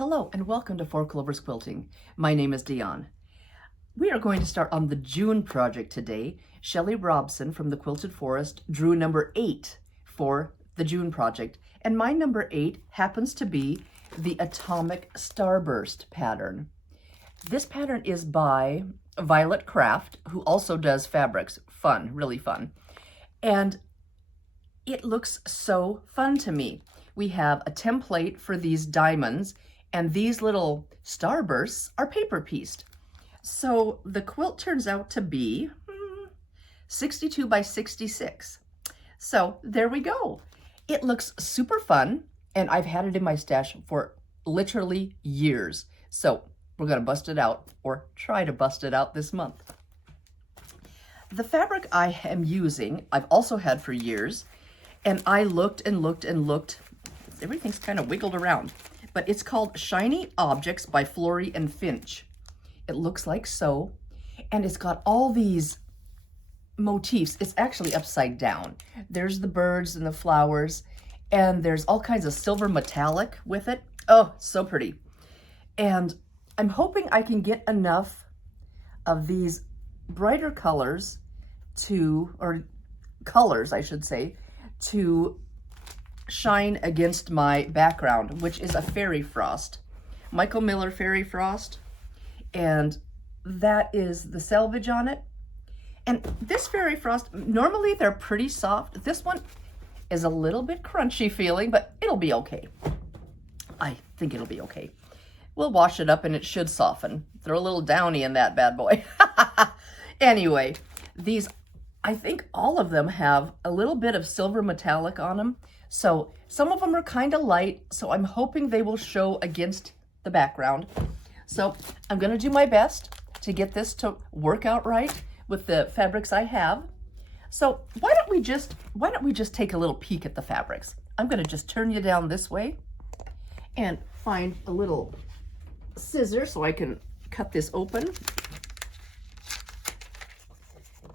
Hello and welcome to Four Clovers Quilting. My name is Diahn. We are going to start on the June project today. Shelley Robson from the Quilted Forest drew number 8 for the June project, and my number 8 happens to be the Atomic Starburst pattern. This pattern is by Violet Craft, who also does fabrics. Fun, really fun. And it looks so fun to me. We have a template for these diamonds, and these little starbursts are paper pieced. So the quilt turns out to be 62 by 66. So there we go. It looks super fun, and I've had it in my stash for literally years. So we're gonna bust it out, or try to bust it out this month. The fabric I am using, I've also had for years, and I looked and looked and looked. Everything's kind of wiggled around. But it's called Shiny Objects by Flaurie and Finch. It looks like so, and it's got all these motifs. It's actually upside down. There's the birds and the flowers, and there's all kinds of silver metallic with it. Oh, so pretty. And I'm hoping I can get enough of these brighter colors or colors, I should say, to shine against my background, which is a fairy frost, Michael Miller fairy frost, and that is the selvage on it. And this fairy frost, normally they're pretty soft. This one is a little bit crunchy feeling, but it'll be okay. I think it'll be okay. We'll wash it up and it should soften. Throw a little downy in that bad boy. Anyway, these, I think all of them have a little bit of silver metallic on them. So some of them are kind of light, so I'm hoping they will show against the background. So I'm gonna do my best to get this to work out right with the fabrics I have. So why don't we just take a little peek at the fabrics? I'm gonna just turn you down this way and find a little scissor so I can cut this open.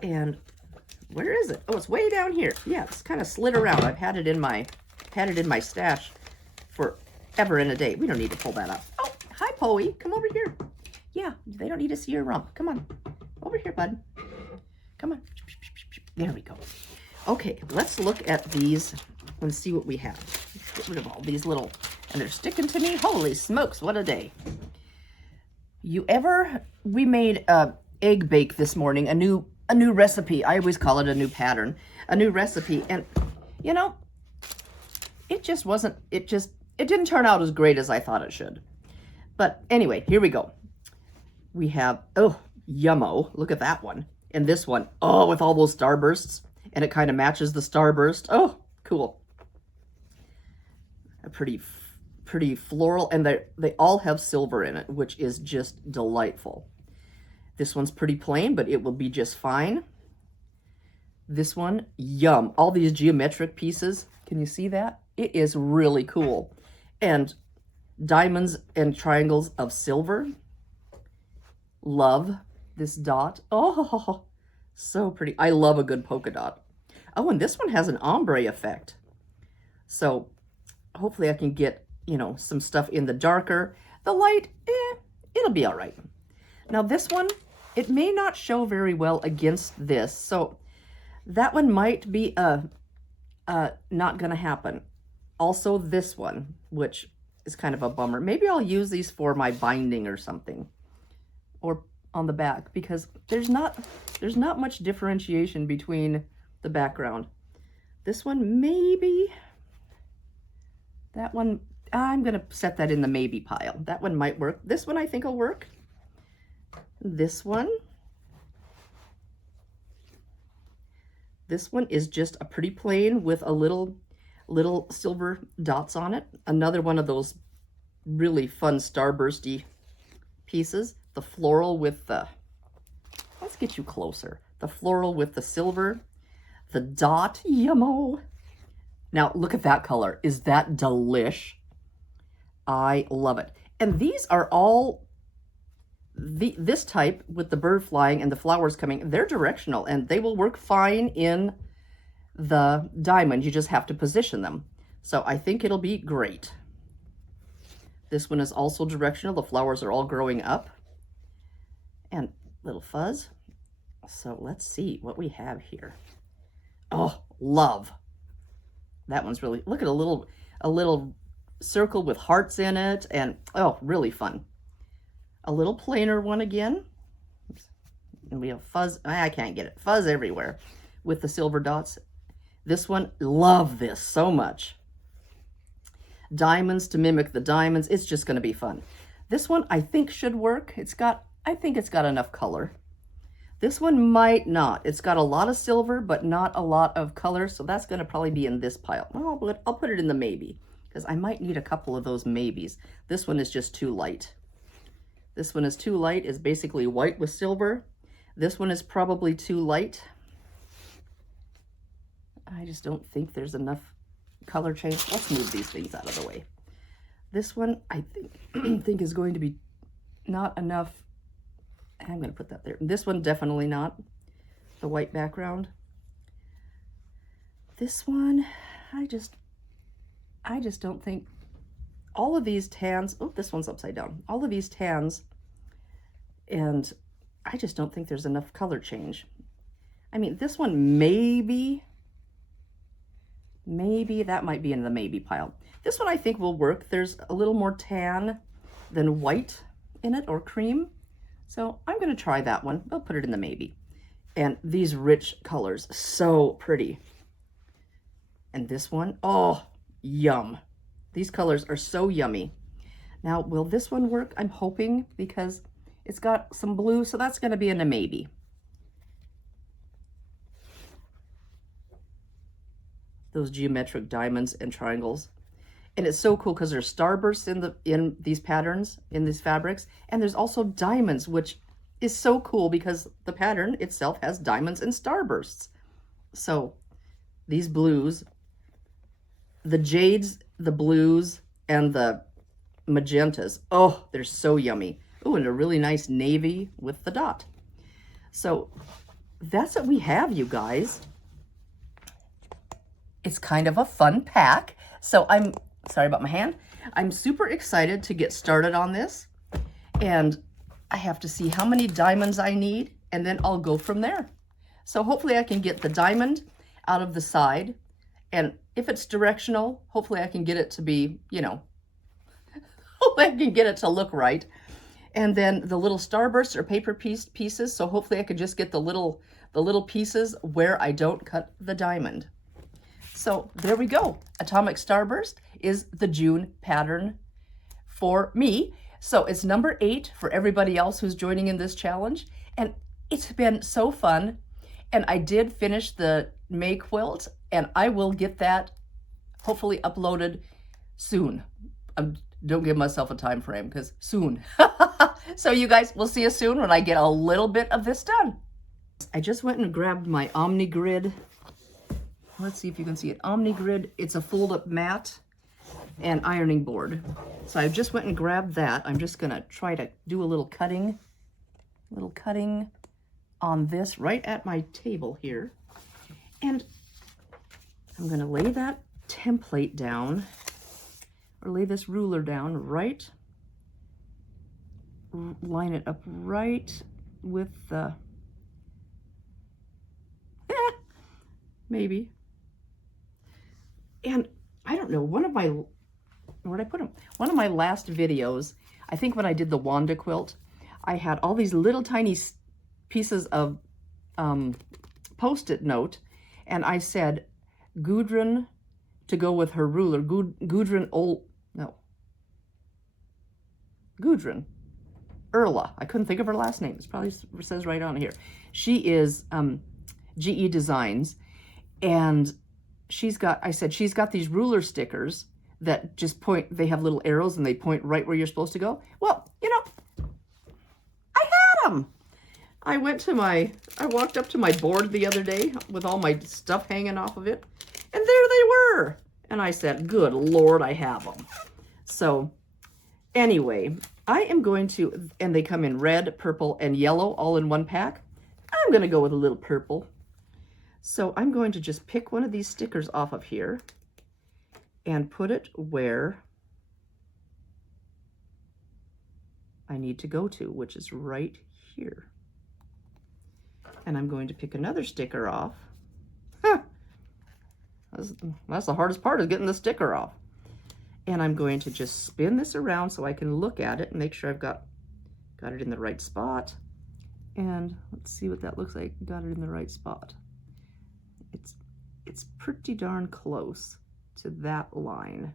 And where is it? Oh, it's way down here. Yeah, it's kind of slid around. I've had it in my stash forever and a day. We don't need to pull that up. Oh, hi, Poe. Come over here. Yeah, they don't need to see your rump. Come on. Over here, bud. Come on. There we go. Okay, let's look at these and see what we have. Let's get rid of all these little, and they're sticking to me. Holy smokes, what a day. We made egg bake this morning, a new recipe. I always call it a new pattern, a new recipe. And you know, it didn't turn out as great as I thought it should. But anyway, here we go. We have, oh, yummo, look at that one. And this one, oh, with all those starbursts, and it kind of matches the starburst. Oh, cool. A pretty floral, and they all have silver in it, which is just delightful. This one's pretty plain, but it will be just fine. This one, yum. All these geometric pieces, can you see that? It is really cool. And diamonds and triangles of silver. Love this dot. Oh, so pretty. I love a good polka dot. Oh, and this one has an ombre effect. So hopefully I can get, some stuff in the darker. The light, it'll be all right. Now this one, it may not show very well against this, so that one might be not gonna happen. Also this one, which is kind of a bummer. Maybe I'll use these for my binding or something, or on the back, because there's not much differentiation between the background. This one, maybe. That one, I'm gonna set that in the maybe pile. That one might work. This one I think will work. This one is just a pretty plain with a little silver dots on it. Another one of those really fun starbursty pieces. The floral with the, let's get you closer. The floral with the silver, the dot, yummo. Now look at that color. Is that delish? I love it. And these are all this type with the bird flying and the flowers coming. They're directional and they will work fine in the diamond. You just have to position them. So I think it'll be great. This one is also directional. The flowers are all growing up. And little fuzz. So let's see what we have here. Oh, love. That one's really, look at a little circle with hearts in it, and oh, really fun. A little plainer one again. And we have fuzz, I can't get it. Fuzz everywhere with the silver dots. This one, love this so much. Diamonds to mimic the diamonds. It's just going to be fun. This one I think should work. I think it's got enough color. This one might not. It's got a lot of silver, but not a lot of color, so that's going to probably be in this pile. Well, I'll put it in the maybe, because I might need a couple of those maybes. This one is just too light. This one is too light. It's basically white with silver. This one is probably too light. I just don't think there's enough color change. Let's move these things out of the way. This one, I think is going to be not enough. I'm going to put that there. This one, definitely not. The white background. This one, I just don't think. All of these tans, oh, this one's upside down. All of these tans, and I just don't think there's enough color change. I mean, this one maybe that might be in the maybe pile. This one I think will work. There's a little more tan than white in it, or cream. So I'm going to try that one. I'll put it in the maybe. And these rich colors, so pretty. And this one, oh, yum. These colors are so yummy. Now, will this one work? I'm hoping, because it's got some blue, so that's going to be in a maybe. Those geometric diamonds and triangles. And it's so cool because there's starbursts in these patterns, in these fabrics, and there's also diamonds, which is so cool because the pattern itself has diamonds and starbursts. So these blues, the jades, the blues, and the magentas, oh, they're so yummy. Oh, and a really nice navy with the dot. So that's what we have, you guys. It's kind of a fun pack. So I'm sorry about my hand. I'm super excited to get started on this, and I have to see how many diamonds I need, and then I'll go from there. So hopefully I can get the diamond out of the side, and if it's directional, hopefully I can get it to be, you know, hopefully I can get it to look right. And then the little starbursts or paper pieces, so hopefully I could just get the little pieces where I don't cut the diamond. So there we go. Atomic Starburst is the June pattern for me. So it's number 8 for everybody else who's joining in this challenge. And it's been so fun. And I did finish the May quilt, and I will get that hopefully uploaded soon. Don't give myself a time frame, because soon. So you guys, we'll see you soon when I get a little bit of this done. I just went and grabbed my OmniGrid. Let's see if you can see it. OmniGrid, it's a fold-up mat and ironing board. So I just went and grabbed that. I'm just gonna try to do a little cutting on this right at my table here. And I'm gonna lay that template down, or lay this ruler down right, line it up right with the, maybe. And I don't know, one of my, where'd I put them? One of my last videos, I think when I did the Wanda quilt, I had all these little tiny pieces of Post-it note, and I said Gudrun to go with her ruler. Gudrun Erla. I couldn't think of her last name. It probably says right on here. She is GE Designs, and I said she's got these ruler stickers that just point, they have little arrows and they point right where you're supposed to go. Well, you know, I had them. I walked up to my board the other day with all my stuff hanging off of it, and there they were. And I said, good Lord, I have them. So anyway, I am going to, and they come in red, purple, and yellow all in one pack. I'm going to go with a little purple. So I'm going to just pick one of these stickers off of here and put it where I need to go to, which is right here. And I'm going to pick another sticker off. Huh. That's the hardest part, is getting the sticker off. And I'm going to just spin this around so I can look at it and make sure I've got it in the right spot. And let's see what that looks like. Got it in the right spot. It's pretty darn close to that line.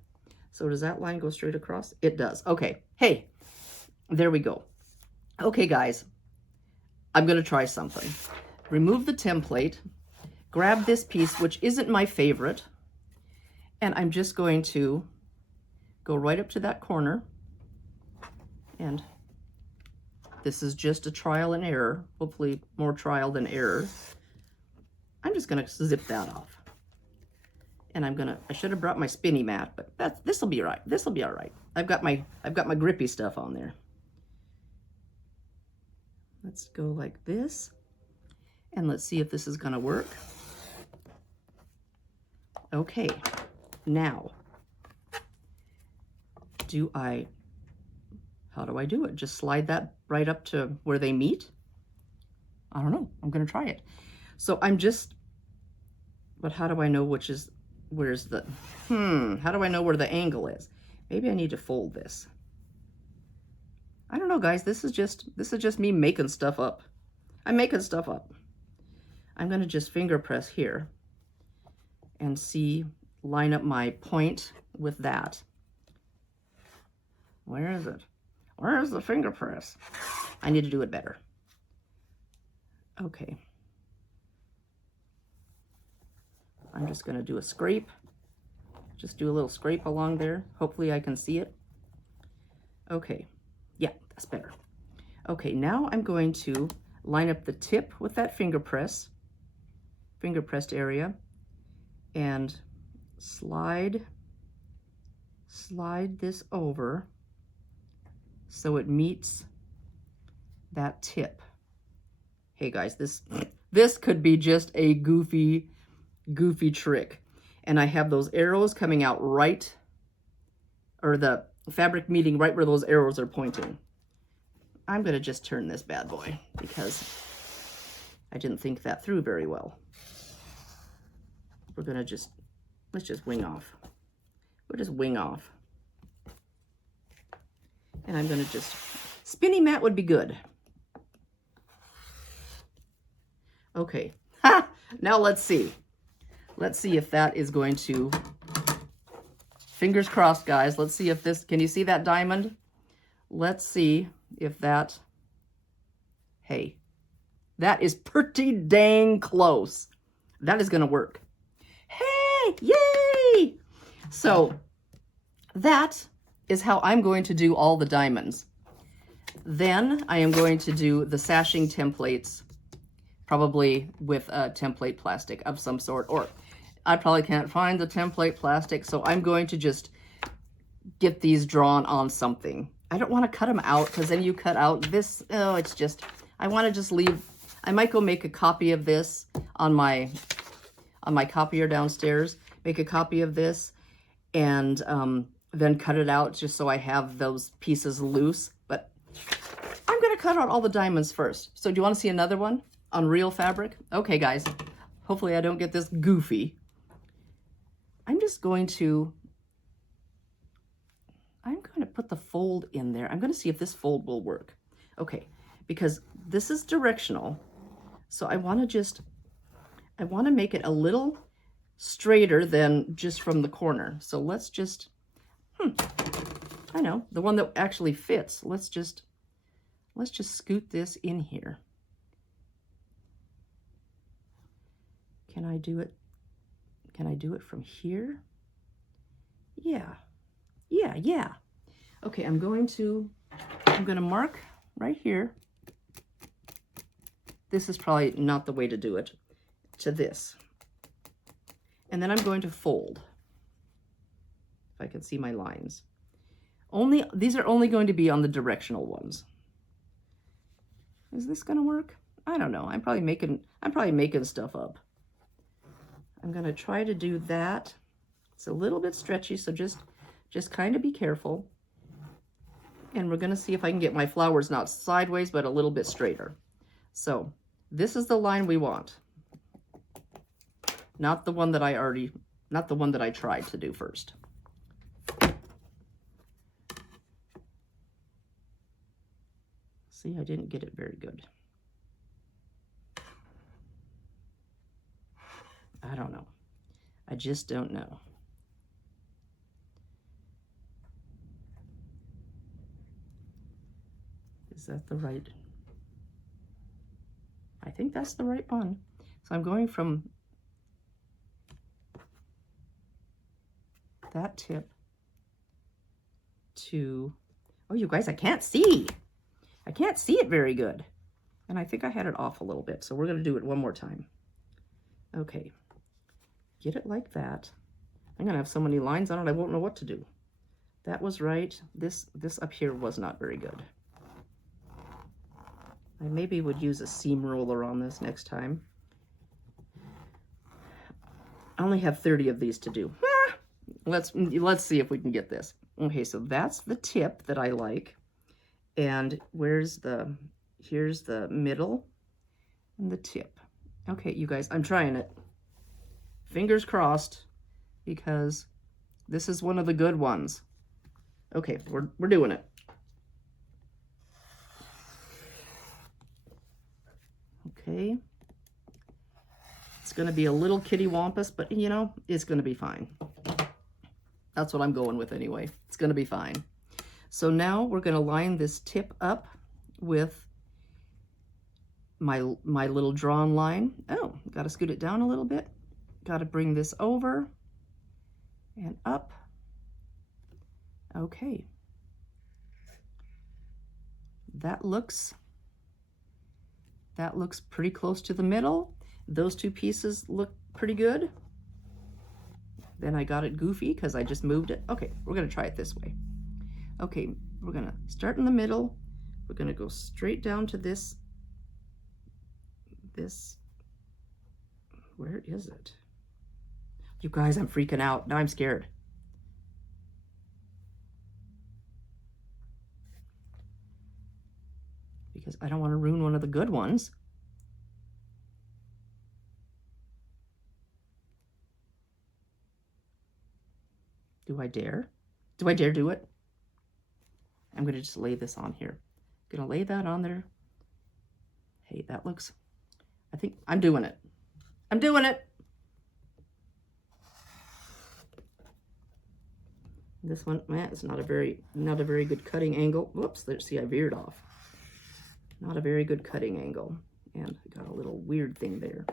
So does that line go straight across? It does. Okay. Hey, there we go. Okay, guys, I'm going to try something. Remove the template, grab this piece, which isn't my favorite, and I'm just going to go right up to that corner. And this is just a trial and error, hopefully more trial than error. I'm just going to zip that off. And I should have brought my spinny mat, but this'll be all right. This'll be all right. I've got my grippy stuff on there. Let's go like this. And let's see if this is going to work. Okay. Now, how do I do it? Just slide that right up to where they meet? I don't know. I'm going to try it. So but how do I know where's the, how do I know where the angle is? Maybe I need to fold this. I don't know, guys. This is just me making stuff up. I'm making stuff up. I'm going to just finger press here and line up my point with that. Where is it? Where is the finger press? I need to do it better. Okay. I'm just going to do a scrape. Just do a little scrape along there. Hopefully I can see it. Okay. Yeah, that's better. Okay, now I'm going to line up the tip with that finger pressed area, and slide this over so it meets that tip. Hey guys, this could be just a goofy trick. And I have those arrows coming out right, or the fabric meeting right where those arrows are pointing. I'm going to just turn this bad boy because I didn't think that through very well. We're going to let's just wing off. We'll just wing off. And I'm going to spinny mat would be good. Okay. Ha! Now let's see. Let's see if that is going to, fingers crossed, guys. Let's see if can you see that diamond? Let's see if hey, that is pretty dang close. That is going to work. Hey, yay! So that is how I'm going to do all the diamonds. Then I am going to do the sashing templates, probably with a template plastic of some sort, or I probably can't find the template plastic, so I'm going to just get these drawn on something. I don't want to cut them out, because then you cut out this. Oh, it's just, I want to just leave. I might go make a copy of this on my copier downstairs, make a copy of this, and then cut it out just so I have those pieces loose. But I'm going to cut out all the diamonds first. So do you want to see another one on real fabric? Okay, guys. Hopefully I don't get this goofy. I'm going to put the fold in there. I'm going to see if this fold will work. Okay, because this is directional. So I want to make it a little straighter than just from the corner. So let's just, I know, the one that actually fits. Let's just scoot this in here. Can I do it? Can I do it from here? Yeah. Okay, I'm going to mark right here. This is probably not the way to do it, to this. And then I'm going to fold, if I can see my lines. These are only going to be on the directional ones. Is this going to work? I don't know. I'm probably making stuff up. I'm going to try to do that. It's a little bit stretchy, so just kind of be careful. And we're going to see if I can get my flowers not sideways, but a little bit straighter. So this is the line we want. Not the one that not the one that I tried to do first. See, I didn't get it very good. I don't know. I just don't know. Is that the right? I think that's the right one. So I'm going from that tip to, oh, you guys, I can't see. I can't see it very good. And I think I had it off a little bit. So we're going to do it one more time. Okay. Get it like that. I'm going to have so many lines on it, I won't know what to do. That was right. This up here was not very good. I maybe would use a seam roller on this next time. I only have 30 of these to do. Ah! Let's see if we can get this. Okay, so that's the tip that I like. And here's the middle and the tip. Okay, you guys, I'm trying it. Fingers crossed, because this is one of the good ones. Okay, we're doing it. Okay. It's going to be a little kitty wampus, but you know, it's going to be fine. That's what I'm going with anyway. It's going to be fine. So now we're going to line this tip up with my little drawn line. Oh, got to scoot it down a little bit. Got to bring this over and up. Okay. That looks pretty close to the middle. Those two pieces look pretty good. Then I got it goofy because I just moved it. Okay, we're going to try it this way. Okay, we're going to start in the middle. We're going to go straight down to this. Where is it? You guys, I'm freaking out. Now I'm scared. Because I don't want to ruin one of the good ones. Do I dare? Do I dare do it? I'm going to just lay this on here. I'm going to lay that on there. Hey, that looks, I think I'm doing it. I'm doing it. This one, man, it's not a very good cutting angle. Whoops, there, see, I veered off. Not a very good cutting angle. And I got a little weird thing there.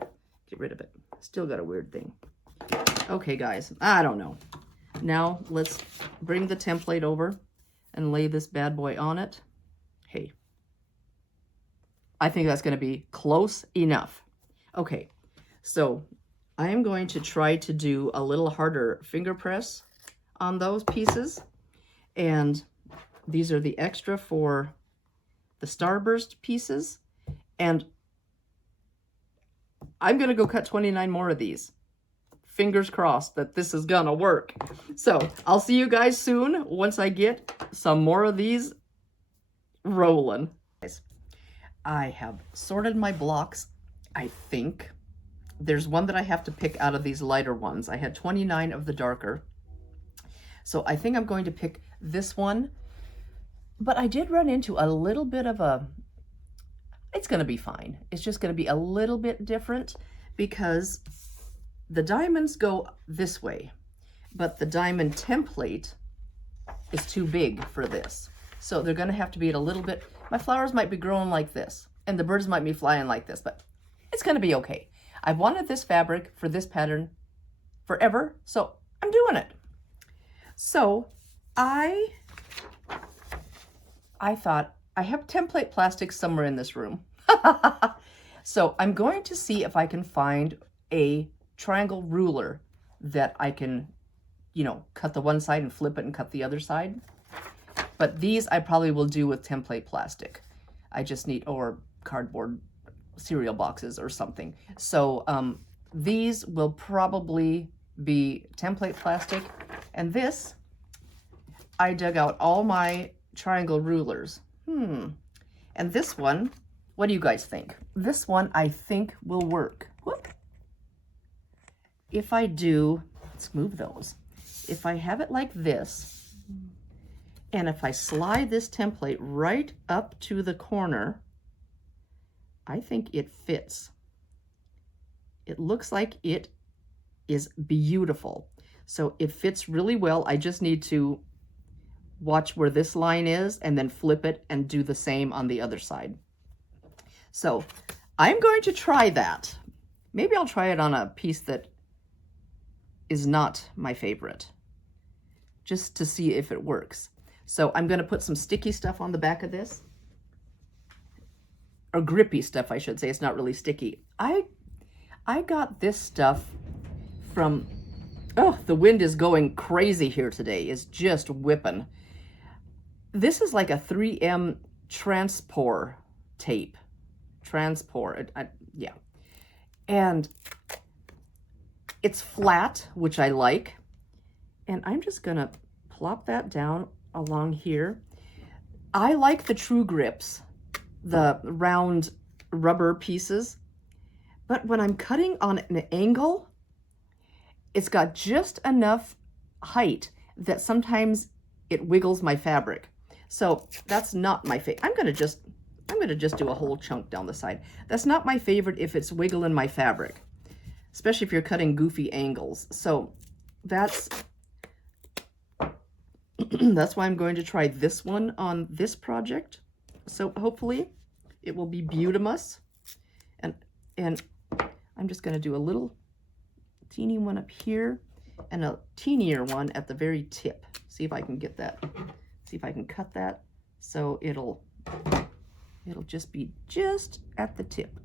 Get rid of it. Still got a weird thing. Okay, guys, I don't know. Now let's bring the template over and lay this bad boy on it. Hey, I think that's going to be close enough. Okay, so I am going to try to do a little harder finger press on those pieces. And these are the extra for the Starburst pieces. And I'm going to go cut 29 more of these. Fingers crossed that this is gonna work. So I'll see you guys soon once I get some more of these rolling. I have sorted my blocks. I think there's one that I have to pick out of these lighter ones. I had 29 of the darker. So I think I'm going to pick this one. But I did run into a little bit of it's gonna be fine. It's just gonna be a little bit different because the diamonds go this way, but the diamond template is too big for this. So they're going to have to be at a little bit, my flowers might be growing like this, and the birds might be flying like this, but it's going to be okay. I've wanted this fabric for this pattern forever, so I'm doing it. So I thought I have template plastic somewhere in this room. So I'm going to see if I can find a triangle ruler that I can, you know, cut the one side and flip it and cut the other side. But these I probably will do with template plastic. I just need, or cardboard cereal boxes or something. So these will probably be template plastic. And this, I dug out all my triangle rulers. And this one, what do you guys think? This one I think will work. Whoop. If I do, let's move those. If I have it like this, and if I slide this template right up to the corner, I think it fits. It looks like it is beautiful. So it fits really well. I just need to watch where this line is and then flip it and do the same on the other side. So I'm going to try that. Maybe I'll try it on a piece that is not my favorite, just to see if it works. So I'm going to put some sticky stuff on the back of this, or grippy stuff, I should say. It's not really sticky. I got this stuff from, oh, the wind is going crazy here today. It's just whipping. This is like a 3M transport tape. Transport, yeah. And it's flat, which I like. And I'm just gonna plop that down along here. I like the True Grips, the round rubber pieces. But when I'm cutting on an angle, it's got just enough height that sometimes it wiggles my fabric. So that's not my favorite. I'm gonna just do a whole chunk down the side. That's not my favorite if it's wiggling my fabric, especially if you're cutting goofy angles. So that's that's why I'm going to try this one on this project. So hopefully it will be beautimous. And I'm just gonna do a little teeny one up here and a teenier one at the very tip. See if I can get that. See if I can cut that so it'll just be just at the tip.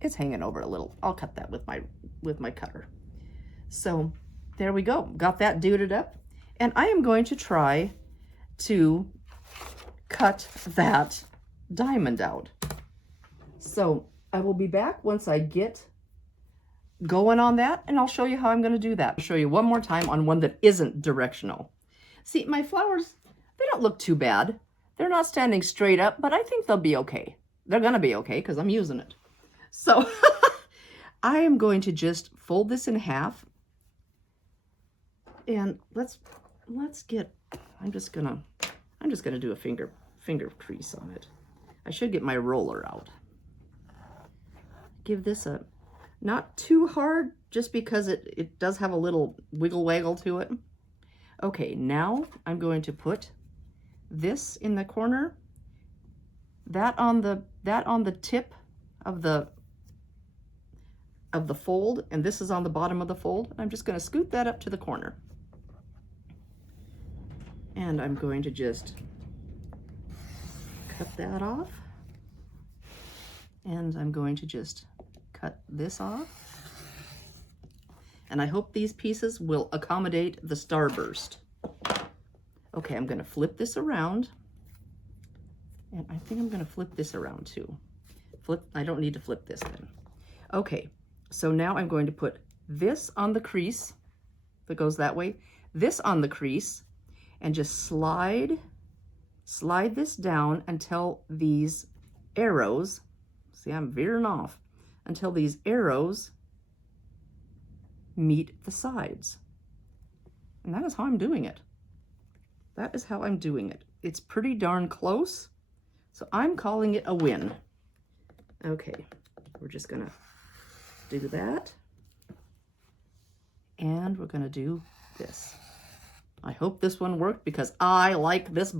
It's hanging over a little. I'll cut that with my cutter. So there we go. Got that duded up. And I am going to try to cut that diamond out. So I will be back once I get going on that, and I'll show you how I'm going to do that. I'll show you one more time on one that isn't directional. See, my flowers, they don't look too bad. They're not standing straight up, but I think they'll be okay. They're going to be okay because I'm using it. So I am going to just fold this in half, and let's get, I'm just gonna do a finger crease on it. I should get my roller out. Give this a, not too hard, just because it does have a little wiggle waggle to it. Okay, now I'm going to put this in the corner, that on the tip of the fold, and this is on the bottom of the fold. I'm just going to scoot that up to the corner. And I'm going to just cut that off. And I'm going to just cut this off. And I hope these pieces will accommodate the starburst. Okay, I'm going to flip this around. And I think I'm going to flip this around too. I don't need to flip this then. Okay, so now I'm going to put this on the crease that goes that way, this on the crease, and just slide this down until these arrows, see, I'm veering off, until these arrows meet the sides. And that is how I'm doing it. That is how I'm doing it. It's pretty darn close, so I'm calling it a win. Okay, we're just gonna do that, and we're gonna do this. I hope this one worked because I like this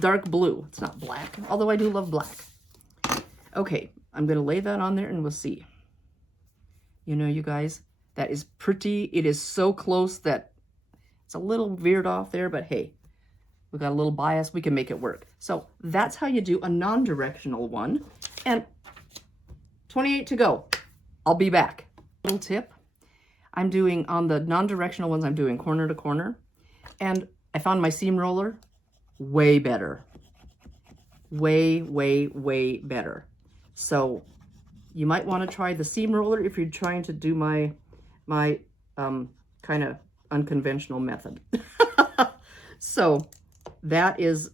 dark blue. It's not black, although I do love black. Okay, I'm gonna lay that on there and we'll see. You know, you guys, that is pretty. It is so close that it's a little veered off there, but hey, we got a little bias. We can make it work. So that's how you do a non-directional one. And 28 to go. I'll be back. Little tip. I'm doing, on the non-directional ones, I'm doing corner to corner. And I found my seam roller way better. Way, way, way better. So you might want to try the seam roller if you're trying to do my kind of unconventional method. So That is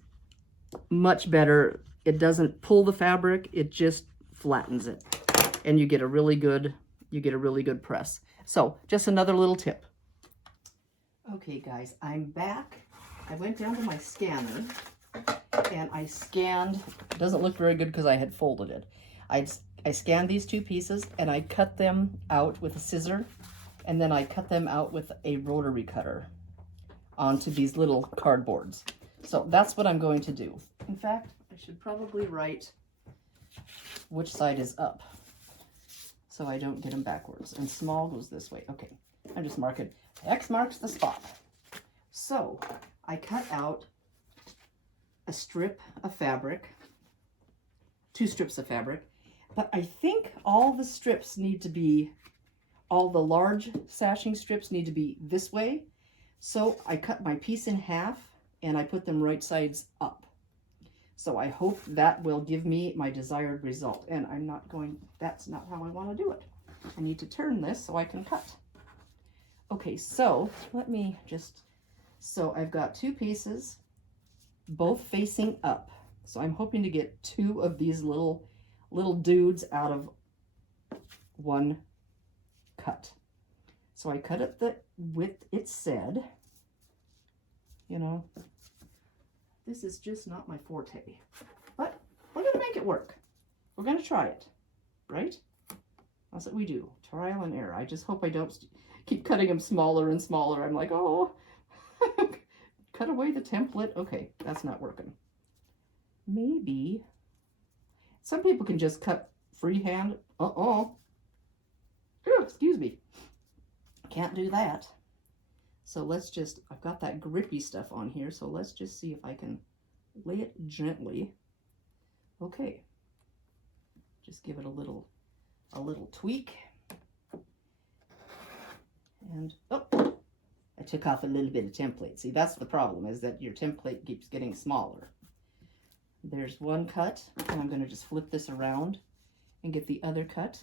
much better. It doesn't pull the fabric, it just flattens it. And you get a really good press. So just another little tip. Okay guys, I'm back. I went down to my scanner and I scanned. It doesn't look very good because I had folded it. I scanned these two pieces and I cut them out with a scissor, and then I cut them out with a rotary cutter onto these little cardboards. So that's what I'm going to do. In fact, I should probably write which side is up so I don't get them backwards. And small goes this way. Okay, I'm just marking. X marks the spot. So I cut out a strip of fabric, 2 strips of fabric, but I think all the strips need to be, all the large sashing strips need to be this way. So I cut my piece in half and I put them right sides up. So I hope that will give me my desired result. And I'm not going, that's not how I want to do it. I need to turn this so I can cut. Okay, so let me just, so I've got 2 pieces, both facing up. So I'm hoping to get 2 of these little dudes out of one cut. So I cut it the width it said. You know, this is just not my forte, but we're gonna make it work. We're gonna try it, right? That's what we do, trial and error. I just hope I don't keep cutting them smaller and smaller. I'm like, oh, cut away the template. Okay, that's not working. Maybe some people can just cut freehand. Excuse me. Can't do that. So let's just, I've got that grippy stuff on here, so let's just see if I can lay it gently. Okay. Just give it a little tweak. And, oh, I took off a little bit of template. See, that's the problem, is that your template keeps getting smaller. There's one cut, and I'm going to just flip this around and get the other cut.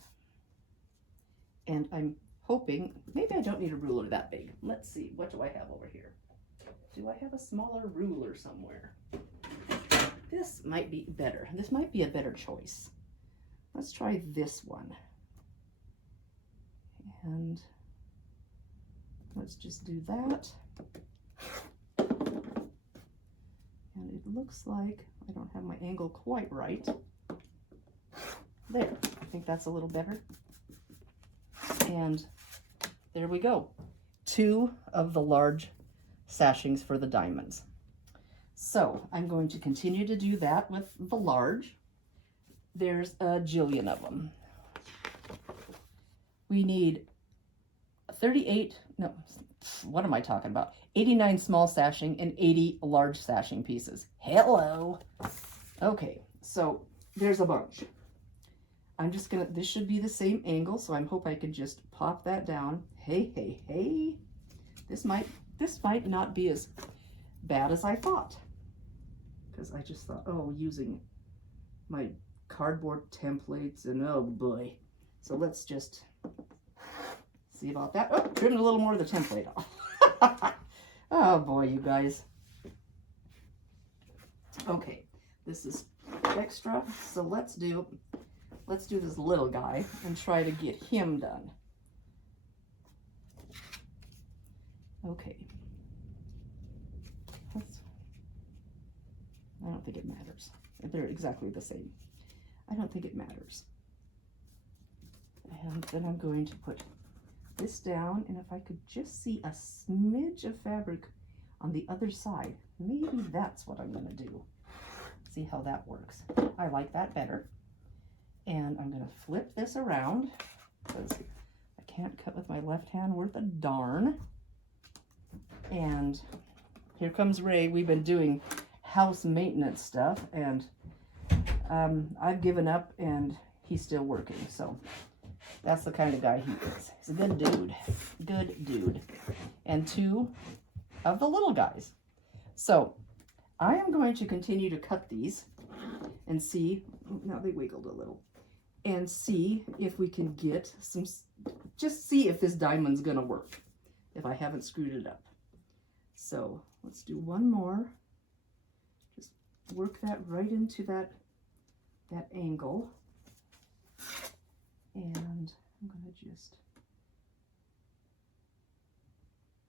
And I'm hoping, maybe I don't need a ruler that big. Let's see, what do I have over here? Do I have a smaller ruler somewhere? This might be better. This might be a better choice. Let's try this one. And let's just do that. And it looks like I don't have my angle quite right. There, I think that's a little better. And there we go. 2 of the large sashings for the diamonds. So I'm going to continue to do that with the large. There's a jillion of them. We need 89 small sashing and 80 large sashing pieces. Hello. Okay, so there's a bunch. I'm just gonna, this should be the same angle, so I hope I can just pop that down. Hey. This might not be as bad as I thought. Because I just thought, oh, using my cardboard templates and oh boy. So let's just see about that. Oh, trimmed a little more of the template off. Oh boy, you guys. Okay, this is extra, so let's do this little guy and try to get him done. Okay. I don't think it matters. They're exactly the same. I don't think it matters. And then I'm going to put this down, and if I could just see a smidge of fabric on the other side, maybe that's what I'm going to do. See how that works. I like that better. And I'm going to flip this around because I can't cut with my left hand worth a darn. And here comes Ray. We've been doing house maintenance stuff, and I've given up, and he's still working. So that's the kind of guy he is. He's a good dude. Good dude. And 2 of the little guys. So I am going to continue to cut these and see, now they wiggled a little, and see if we can get some, just see if this diamond's gonna work, if I haven't screwed it up. So let's do one more. work that right into that angle. And I'm going to just,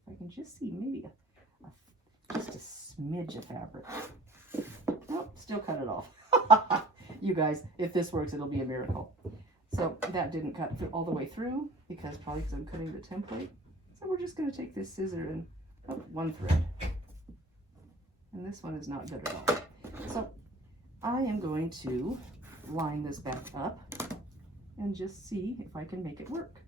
if I can just see maybe just a smidge of fabric. Nope, still cut it off. You guys, if this works, it'll be a miracle. So that didn't cut all the way through probably because I'm cutting the template. So we're just going to take this scissor and one thread. And this one is not good at all. So I am going to line this back up and just see if I can make it work.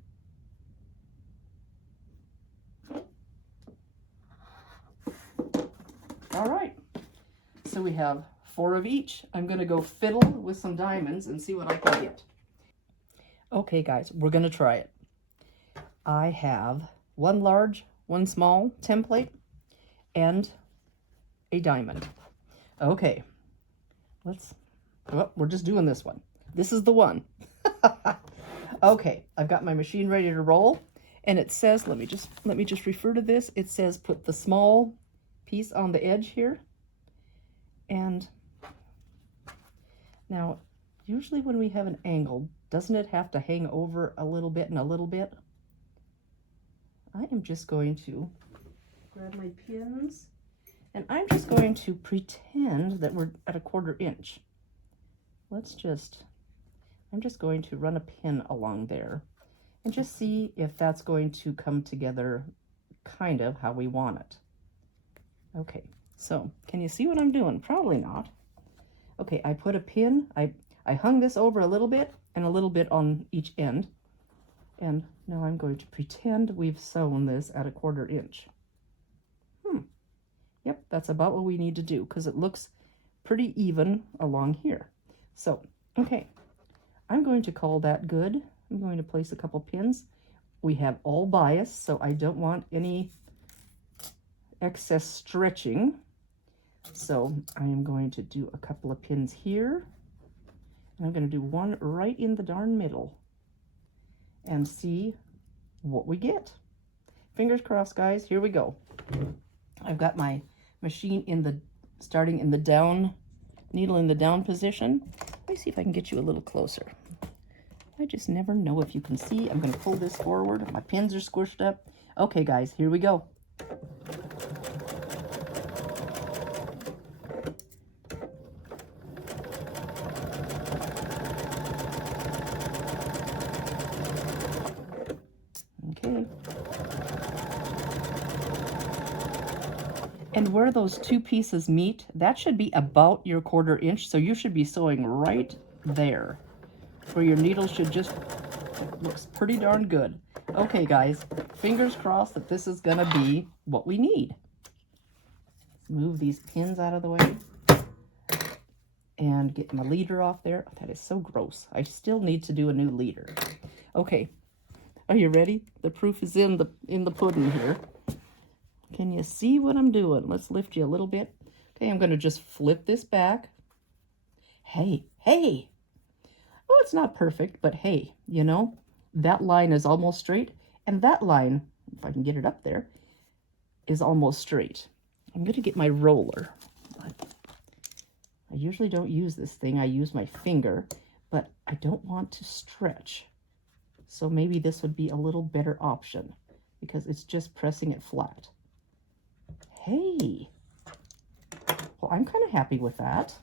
All right, so we have 4 of each. I'm gonna go fiddle with some diamonds and see what I can get. Okay guys, we're gonna try it. I have 1 large, 1 small template and a diamond. Okay, we're just doing this one. This is the one. Okay, I've got my machine ready to roll, and it says, let me just refer to this. It says put the small piece on the edge here. And now, usually when we have an angle, doesn't it have to hang over a little bit and a little bit? I am just going to grab my pins, and I'm just going to pretend that we're at a 1/4 inch. I'm just going to run a pin along there and just see if that's going to come together kind of how we want it. Okay, so can you see what I'm doing? Probably not. Okay, I put a pin, I hung this over a little bit and a little bit on each end. And now I'm going to pretend we've sewn this at a 1/4 inch. Yep, that's about what we need to do because it looks pretty even along here. So, okay, I'm going to call that good. I'm going to place a couple pins. We have all bias, so I don't want any excess stretching. So I am going to do a couple of pins here. And I'm going to do one right in the darn middle and see what we get. Fingers crossed, guys. Here we go. I've got my machine starting in the down, needle in the down position. Let me see if I can get you a little closer. I just never know if you can see. I'm going to pull this forward. My pins are squished up. Okay, guys, here we go. Okay. And where those 2 pieces meet, that should be about your 1/4 inch. So you should be sewing right there, where your needle should just, looks pretty darn good. Okay, guys, fingers crossed that this is gonna be what we need. Move these pins out of the way and get my leader off there. Oh, that is so gross. I still need to do a new leader. Okay, are you ready? The proof is in the pudding here. Can you see what I'm doing? Let's lift you a little bit. Okay, I'm gonna just flip this back. Hey, hey. Oh, it's not perfect, but hey, you know, that line is almost straight, and that line, if I can get it up there, is almost straight. I'm going to get my roller. I usually don't use this thing. I use my finger, but I don't want to stretch. So maybe this would be a little better option because it's just pressing it flat. Hey, well, I'm kind of happy with that.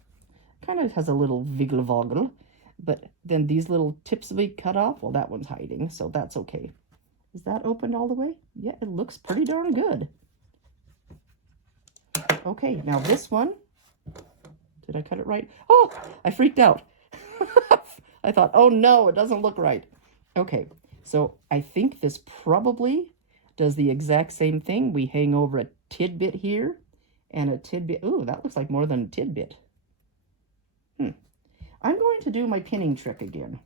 Kind of has a little wiggle-woggle. But then these little tips will be cut off. Well, that one's hiding, so that's okay. Is that opened all the way? Yeah, it looks pretty darn good. Okay, now this one. Did I cut it right? Oh, I freaked out. I thought, oh no, it doesn't look right. Okay, so I think this probably does the exact same thing. We hang over a tidbit here and a tidbit. Ooh, that looks like more than a tidbit. I'm going to do my pinning trick again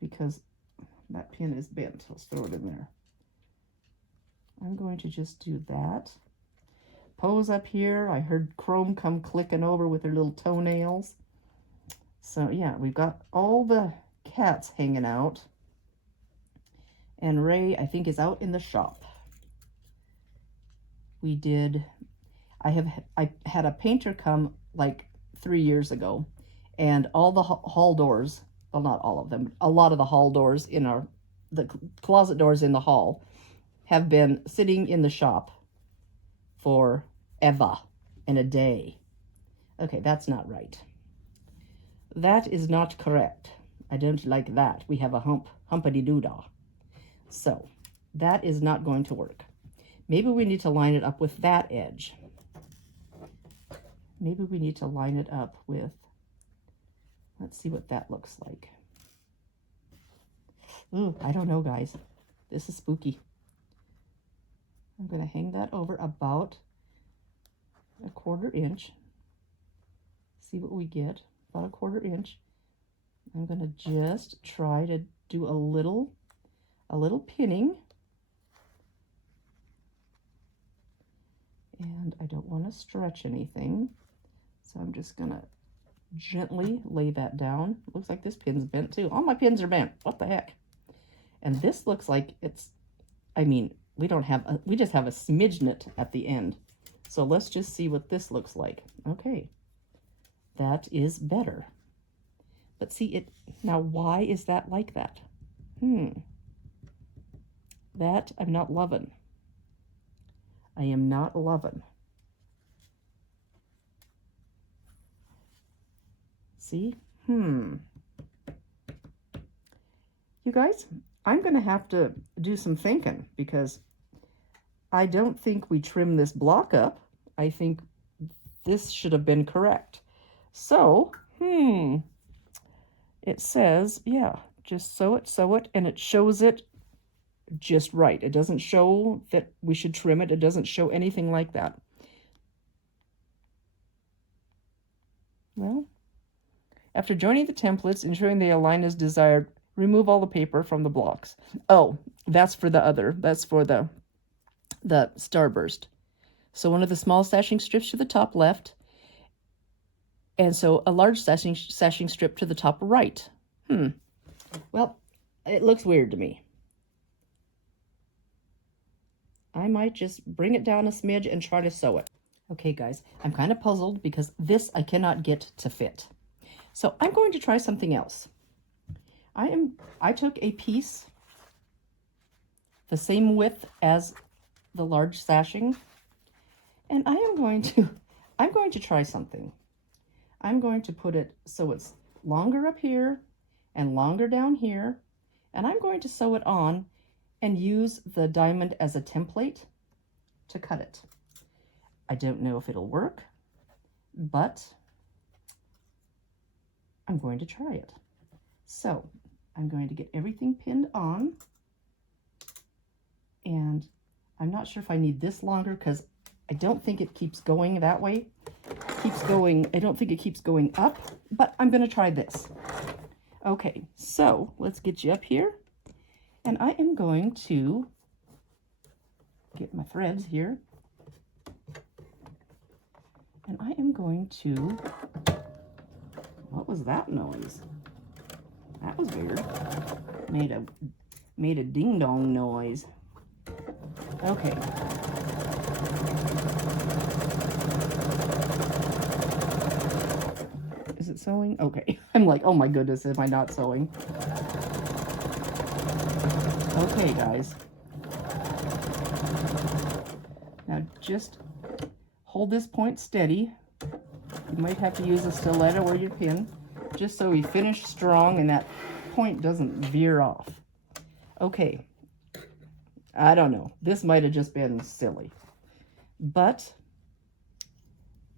because that pin is bent. Let's throw it in there. I'm going to just do that. Pose up here. I heard Chrome come clicking over with her little toenails. So yeah, we've got all the cats hanging out. And Ray, I think, is out in the shop. I had a painter come like 3 years ago, and all the hall doors, well, not all of them, a lot of the hall doors in the closet doors in the hall have been sitting in the shop for ever and a day. Okay, that's not right. That is not correct. I don't like that. We have a humpity-doo-dah. So that is not going to work. Maybe we need to line it up with that edge. Maybe we need to line it up with, let's see what that looks like. Ooh, I don't know, guys. This is spooky. I'm going to hang that over about a 1/4 inch. See what we get, about a 1/4 inch. I'm going to just try to do a little pinning. And I don't want to stretch anything. So I'm just going to gently lay that down. Looks like this pin's bent too. All my pins are bent. What the heck? And this looks like it's, I mean, we just have a smidgenet at the end. So let's just see what this looks like. Okay. That is better. But see it, now why is that like that? That I'm not loving. I am not loving. See? You guys, I'm going to have to do some thinking because I don't think we trim this block up. I think this should have been correct. So, it says, yeah, just sew it, and it shows it just right. It doesn't show that we should trim it. It doesn't show anything like that. Well, after joining the templates, ensuring they align as desired, remove all the paper from the blocks. Oh, that's for the other. That's for the Starburst. So one of the small sashing strips to the top left, and so a large sashing strip to the top right. Well, it looks weird to me. I might just bring it down a smidge and try to sew it. Okay, guys, I'm kind of puzzled because this I cannot get to fit. So I'm going to try something else. I took a piece the same width as the large sashing, and I'm going to try something. I'm going to put it so it's longer up here and longer down here, and I'm going to sew it on and use the diamond as a template to cut it. I don't know if it'll work, but I'm going to try it. So I'm going to get everything pinned on, and I'm not sure if I need this longer because I don't think it keeps going that way. I don't think it keeps going up, but I'm going to try this. Okay, so let's get you up here, and I am going to get my threads here, and I am going to, what was that noise? That was weird. Made a ding-dong noise. Okay. Is it sewing? Okay. I'm like, oh my goodness, am I not sewing? Okay, guys. Now just hold this point steady. You might have to use a stiletto or your pin, just so we finish strong and that point doesn't veer off. Okay. I don't know. This might have just been silly. But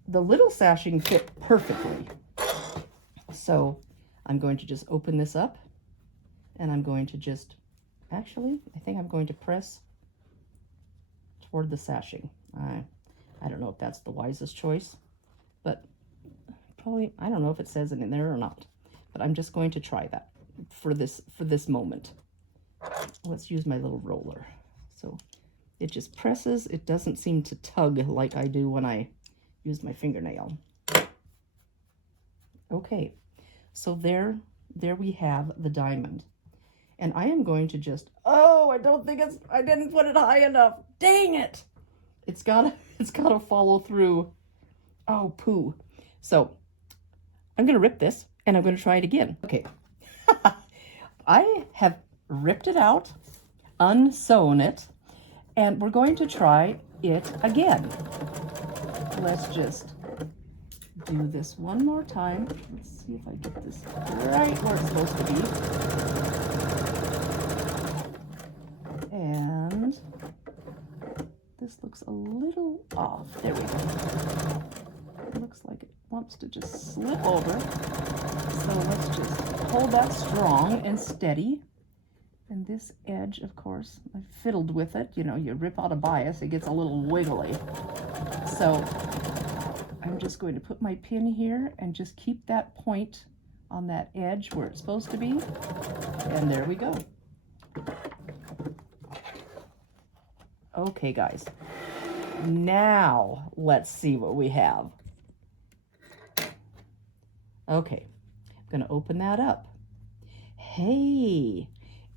the little sashing fit perfectly. So I'm going to just open this up, and I'm going to just, actually, I think I'm going to press toward the sashing. I don't know if that's the wisest choice, but probably, I don't know if it says it in there or not, but I'm just going to try that for this moment. Let's use my little roller. So it just presses. It doesn't seem to tug like I do when I use my fingernail. Okay, so there we have the diamond. And I am going to just, oh, I didn't put it high enough. Dang it. It's gotta follow through. Oh, poo. So I'm going to rip this and I'm going to try it again. Okay. I have ripped it out, unsewn it, and we're going to try it again. Let's just do this one more time. Let's see if I get this right where it's supposed to be. And this looks a little off. There we go. It looks like it wants to just slip over. So let's just hold that strong and steady. And this edge, of course, I fiddled with it. You know, you rip out a bias, it gets a little wiggly. So I'm just going to put my pin here and just keep that point on that edge where it's supposed to be. And there we go. Okay, guys. Now let's see what we have. Okay, I'm going to open that up. Hey,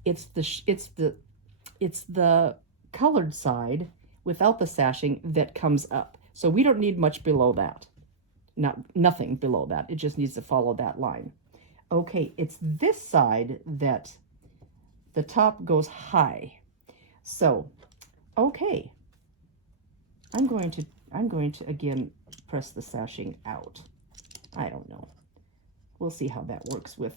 it's the colored side without the sashing that comes up. So we don't need much below that. Nothing below that. It just needs to follow that line. Okay, it's this side that the top goes high. So, okay. I'm going to again press the sashing out. I don't know. We'll see how that works with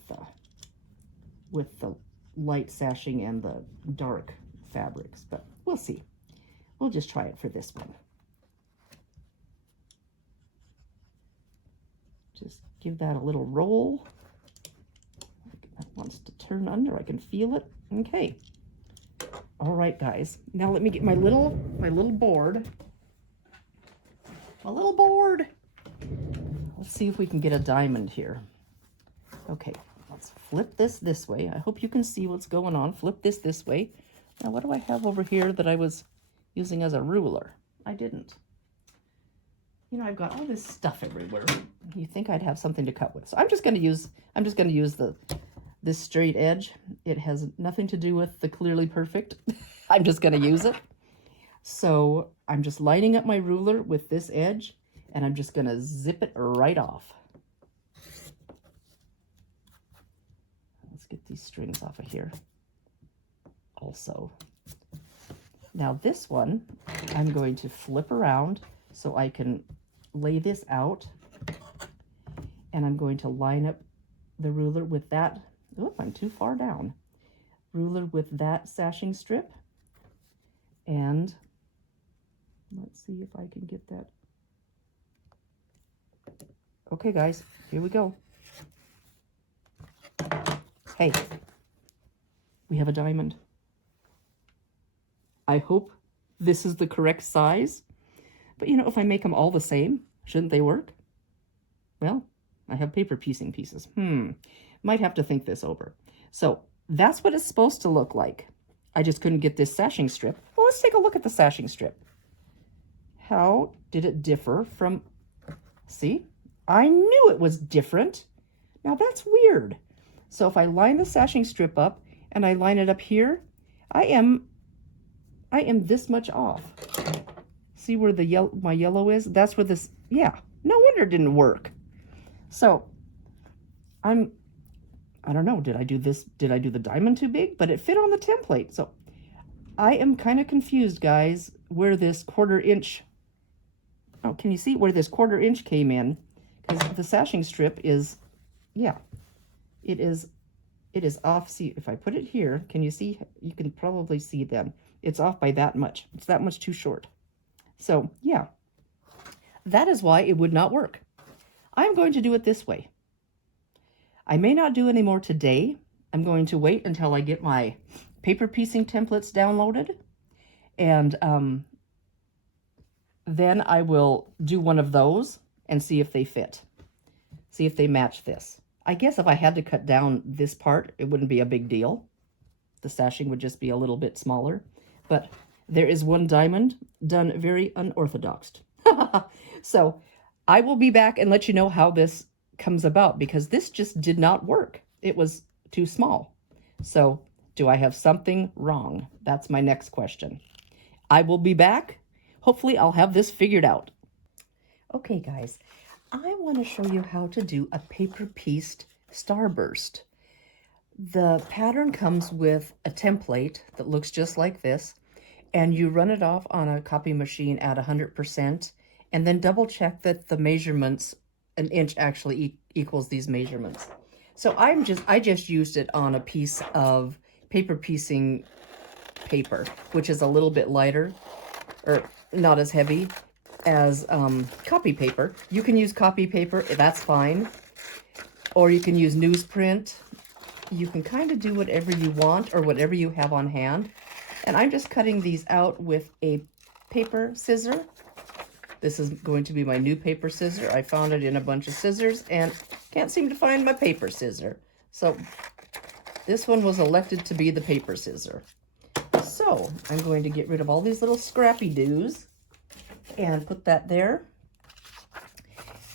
the light sashing and the dark fabrics, but we'll see. We'll just try it for this one. Just give that a little roll. That wants to turn under. I can feel it. Okay. All right, guys. Now let me get my little board. My little board. Let's see if we can get a diamond here. Okay, let's flip this way. I hope you can see what's going on. Flip this way. Now, what do I have over here that I was using as a ruler? I didn't. You know, I've got all this stuff everywhere. You think I'd have something to cut with. So I'm just going to use this straight edge. It has nothing to do with the clearly perfect. I'm just going to use it. So I'm just lining up my ruler with this edge, and I'm just going to zip it right off. Let's get these strings off of here also. Now this one, I'm going to flip around so I can lay this out, and I'm going to line up the ruler with that. Oh, I'm too far down. Ruler with that sashing strip, and let's see if I can get that. Okay, guys, here we go. Hey, we have a diamond. I hope this is the correct size. But, you know, if I make them all the same, shouldn't they work? Well, I have paper piecing pieces. Might have to think this over. So that's what it's supposed to look like. I just couldn't get this sashing strip. Well, let's take a look at the sashing strip. How did it differ from... See? I knew it was different. Now that's weird. So if I line the sashing strip up and I line it up here, I am this much off. See where the my yellow is? That's where this, yeah, no wonder it didn't work. So I don't know, did I do the diamond too big? But it fit on the template. So I am kind of confused, guys, where this 1/4 inch, oh, can you see where this 1/4 inch came in? Because the sashing strip is, yeah, it is off. See, if I put it here, can you see? You can probably see then. It's off by that much. It's that much too short. So, yeah, that is why it would not work. I'm going to do it this way. I may not do any more today. I'm going to wait until I get my paper piecing templates downloaded. And then I will do one of those and see if they fit. See if they match this. I guess if I had to cut down this part, it wouldn't be a big deal. The sashing would just be a little bit smaller. But there is one diamond done very unorthodox. So I will be back and let you know how this comes about, because this just did not work. It was too small. So do I have something wrong? That's my next question. I will be back. Hopefully I'll have this figured out. Okay, guys, I want to show you how to do a paper-pieced starburst. The pattern comes with a template that looks just like this, and you run it off on a copy machine at 100%, and then double check that the measurements, an inch actually equals these measurements. So I just used it on a piece of paper piecing paper, which is a little bit lighter, or not as heavy as copy paper. You can use copy paper, that's fine. Or you can use newsprint. You can kind of do whatever you want or whatever you have on hand. And I'm just cutting these out with a paper scissor. This is going to be my new paper scissor. I found it in a bunch of scissors and can't seem to find my paper scissor. So this one was elected to be the paper scissor. So I'm going to get rid of all these little scrappy doos and put that there.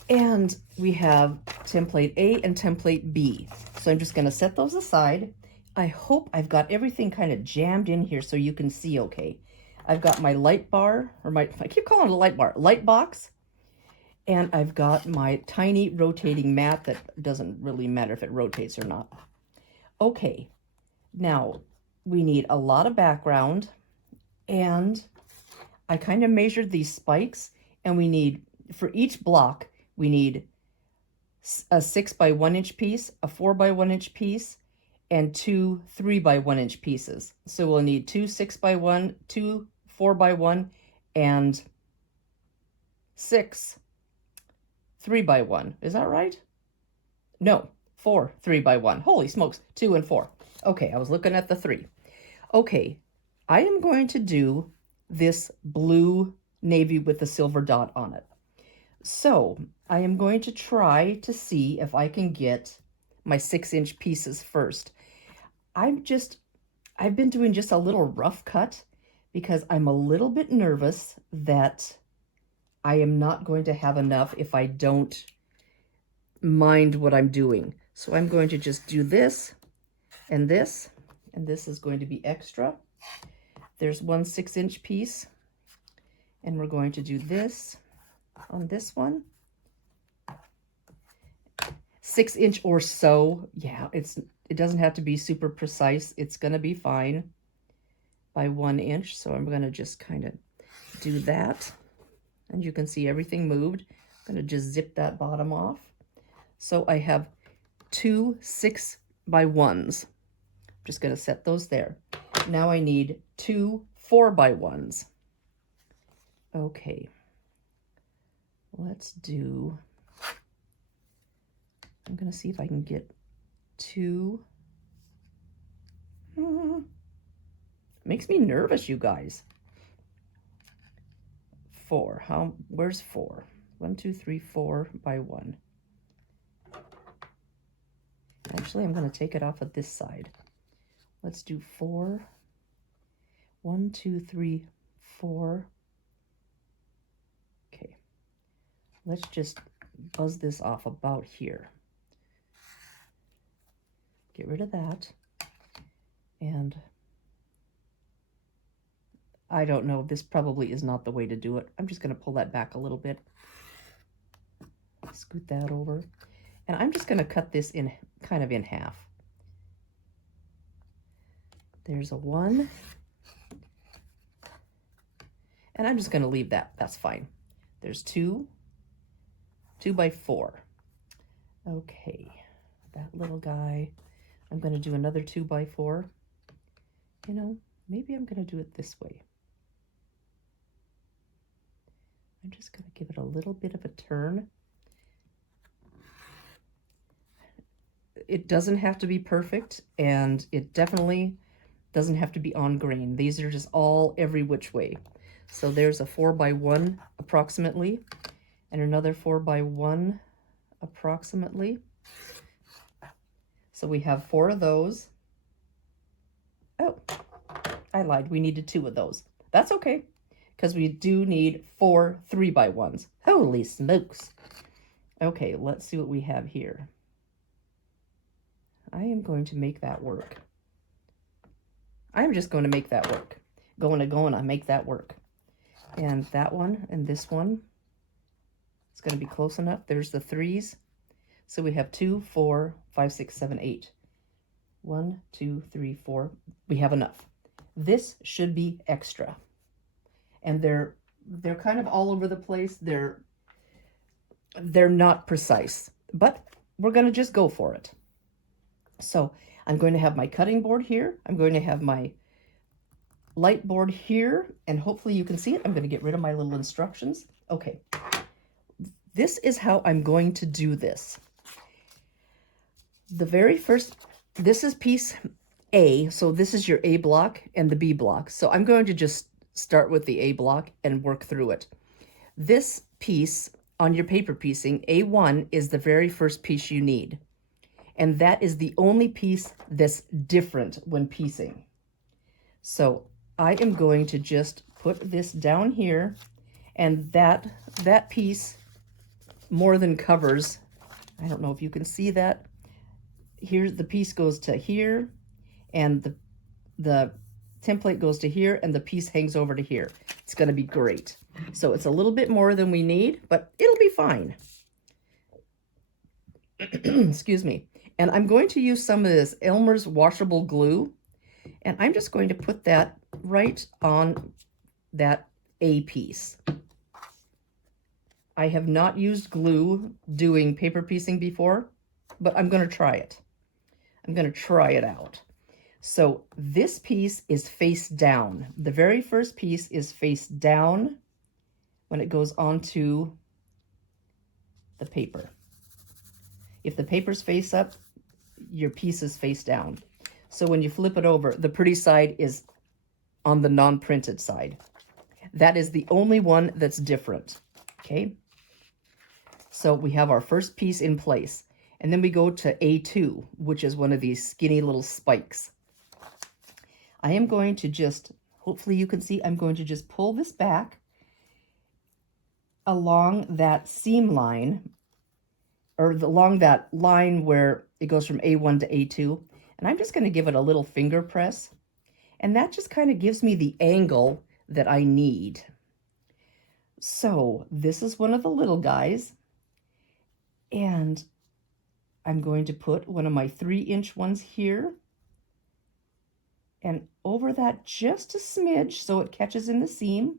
And we have template A and template B. So I'm just going to set those aside. I hope I've got everything kind of jammed in here so you can see okay. I've got my light bar, or I keep calling it a light bar, light box. And I've got my tiny rotating mat that doesn't really matter if it rotates or not. Okay, now we need a lot of background, and I kind of measured these spikes, and we need, for each block, we need a 6 by 1 inch piece, a 4 by 1 inch piece, and 2 3 by 1 inch pieces. So we'll need 2 6 by 1, 2 4 by 1, and 6 3 by 1. Is that right? No, 4 3 by 1. Holy smokes, 2 and 4. Okay, I was looking at the 3. Okay, I am going to do this blue navy with the silver dot on it. So I am going to try to see if I can get my 6-inch pieces first. I've been doing just a little rough cut because I'm a little bit nervous that I am not going to have enough if I don't mind what I'm doing. So I'm going to just do this, and this is going to be extra. There's one 6-inch piece, and we're going to do this on this one. 6-inch or so. Yeah, it doesn't have to be super precise. It's gonna be fine by 1 inch. So I'm gonna just kind of do that, and you can see everything moved. I'm gonna just zip that bottom off. So I have 2 6 by 1s. I'm just gonna set those there. Now I need 2 4 by 1s. Okay, let's do, I'm going to see if I can get 2. Makes me nervous, you guys. 4. Where's 4? 1 2 3 4 by 1. Actually, I'm going to take it off of this side. Let's do 4. 1 2 3 4. Okay. Let's just buzz this off about here. Get rid of that. And I don't know, this probably is not the way to do it. I'm just going to pull that back a little bit. Scoot that over. And I'm just going to cut this in kind of in half. There's a 1. And I'm just going to leave that. That's fine. There's 2. 2 by 4. Okay. That little guy. I'm going to do another 2 by 4. You know, maybe I'm going to do it this way. I'm just going to give it a little bit of a turn. It doesn't have to be perfect, and it definitely doesn't have to be on grain. These are just all every which way. So there's a 4 by 1 approximately, and another 4 by 1 approximately. So we have 4 of those. Oh, I lied. We needed 2 of those. That's okay, because we do need 4 3 by 1s. Holy smokes. Okay, let's see what we have here. I am going to make that work. I'm just going to make that work. Going to make that work. And that one and this one, It's going to be close enough. There's the 3s. So we have 2, 4, 5, 6, 7, 8. 1, 2, 3, 4. We have enough. This should be extra. And they're kind of all over the place. They're not precise, but we're going to just go for it. So I'm going to have my cutting board here. I'm going to have my light board here, and hopefully you can see it. I'm going to get rid of my little instructions. Okay, this is how I'm going to do this. The very first, this is piece A, so this is your A block and the B block. So I'm going to just start with the A block and work through it. This piece on your paper piecing, A1, is the very first piece you need. And that is the only piece that's different when piecing. So I am going to just put this down here, and that piece more than covers. I don't know if you can see that. Here, the piece goes to here, and the template goes to here, and the piece hangs over to here. It's going to be great. So it's a little bit more than we need, but it'll be fine. Excuse me. And I'm going to use some of this Elmer's washable glue, and I'm just going to put that right on that A piece. I have not used glue doing paper piecing before, but I'm going to try it. I'm going to try it out. So this piece is face down. The very first piece is face down when it goes onto the paper. If the paper's face up, your piece is face down. So when you flip it over, the pretty side is on the non-printed side. That is the only one that's different. Okay. So we have our first piece in place. And then we go to A2, which is one of these skinny little spikes. I am going to just, hopefully you can see, I'm going to just pull this back along that seam line, or along that line where it goes from A1 to A2. And I'm just going to give it a little finger press. And that just kind of gives me the angle that I need. So this is one of the little guys. And I'm going to put one of my 3-inch ones here. And over that just a smidge so it catches in the seam.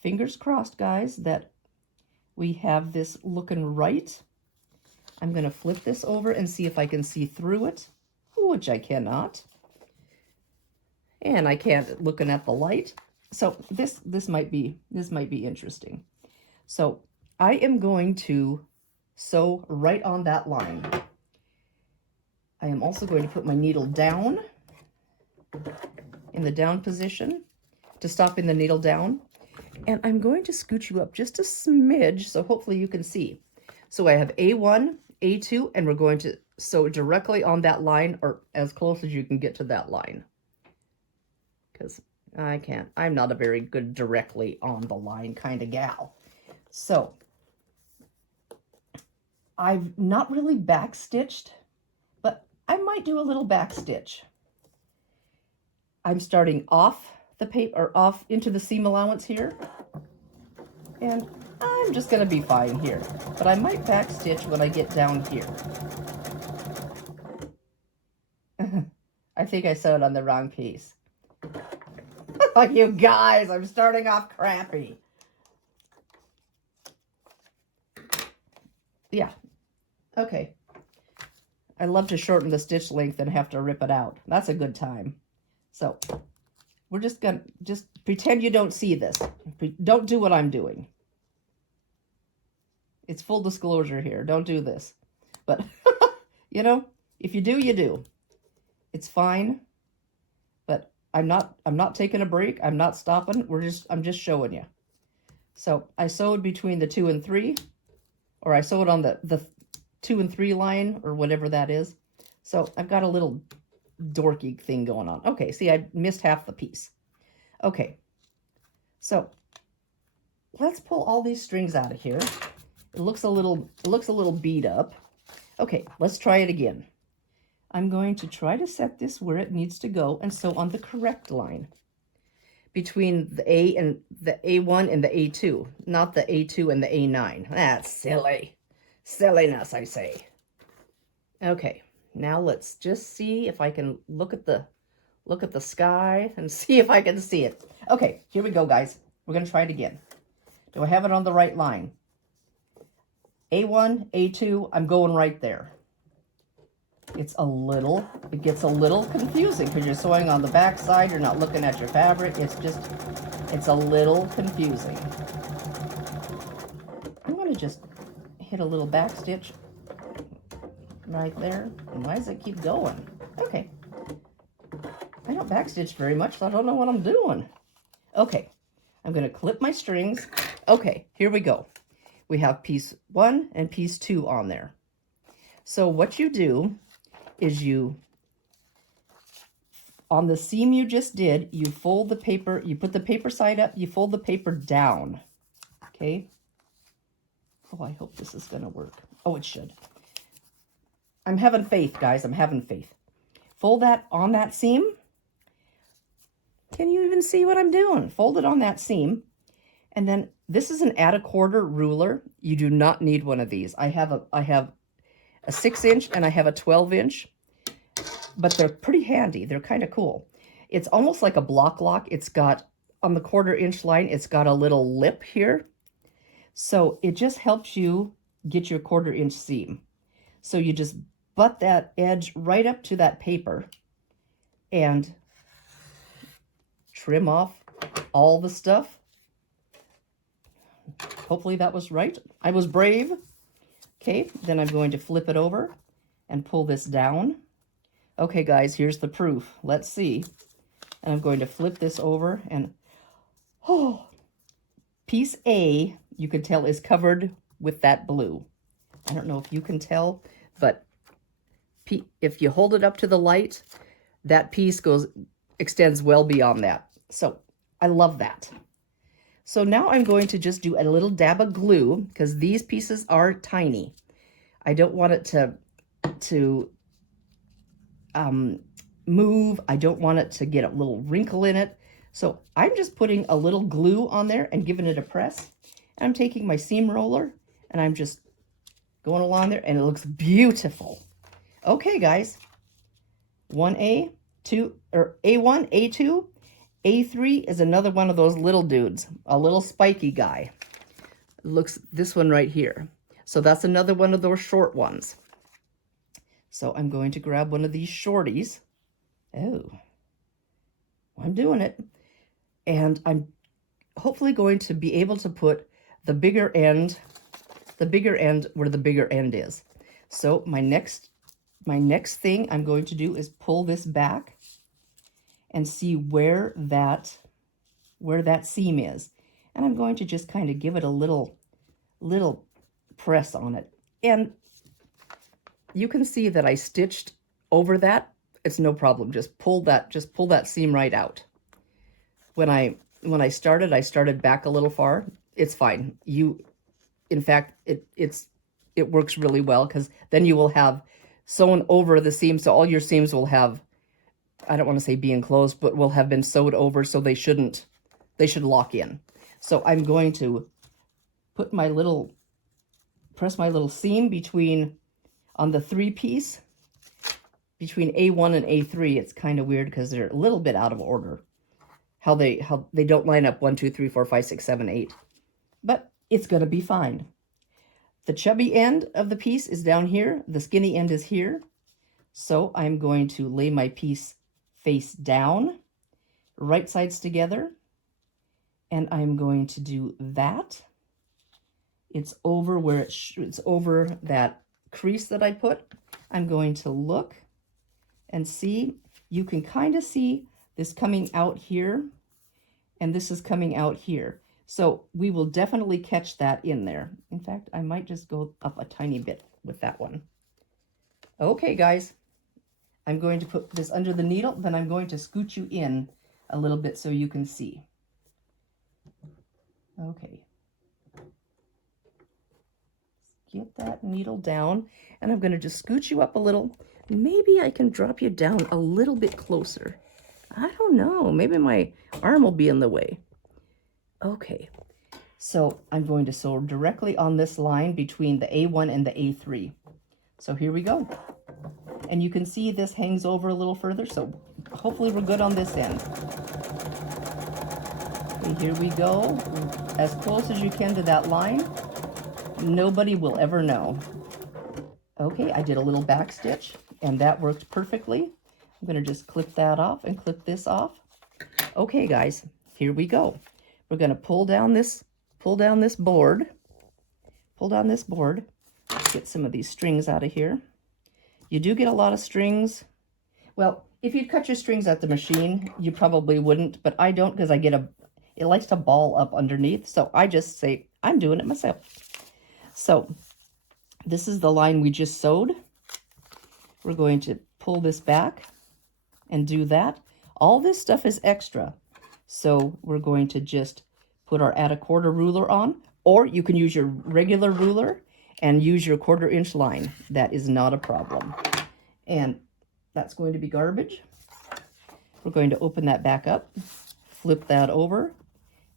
Fingers crossed, guys, that we have this looking right. I'm going to flip this over and see if I can see through it, which I cannot. And I can't looking at the light. So this might be interesting. So I am going to sew right on that line. I am also going to put my needle down in the down position to stop in the needle down. And I'm going to scoot you up just a smidge so hopefully you can see. So I have A1, A2, and we're going to sew directly on that line, or as close as you can get to that line. Because I'm not a very good directly on the line kind of gal. So I've not really backstitched, but I might do a little backstitch. I'm starting off the paper, or off into the seam allowance here, and I'm just going to be fine here, but I might backstitch when I get down here. I think I sewed on the wrong piece. Oh, you guys, I'm starting off crappy. Yeah, okay. I love to shorten the stitch length and have to rip it out. That's a good time. So we're just gonna pretend you don't see this. Don't do what I'm doing. It's full disclosure here. Don't do this. But you know, if you do, you do. It's fine. But I'm not taking a break. I'm not stopping. I'm just showing you. So I sewed between the 2 and 3, or I sewed on the 2 and 3 line, or whatever that is. So I've got a little dorky thing going on. Okay, see, I missed half the piece. Okay, so let's pull all these strings out of here. It looks a little beat up. Okay, let's try it again. I'm going to try to set this where it needs to go and sew on the correct line. between the A and the A1 and the A2, not the A2 and the A9. That's silly. Silliness, I say. Okay, now let's just see if I can look at the sky and see if I can see it. Okay, here we go, guys. We're going to try it again. Do I have it on the right line? A1, A2, I'm going right there. It gets a little confusing because you're sewing on the back side, you're not looking at your fabric. It's a little confusing. I'm going to just hit a little back stitch right there. And why does it keep going? Okay. I don't backstitch very much, so I don't know what I'm doing. Okay, I'm going to clip my strings. Okay, here we go. We have piece 1 and piece 2 on there. So what you do is on the seam you just did, you fold the paper, you put the paper side up, you fold the paper down. Okay? Oh, I hope this is going to work. Oh, it should. I'm having faith, guys. I'm having faith. Fold that on that seam. Can you even see what I'm doing? Fold it on that seam. And then this is an add a quarter ruler. You do not need one of these. I have a 6-inch and I have a 12-inch, but they're pretty handy. They're kind of cool. It's almost like a block lock. It's got, on the 1/4-inch line, it's got a little lip here. So it just helps you get your 1/4-inch seam. So you just butt that edge right up to that paper and trim off all the stuff. Hopefully that was right. I was brave. Okay, then I'm going to flip it over and pull this down. Okay, guys, here's the proof. Let's see. And I'm going to flip this over and, oh, piece A, you can tell, is covered with that blue. I don't know if you can tell, but if you hold it up to the light, that piece extends well beyond that. So I love that. So now I'm going to just do a little dab of glue because these pieces are tiny. I don't want it to move. I don't want it to get a little wrinkle in it. So I'm just putting a little glue on there and giving it a press. And I'm taking my seam roller and I'm just going along there and it looks beautiful. Okay, guys. 1A, 2, or A1, A2, A3 is another one of those little dudes, a little spiky guy. Looks this one right here. So that's another one of those short ones. So I'm going to grab one of these shorties. Oh, I'm doing it. And I'm hopefully going to be able to put the bigger end where the bigger end is. So my next thing I'm going to do is pull this back and see where that seam is. And I'm going to just kind of give it a little press on it. And you can see that I stitched over that. It's no problem. Just pull that seam right out. When I started back a little far. It's fine. In fact, it works really well because then you will have sewn over the seam, so all your seams will have, I don't want to say be enclosed, but will have been sewed over, so they should lock in. So I'm going to put press my little seam on the 3-piece, between A1 and A3. It's kind of weird because they're a little bit out of order. How they don't line up 1, 2, 3, 4, 5, 6, 7, 8. But it's going to be fine. The chubby end of the piece is down here. The skinny end is here. So I'm going to lay my piece face down, right sides together. And I'm going to do that. It's over where it's over that crease that I put. I'm going to look and see. You can kind of see this coming out here, and this is coming out here. So we will definitely catch that in there. In fact, I might just go up a tiny bit with that one. Okay, guys, I'm going to put this under the needle, then I'm going to scoot you in a little bit so you can see. Okay. Get that needle down, and I'm going to just scoot you up a little. Maybe I can drop you down a little bit closer. I don't know. Maybe my arm will be in the way. Okay. So I'm going to sew directly on this line between the A1 and the A3. So here we go. And you can see this hangs over a little further, so hopefully we're good on this end. Okay, here we go. As close as you can to that line. Nobody will ever know. Okay, I did a little back stitch, and that worked perfectly. I'm going to just clip that off and clip this off. Okay, guys, here we go. We're going to pull down this board. Pull down this board. Get some of these strings out of here. You do get a lot of strings. Well, if you'd cut your strings at the machine, you probably wouldn't, but I don't because it likes to ball up underneath. So I just say, I'm doing it myself. So this is the line we just sewed. We're going to pull this back and do that. All this stuff is extra. So we're going to just put our add a quarter ruler on, or you can use your regular ruler and use your 1/4 inch line. That is not a problem. And that's going to be garbage. We're going to open that back up, flip that over,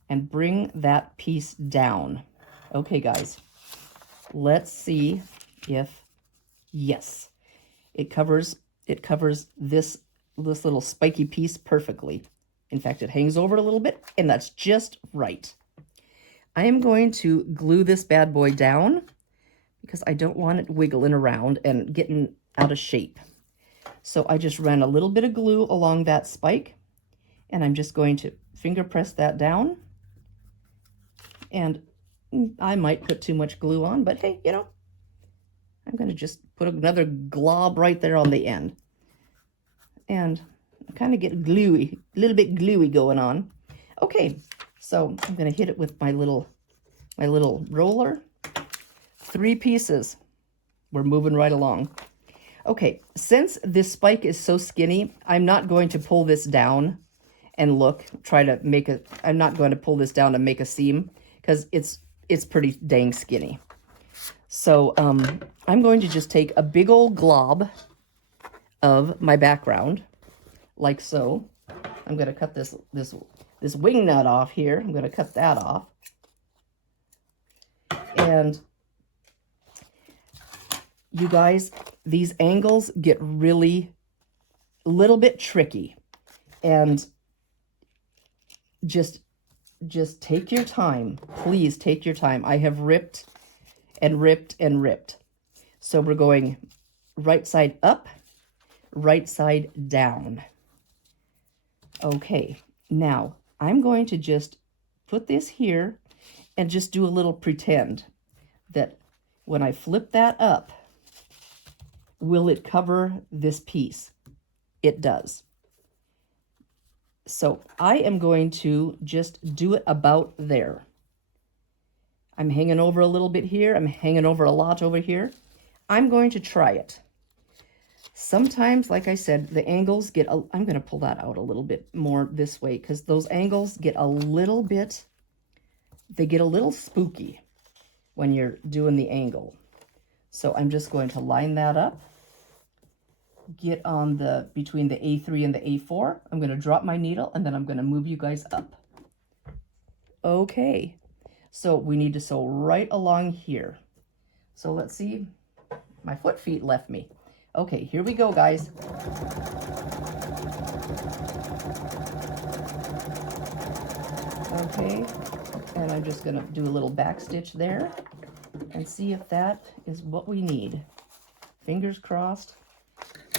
and bring that piece down. Okay, guys, let's see if, yes, it covers this little spiky piece perfectly. In fact, it hangs over a little bit, and that's just right. I am going to glue this bad boy down because I don't want it wiggling around and getting out of shape. So I just ran a little bit of glue along that spike, and I'm just going to finger press that down. And I might put too much glue on, but hey, you know, I'm going to just put another glob right there on the end. And kind of get gluey, a little bit gluey going on. Okay, so I'm going to hit it with my little roller. 3 pieces. We're moving right along. Okay, since this spike is so skinny, I'm not going to pull this down and I'm not going to pull this down and make a seam because it's pretty dang skinny. So I'm going to just take a big old glob of my background, like so. I'm going to cut this wing nut off here. I'm going to cut that off. And you guys, these angles get really a little bit tricky. And just take your time. Please take your time. I have ripped and ripped and ripped. So we're going right side up, right side down. Okay, now I'm going to just put this here and just do a little pretend that when I flip that up, will it cover this piece? It does. So I am going to just do it about there. I'm hanging over a little bit here. I'm hanging over a lot over here. I'm going to try it. Sometimes, like I said, the angles get, I'm going to pull that out a little bit more this way because those angles get a little bit, they get a little spooky when you're doing the angle. So I'm just going to line that up, get on between the A3 and the A4. I'm going to drop my needle and then I'm going to move you guys up. Okay, so we need to sew right along here. So let's see, my foot feet left me. Okay, here we go, guys. Okay, and I'm just gonna do a little back stitch there and see if that is what we need. Fingers crossed.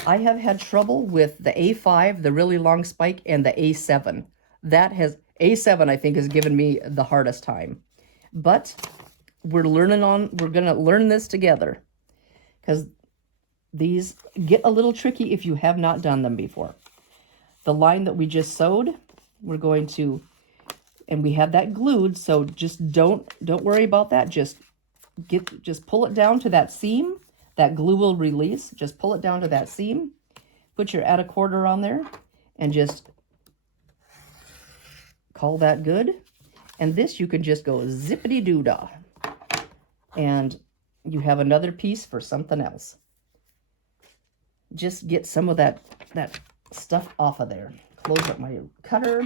I have had trouble with the A5, the really long spike, and the A7. A7 I think has given me the hardest time. But we're gonna learn this together because these get a little tricky if you have not done them before. The line that we just sewed, we're going to, and we have that glued, so just don't worry about that. Just pull it down to that seam. That glue will release. Just pull it down to that seam. Put your add a quarter on there and just call that good. And this you can just go zippity doo dah. And you have another piece for something else. Just get some of that stuff off of there. close up my cutter.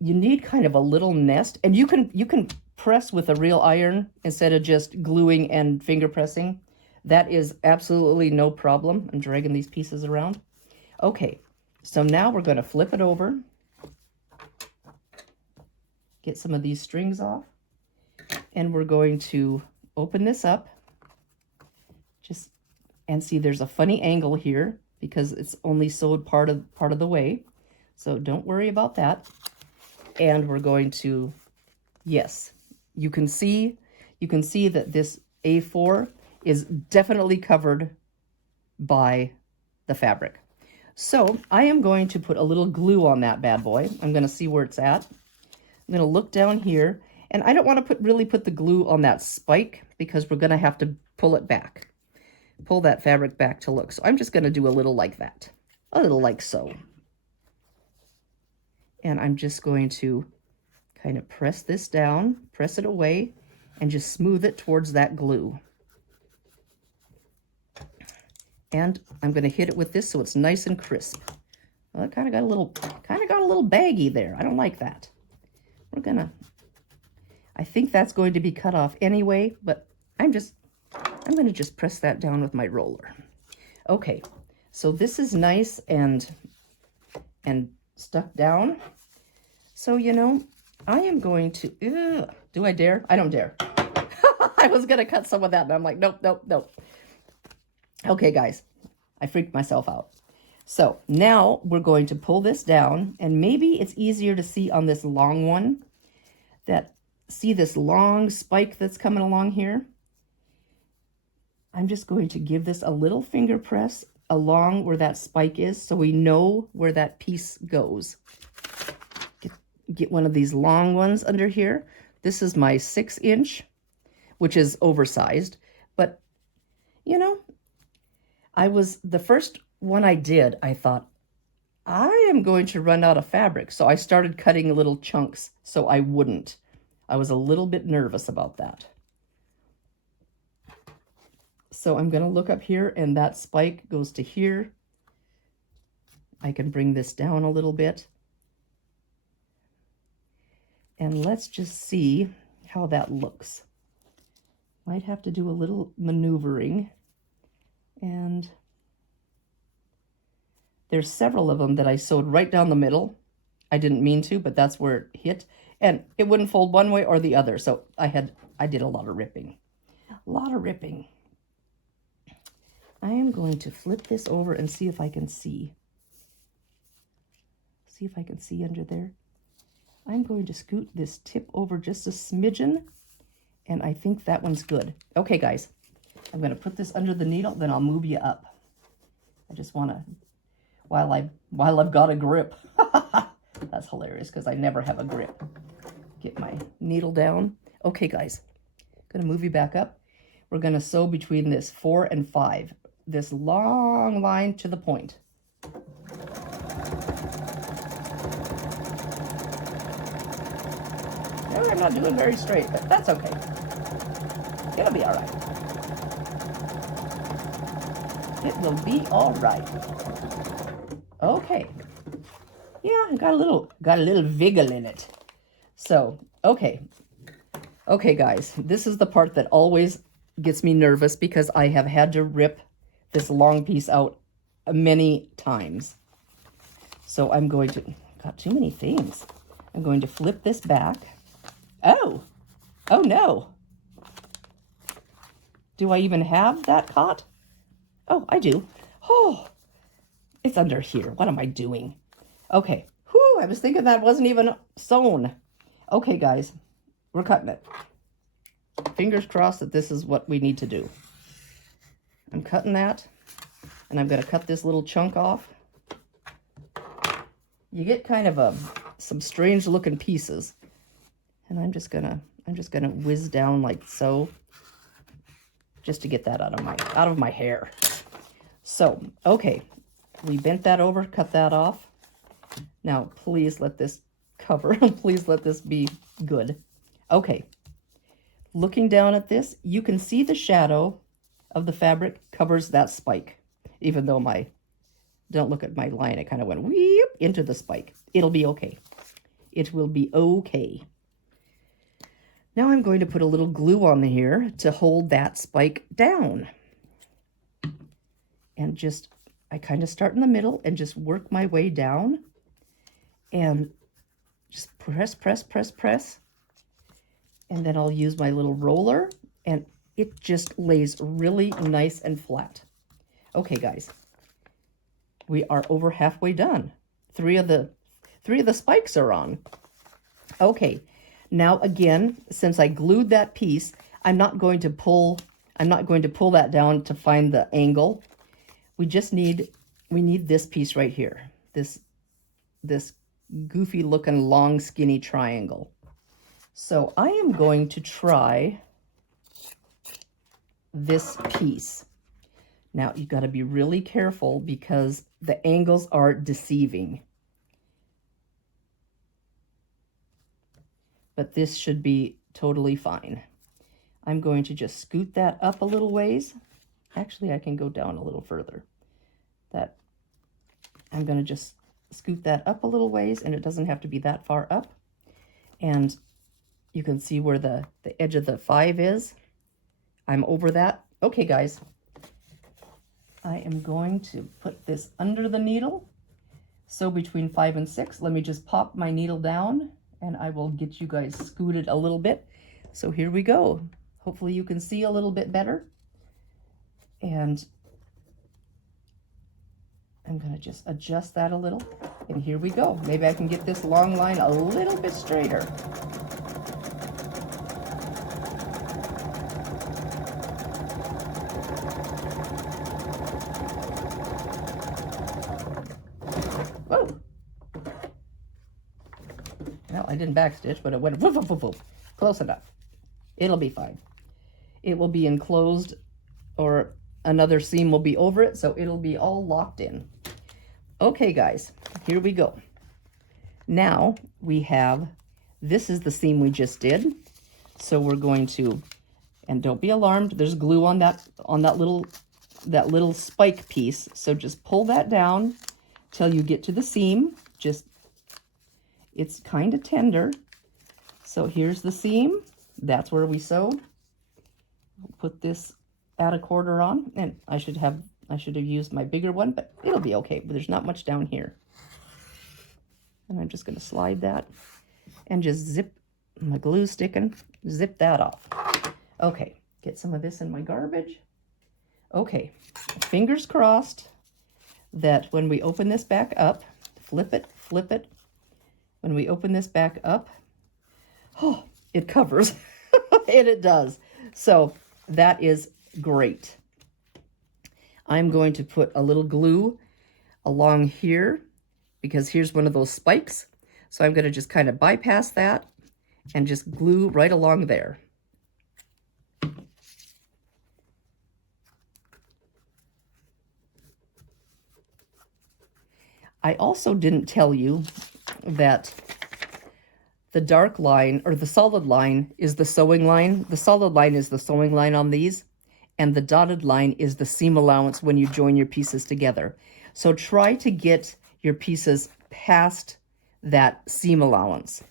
You need kind of a little nest, and you can press with a real iron instead of just gluing and finger pressing. That is absolutely no problem. I'm dragging these pieces around. Okay, so now we're going to flip it over. Get some of these strings off. And we're going to open this up. And see there's a funny angle here because it's only sewed part of the way. So don't worry about that. And we're going to, yes, you can see that this A4 is definitely covered by the fabric. So I am going to put a little glue on that bad boy. I'm going to see where it's at. I'm going to look down here, and I don't want to really put the glue on that spike because we're going to have to pull it back. Pull that fabric back to look. So I'm just going to do a little like that. A little like so. And I'm just going to kind of press this down, press it away, and just smooth it towards that glue. And I'm going to hit it with this so it's nice and crisp. Well, it kind of got a little baggy there. I don't like that. I think that's going to be cut off anyway, but I'm going to just press that down with my roller. Okay, so this is nice and stuck down. So, you know, I am going to, do I dare? I don't dare. I was going to cut some of that, and I'm like, nope, nope, nope. Okay, guys, I freaked myself out. So now we're going to pull this down, and maybe it's easier to see on this long one see this long spike that's coming along here. I'm just going to give this a little finger press along where that spike is so we know where that piece goes. Get one of these long ones under here. This is my 6-inch, which is oversized, but you know, the first one I did, I thought, I am going to run out of fabric. So I started cutting little chunks so I wouldn't. I was a little bit nervous about that. So I'm going to look up here, and that spike goes to here. I can bring this down a little bit. And let's just see how that looks. Might have to do a little maneuvering. And there's several of them that I sewed right down the middle. I didn't mean to, but that's where it hit. And it wouldn't fold one way or the other. So I did a lot of ripping. A lot of ripping. I am going to flip this over and see if I can see. See if I can see under there. I'm going to scoot this tip over just a smidgen. And I think that one's good. Okay, guys. I'm going to put this under the needle, then I'll move you up. I just want to, while I've got a grip. That's hilarious because I never have a grip. Get my needle down. Okay, guys. I'm going to move you back up. We're going to sew between this 4 and 5. This long line to the point. No, I'm not doing very straight, but that's okay. It'll be all right. It will be all right. Okay. Yeah, got a little wiggle in it. So, okay. Okay, guys, this is the part that always gets me nervous because I have had to rip this long piece out many times. So I'm going to, got too many things. I'm going to flip this back. Oh no. Do I even have that caught? Oh, I do. Oh, it's under here. What am I doing? Okay. Whew, I was thinking that wasn't even sewn. Okay, guys, we're cutting it. Fingers crossed that this is what we need to do. I'm cutting that, and I'm going to cut this little chunk off. You get kind of some strange looking pieces, and I'm just gonna whiz down like so, just to get that out of my hair. So, okay, we bent that over, cut that off. Now, please let this cover. Please let this be good. Okay. Looking down at this, you can see the shadow of the fabric covers that spike, even though my Don't look at my line. It kind of went weep into the spike. It'll be okay. It will be okay. Now I'm going to put a little glue on here to hold that spike down. And just, I kind of start in the middle and just work my way down. And just press, press, press, press. And then I'll use my little roller, and it just lays really nice and flat. Okay, guys, we are over halfway done. Three of the spikes are on. Okay, now again, since I glued that piece, I'm not going to pull that down to find the angle. We need this piece right here. This goofy looking long skinny triangle. So I am going to try this piece. Now you've got to be really careful because the angles are deceiving. But this should be totally fine. I'm going to just scoot that up a little ways. Actually, I can go down a little further. I'm going to just scoot that up a little ways, and it doesn't have to be that far up. And you can see where the edge of the 5 is. I'm over that. Okay, guys. I am going to put this under the needle. So between 5 and 6, let me just pop my needle down, and I will get you guys scooted a little bit. So here we go. Hopefully you can see a little bit better. And I'm going to just adjust that a little. And here we go. Maybe I can get this long line a little bit straighter. Whoa! Well, I didn't backstitch, but it went woof, woof, woof, woof. Close enough. It'll be fine. It will be enclosed, or another seam will be over it, so it'll be all locked in. Okay, guys, here we go. Now we have, this is the seam we just did. So we're going to, and don't be alarmed, there's glue on that little spike piece. So just pull that down till you get to the seam. It's kind of tender. So here's the seam. That's where we sewed. Put this add a quarter on, and I should have used my bigger one, but it'll be okay. But there's not much down here. And I'm just going to slide that and just zip my glue sticking, zip that off. Okay, get some of this in my garbage. Okay, fingers crossed that when we open this back up, flip it. When we open this back up, oh, it covers, and it does. So that is great. I'm going to put a little glue along here because here's one of those spikes. So I'm going to just kind of bypass that and just glue right along there. I also didn't tell you that the dark line, or the solid line, is the sewing line. The solid line is the sewing line on these, and the dotted line is the seam allowance when you join your pieces together. So try to get your pieces past that seam allowance,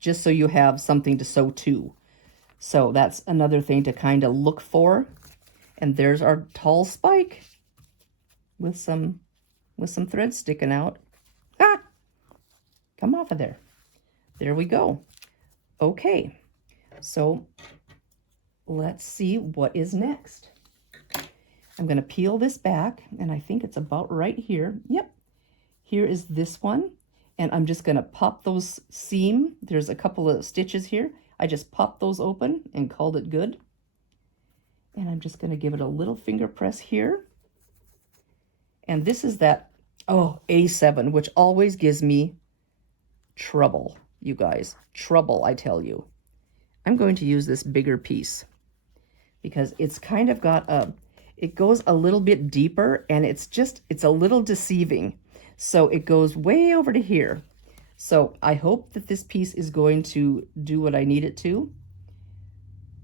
just so you have something to sew to. So that's another thing to kind of look for. And there's our tall spike with some thread sticking out. Ah! Come off of there. There we go. Okay, so let's see what is next. I'm going to peel this back, and I think it's about right here. Yep, here is this one, and I'm just going to pop those seam. There's a couple of stitches here. I just popped those open and called it good. And I'm just going to give it a little finger press here. And this is that, oh, A7, which always gives me trouble, you guys. Trouble, I tell you. I'm going to use this bigger piece because it's kind of got a, it goes a little bit deeper, and it's a little deceiving. So it goes way over to here. So I hope that this piece is going to do what I need it to.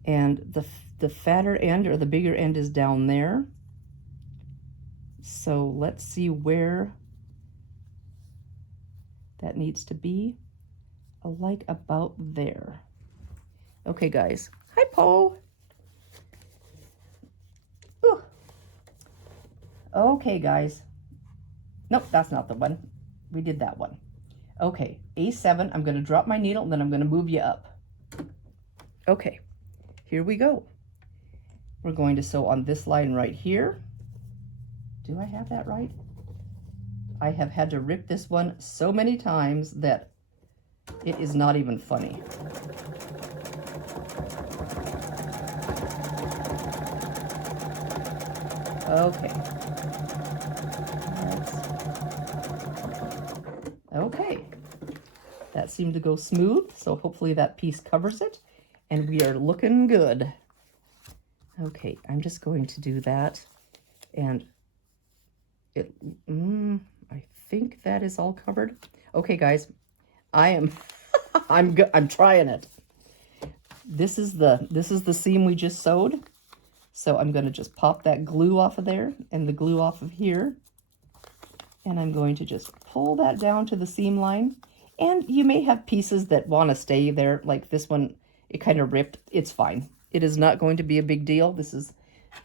And the fatter end, or the bigger end, is down there. So let's see where that needs to be. Like about there. Okay, guys. Hi, Poe. Ooh. Okay, guys. Nope, that's not the one. We did that one. Okay, A7. I'm going to drop my needle, and then I'm going to move you up. Okay, here we go. We're going to sew on this line right here. Do I have that right? I have had to rip this one so many times that it is not even funny. Okay. Okay. That seemed to go smooth, so hopefully that piece covers it, and we are looking good. Okay, I'm just going to do that, and I think that is all covered. Okay, guys, I'm trying it. This is the seam we just sewed. So I'm going to just pop that glue off of there and the glue off of here. And I'm going to just pull that down to the seam line. And you may have pieces that want to stay there, like this one, it kind of ripped. It's fine. It is not going to be a big deal. This is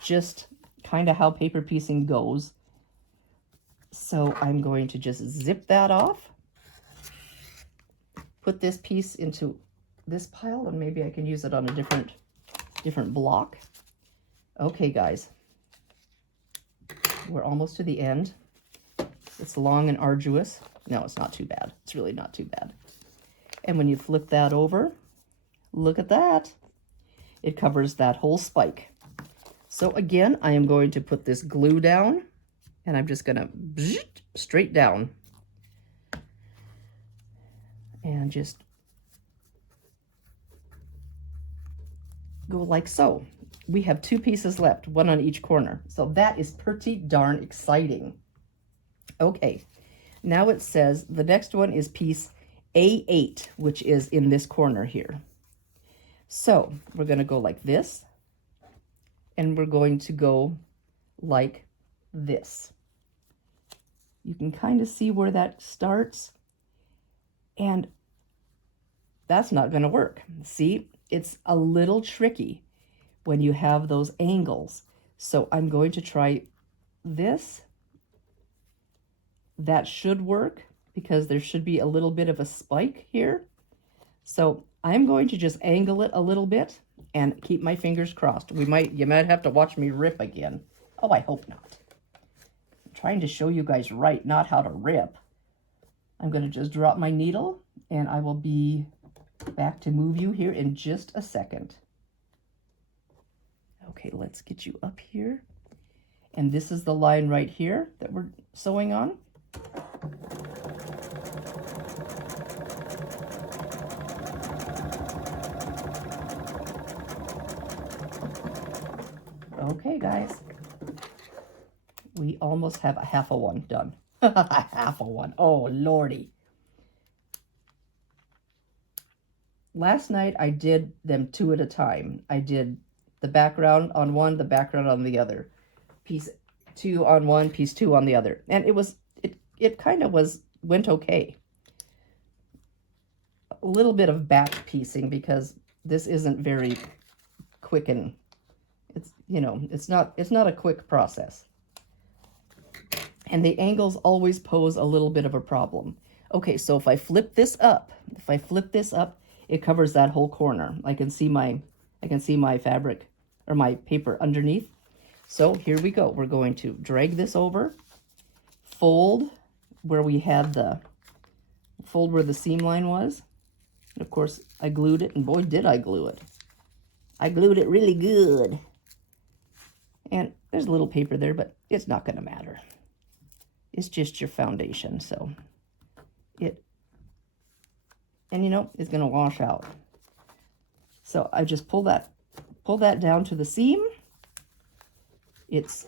just kind of how paper piecing goes. So I'm going to just zip that off. Put this piece into this pile, and maybe I can use it on a different block. Okay, guys, we're almost to the end. It's long and arduous. No, it's not too bad. It's really not too bad. And when you flip that over, look at that. It covers that whole spike. So again, I am going to put this glue down, and I'm just gonna straight down. And just go like so. We have 2 pieces left, one on each corner. So that is pretty darn exciting. Okay, now it says the next one is piece A8, which is in this corner here. So we're going to go like this, and we're going to go like this. You can kind of see where that starts, and that's not going to work. See, it's a little tricky when you have those angles. So I'm going to try this. That should work because there should be a little bit of a spike here. So I'm going to just angle it a little bit and keep my fingers crossed. You might have to watch me rip again. Oh, I hope not. I'm trying to show you guys right, not how to rip. I'm going to just drop my needle, and I will be back to move you here in just a second. Okay, let's get you up here. And this is the line right here that we're sewing on. Okay, guys. We almost have a half of one done. Half of one. Oh, Lordy. Last night I did them 2 at a time. I did the background on one, the background on the other. Piece 2 on one, piece 2 on the other. And it kind of went okay. A little bit of batch piecing because this isn't very quick, and it's not a quick process. And the angles always pose a little bit of a problem. Okay, so if I flip this up, it covers that whole corner. I can see my fabric or my paper underneath. So here we go. We're going to drag this over, fold where the seam line was. And of course, I glued it, and boy, did I glue it. I glued it really good. And there's a little paper there, but it's not going to matter. It's just your foundation, so it's going to wash out. So I just pull that down to the seam. It's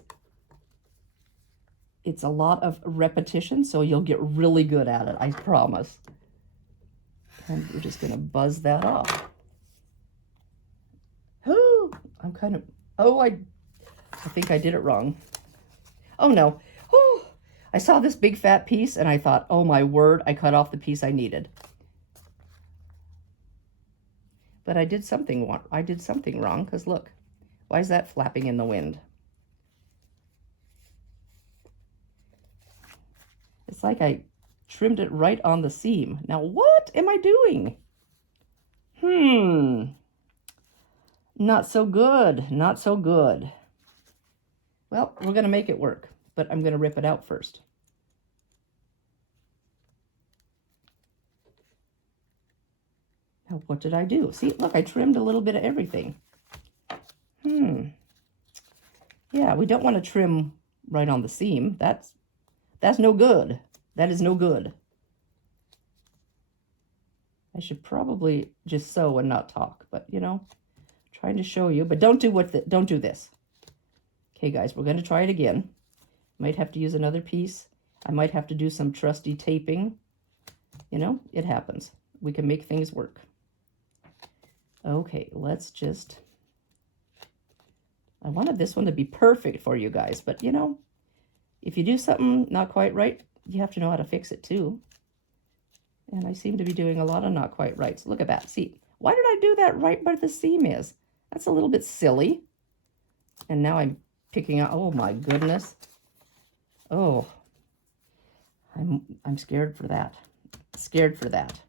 a lot of repetition, so you'll get really good at it, I promise. And we're just going to buzz that off. I think I did it wrong. Oh no. I saw this big fat piece and I thought, oh my word, I cut off the piece I needed. But I did something wrong, because look, why is that flapping in the wind? It's like I trimmed it right on the seam. Now what am I doing? Not so good, not so good. Well, we're going to make it work, but I'm going to rip it out first. Now, what did I do? See, look, I trimmed a little bit of everything. Yeah, we don't want to trim right on the seam. That's no good. That is no good. I should probably just sew and not talk, but you know, trying to show you, but don't do this. Okay, guys, we're going to try it again. Might have to use another piece. I might have to do some trusty taping. You know, it happens. We can make things work. Okay, let's just... I wanted this one to be perfect for you guys, but you know, if you do something not quite right, you have to know how to fix it too. And I seem to be doing a lot of not quite rights. Look at that. See, why did I do that right where the seam is? That's a little bit silly. And now I'm picking out, oh my goodness. Oh, I'm scared for that. Scared for that.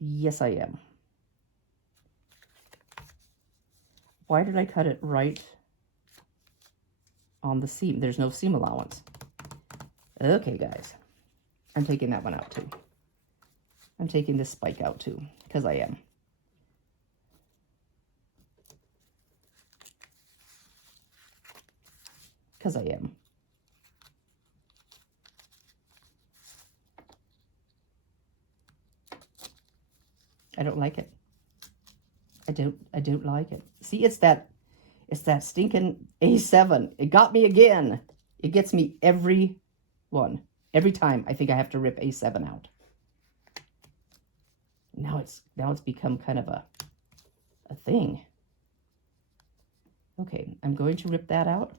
Yes, I am. Why did I cut it right on the seam? There's no seam allowance. Okay, guys. I'm taking that one out too. I'm taking this spike out too, because I am. Because I am. I don't like it. I don't like it. See, it's that stinking A7. It got me again. It gets me every one. Every time I think I have to rip A7 out. Now it's become kind of a thing. Okay, I'm going to rip that out.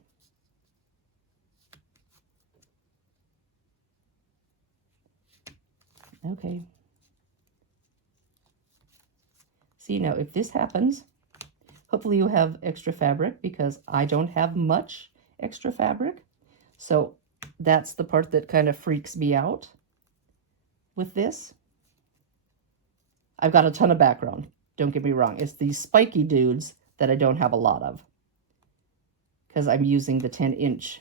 Okay. See, now if this happens, hopefully you have extra fabric, because I don't have much extra fabric. So that's the part that kind of freaks me out with this. I've got a ton of background, don't get me wrong. It's these spiky dudes that I don't have a lot of, because I'm using the 10-inch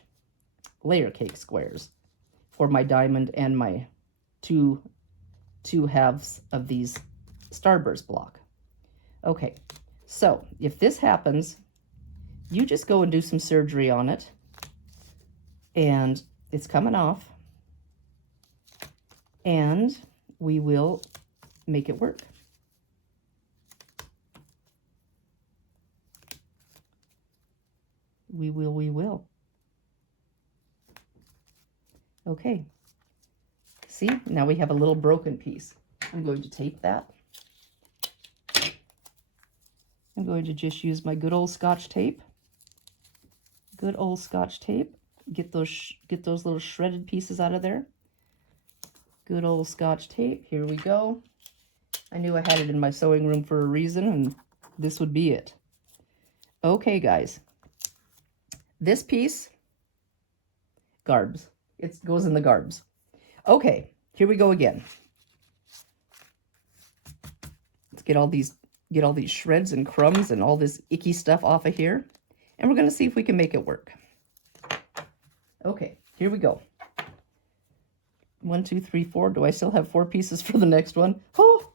layer cake squares for my diamond and my two halves of these Starburst block. Okay, so if this happens, you just go and do some surgery on it, and it's coming off, and we will make it work. We will. Okay. See, now we have a little broken piece. I'm going to tape that. I'm going to just use my good old Scotch tape. Good old Scotch tape. Get those little shredded pieces out of there. Good old Scotch tape. Here we go. I knew I had it in my sewing room for a reason, and this would be it. Okay, guys. This piece, garbs. It goes in the garbs. Okay, here we go again. Let's get all these shreds and crumbs and all this icky stuff off of here, and we're going to see if we can make it work. Okay, here we go. 1, 2, 3, 4. Do I still have 4 pieces for the next one? Oh,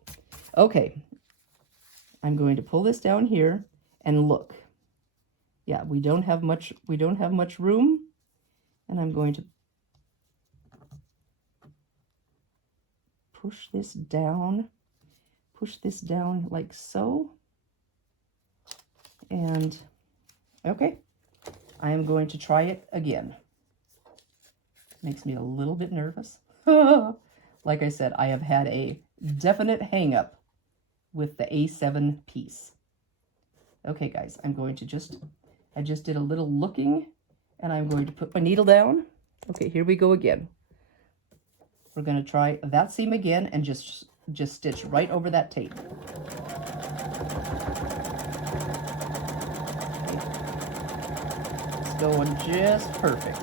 okay. I'm going to pull this down here and look. Yeah, we don't have much room, and I'm going to push this down like so. And okay, I am going to try it again. Makes me a little bit nervous. Like I said, I have had a definite hang up with the A7 piece. Okay, guys, I'm going to I just did a little looking, and I'm going to put my needle down, Okay, here we go again. We're going to try that seam again and just stitch right over that tape. Okay. It's going just perfect.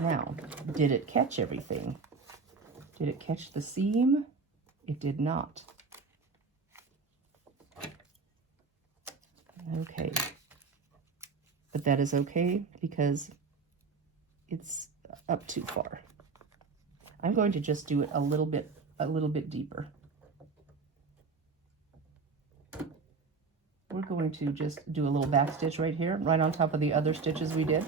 Now, did it catch everything? Did it catch the seam? It did not. Okay. But that is okay because it's up too far. I'm going to just do it a little bit deeper. We're going to just do a little back stitch right here, right on top of the other stitches we did.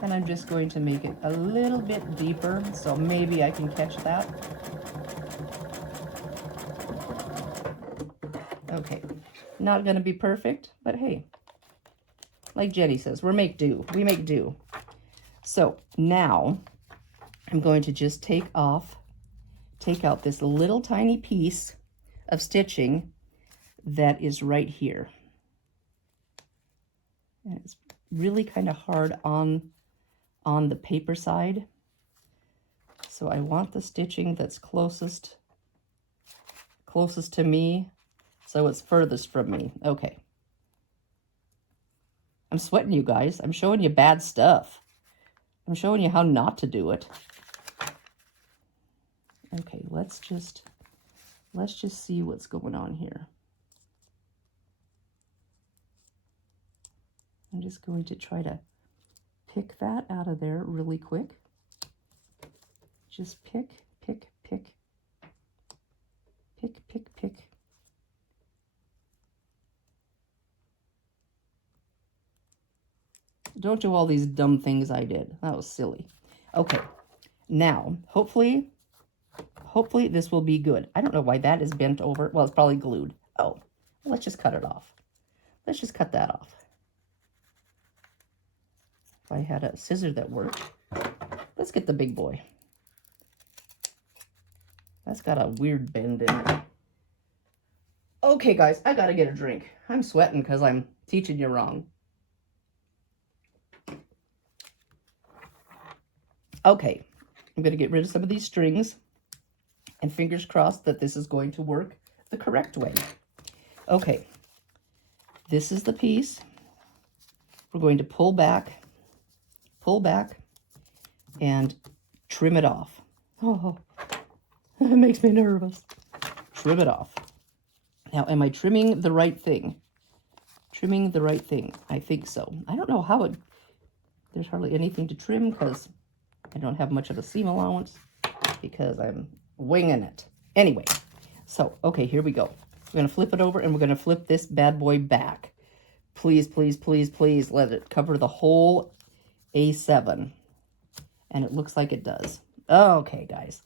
And I'm just going to make it a little bit deeper, so maybe I can catch that. Okay, not gonna be perfect, but hey, like Jenny says, we make do. So now I'm going to just take out this little tiny piece of stitching that is right here. And it's really kind of hard on the paper side. So I want the stitching that's closest to me, so it's furthest from me. Okay. I'm sweating, you guys. I'm showing you bad stuff. I'm showing you how not to do it. Okay, let's just see what's going on here. I'm just going to try to pick that out of there really quick. Just pick. Don't do all these dumb things I did. That was silly. Okay, now, hopefully this will be good. I don't know why that is bent over. Well, it's probably glued. Oh, let's just cut it off. Let's just cut that off. If I had a scissor that worked. Let's get the big boy. That's got a weird bend in it. Okay, guys, I gotta get a drink. I'm sweating because I'm teaching you wrong. Okay, I'm going to get rid of some of these strings, and fingers crossed that this is going to work the correct way. Okay, this is the piece. We're going to pull back, and trim it off. Oh, it makes me nervous. Trim it off. Now, am I trimming the right thing? Trimming the right thing. I think so. I don't know how there's hardly anything to trim because I don't have much of a seam allowance because I'm winging it. Anyway, so, okay, here we go. We're going to flip it over and we're going to flip this bad boy back. Please, please, please, please let it cover the whole A7. And it looks like it does. Okay, guys.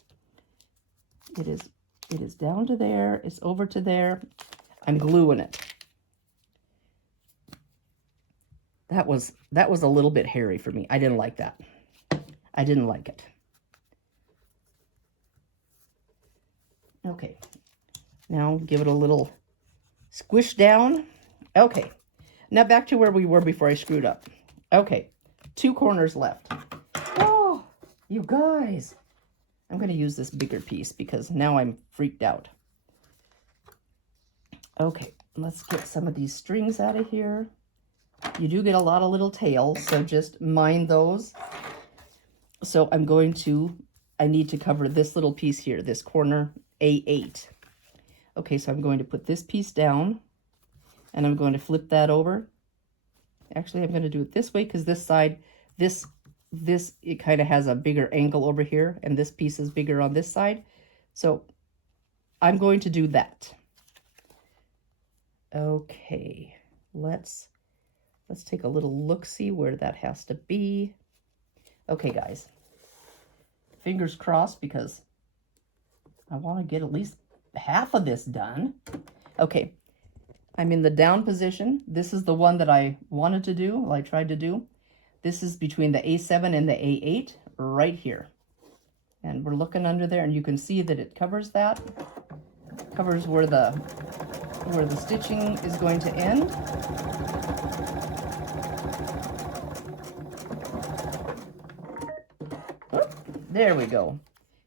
It is down to there. It's over to there. I'm gluing it. That was a little bit hairy for me. I didn't like that. I didn't like it. Okay. Now give it a little squish down. Okay. Now back to where we were before I screwed up. Okay. 2 corners left. Oh, you guys. I'm going to use this bigger piece because now I'm freaked out. Okay. Let's get some of these strings out of here. You do get a lot of little tails, so just mind those. So I need to cover this little piece here, this corner A8. Okay, so I'm going to put this piece down, and I'm going to flip that over. Actually, I'm going to do it this way because this side, it kind of has a bigger angle over here, and this piece is bigger on this side. So I'm going to do that. Okay, let's take a little look-see where that has to be. Okay, guys, fingers crossed because I want to get at least half of this done. Okay, I'm in the down position. This is the one that I wanted to do, I tried to do. This is between the A7 and the A8 right here. And we're looking under there, and you can see that it covers that. Covers where the where the stitching is going to end. Oh, there we go.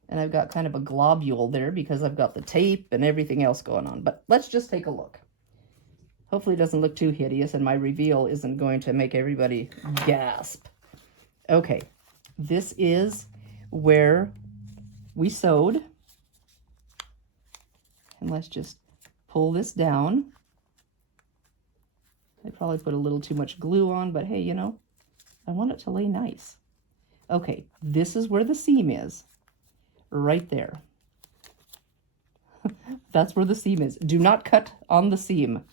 And I've got kind of a globule there because I've got the tape and everything else going on. But let's just take a look. Hopefully it doesn't look too hideous and my reveal isn't going to make everybody gasp. Okay, this is where we sewed. And let's just pull this down. I probably put a little too much glue on, but hey, you know, I want it to lay nice. Okay, this is where the seam is. Right there. That's where the seam is. Do not cut on the seam.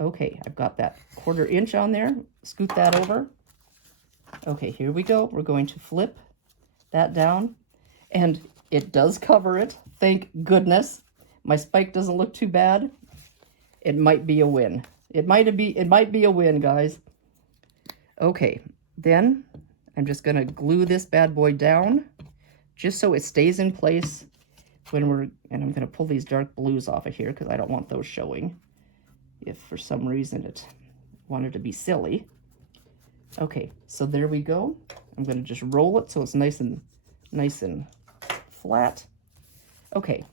Okay, I've got that 1/4 inch on there. Scoot that over. Okay, here we go. We're going to flip that down. And it does cover it. Thank goodness. My spike doesn't look too bad. It might be a win. It might be a win, guys. Okay, then I'm just going to glue this bad boy down just so it stays in place when we're, and I'm going to pull these dark blues off of here because I don't want those showing if for some reason it wanted to be silly. Okay, so there we go. I'm going to just roll it so it's nice and flat. Okay.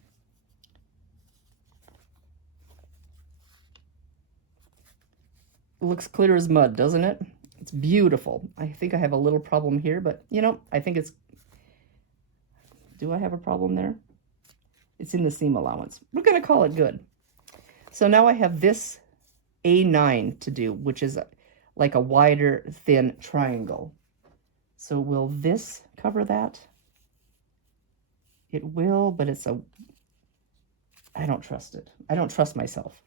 It looks clear as mud, doesn't it? It's beautiful. I think I have a little problem here, but you know, I think it's, do I have a problem there? It's in the seam allowance. We're going to call it good. So now I have this A9 to do, which is like a wider, thin triangle. So will this cover that? It will, but it's a, I don't trust it. I don't trust myself.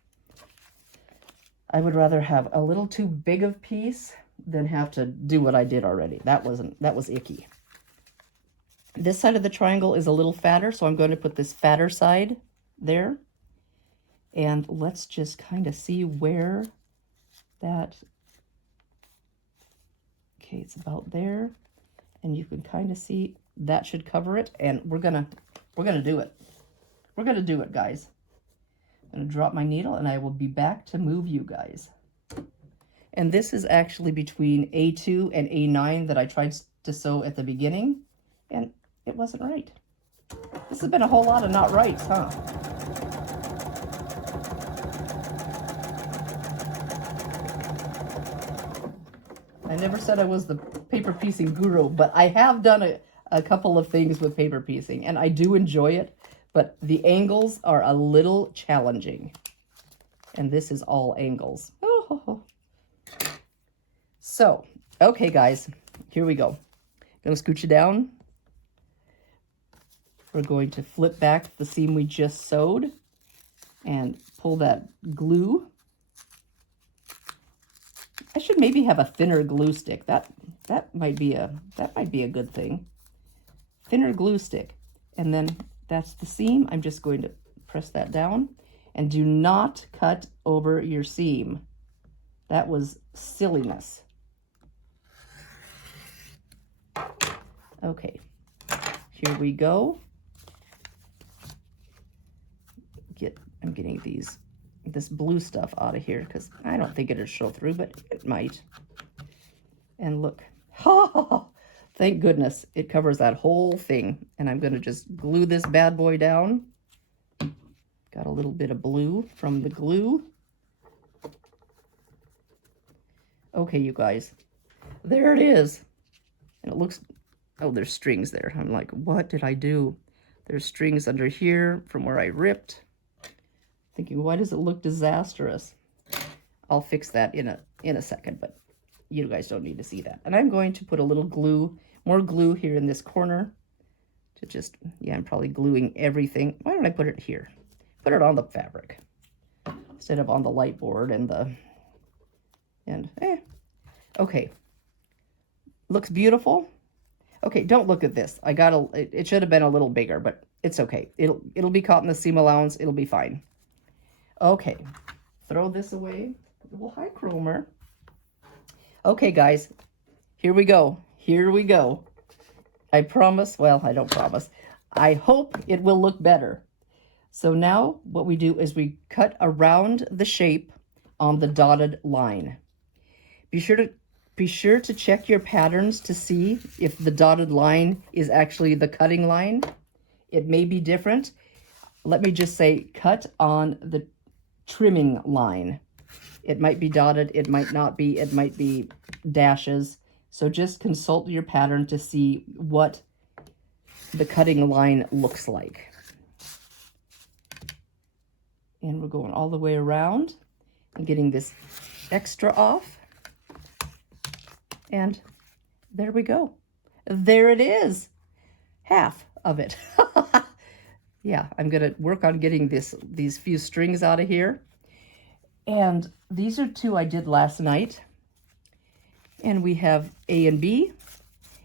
I would rather have a little too big of piece than have to do what I did already. That was icky. This side of the triangle is a little fatter, so I'm going to put this fatter side there. And let's just kind of see where that, okay, it's about there. And you can kind of see that should cover it. And we're gonna do it. We're gonna do it, guys. I'm gonna drop my needle and I will be back to move you guys. And this is actually between A2 and A9 that I tried to sew at the beginning, and it wasn't right. This has been a whole lot of not rights, huh? I never said I was the paper piecing guru, but I have done a couple of things with paper piecing, and I do enjoy it, but the angles are a little challenging. And this is all angles. Oh. So, okay, guys, here we go. Gonna scoot you down. We're going to flip back the seam we just sewed and pull that glue. I should maybe have a thinner glue stick. That might be a good thing. Thinner glue stick. And then that's the seam. I'm just going to press that down. And do not cut over your seam. That was silliness. Okay, here we go. I'm getting this blue stuff out of here because I don't think it'll show through, but it might. And look, thank goodness it covers that whole thing. And I'm going to just glue this bad boy down. Got a little bit of blue from the glue. Okay, you guys, there it is. And it looks, oh, there's strings there. I'm like, what did I do? There's strings under here from where I ripped. Thinking, why does it look disastrous? I'll fix that in a second, but you guys don't need to see that. And I'm going to put a little glue, more glue here in this corner to just, yeah, I'm probably gluing everything. Why don't I put it here? Put it on the fabric instead of on the light board okay. Looks beautiful. Okay, don't look at this. It should have been a little bigger, but it's okay. It'll be caught in the seam allowance. It'll be fine. Okay, throw this away. Well, hi, Chromer. Okay, guys, here we go. Here we go. I promise, well, I don't promise. I hope it will look better. So now what we do is we cut around the shape on the dotted line. Be sure to check your patterns to see if the dotted line is actually the cutting line. It may be different. Let me just say cut on the trimming line. It might be dotted, it might not be, it might be dashes. So just consult your pattern to see what the cutting line looks like. And we're going all the way around and getting this extra off. And there we go. There it is. Half of it. Yeah, I'm gonna work on getting these few strings out of here. And these are two I did last night. And we have A and B,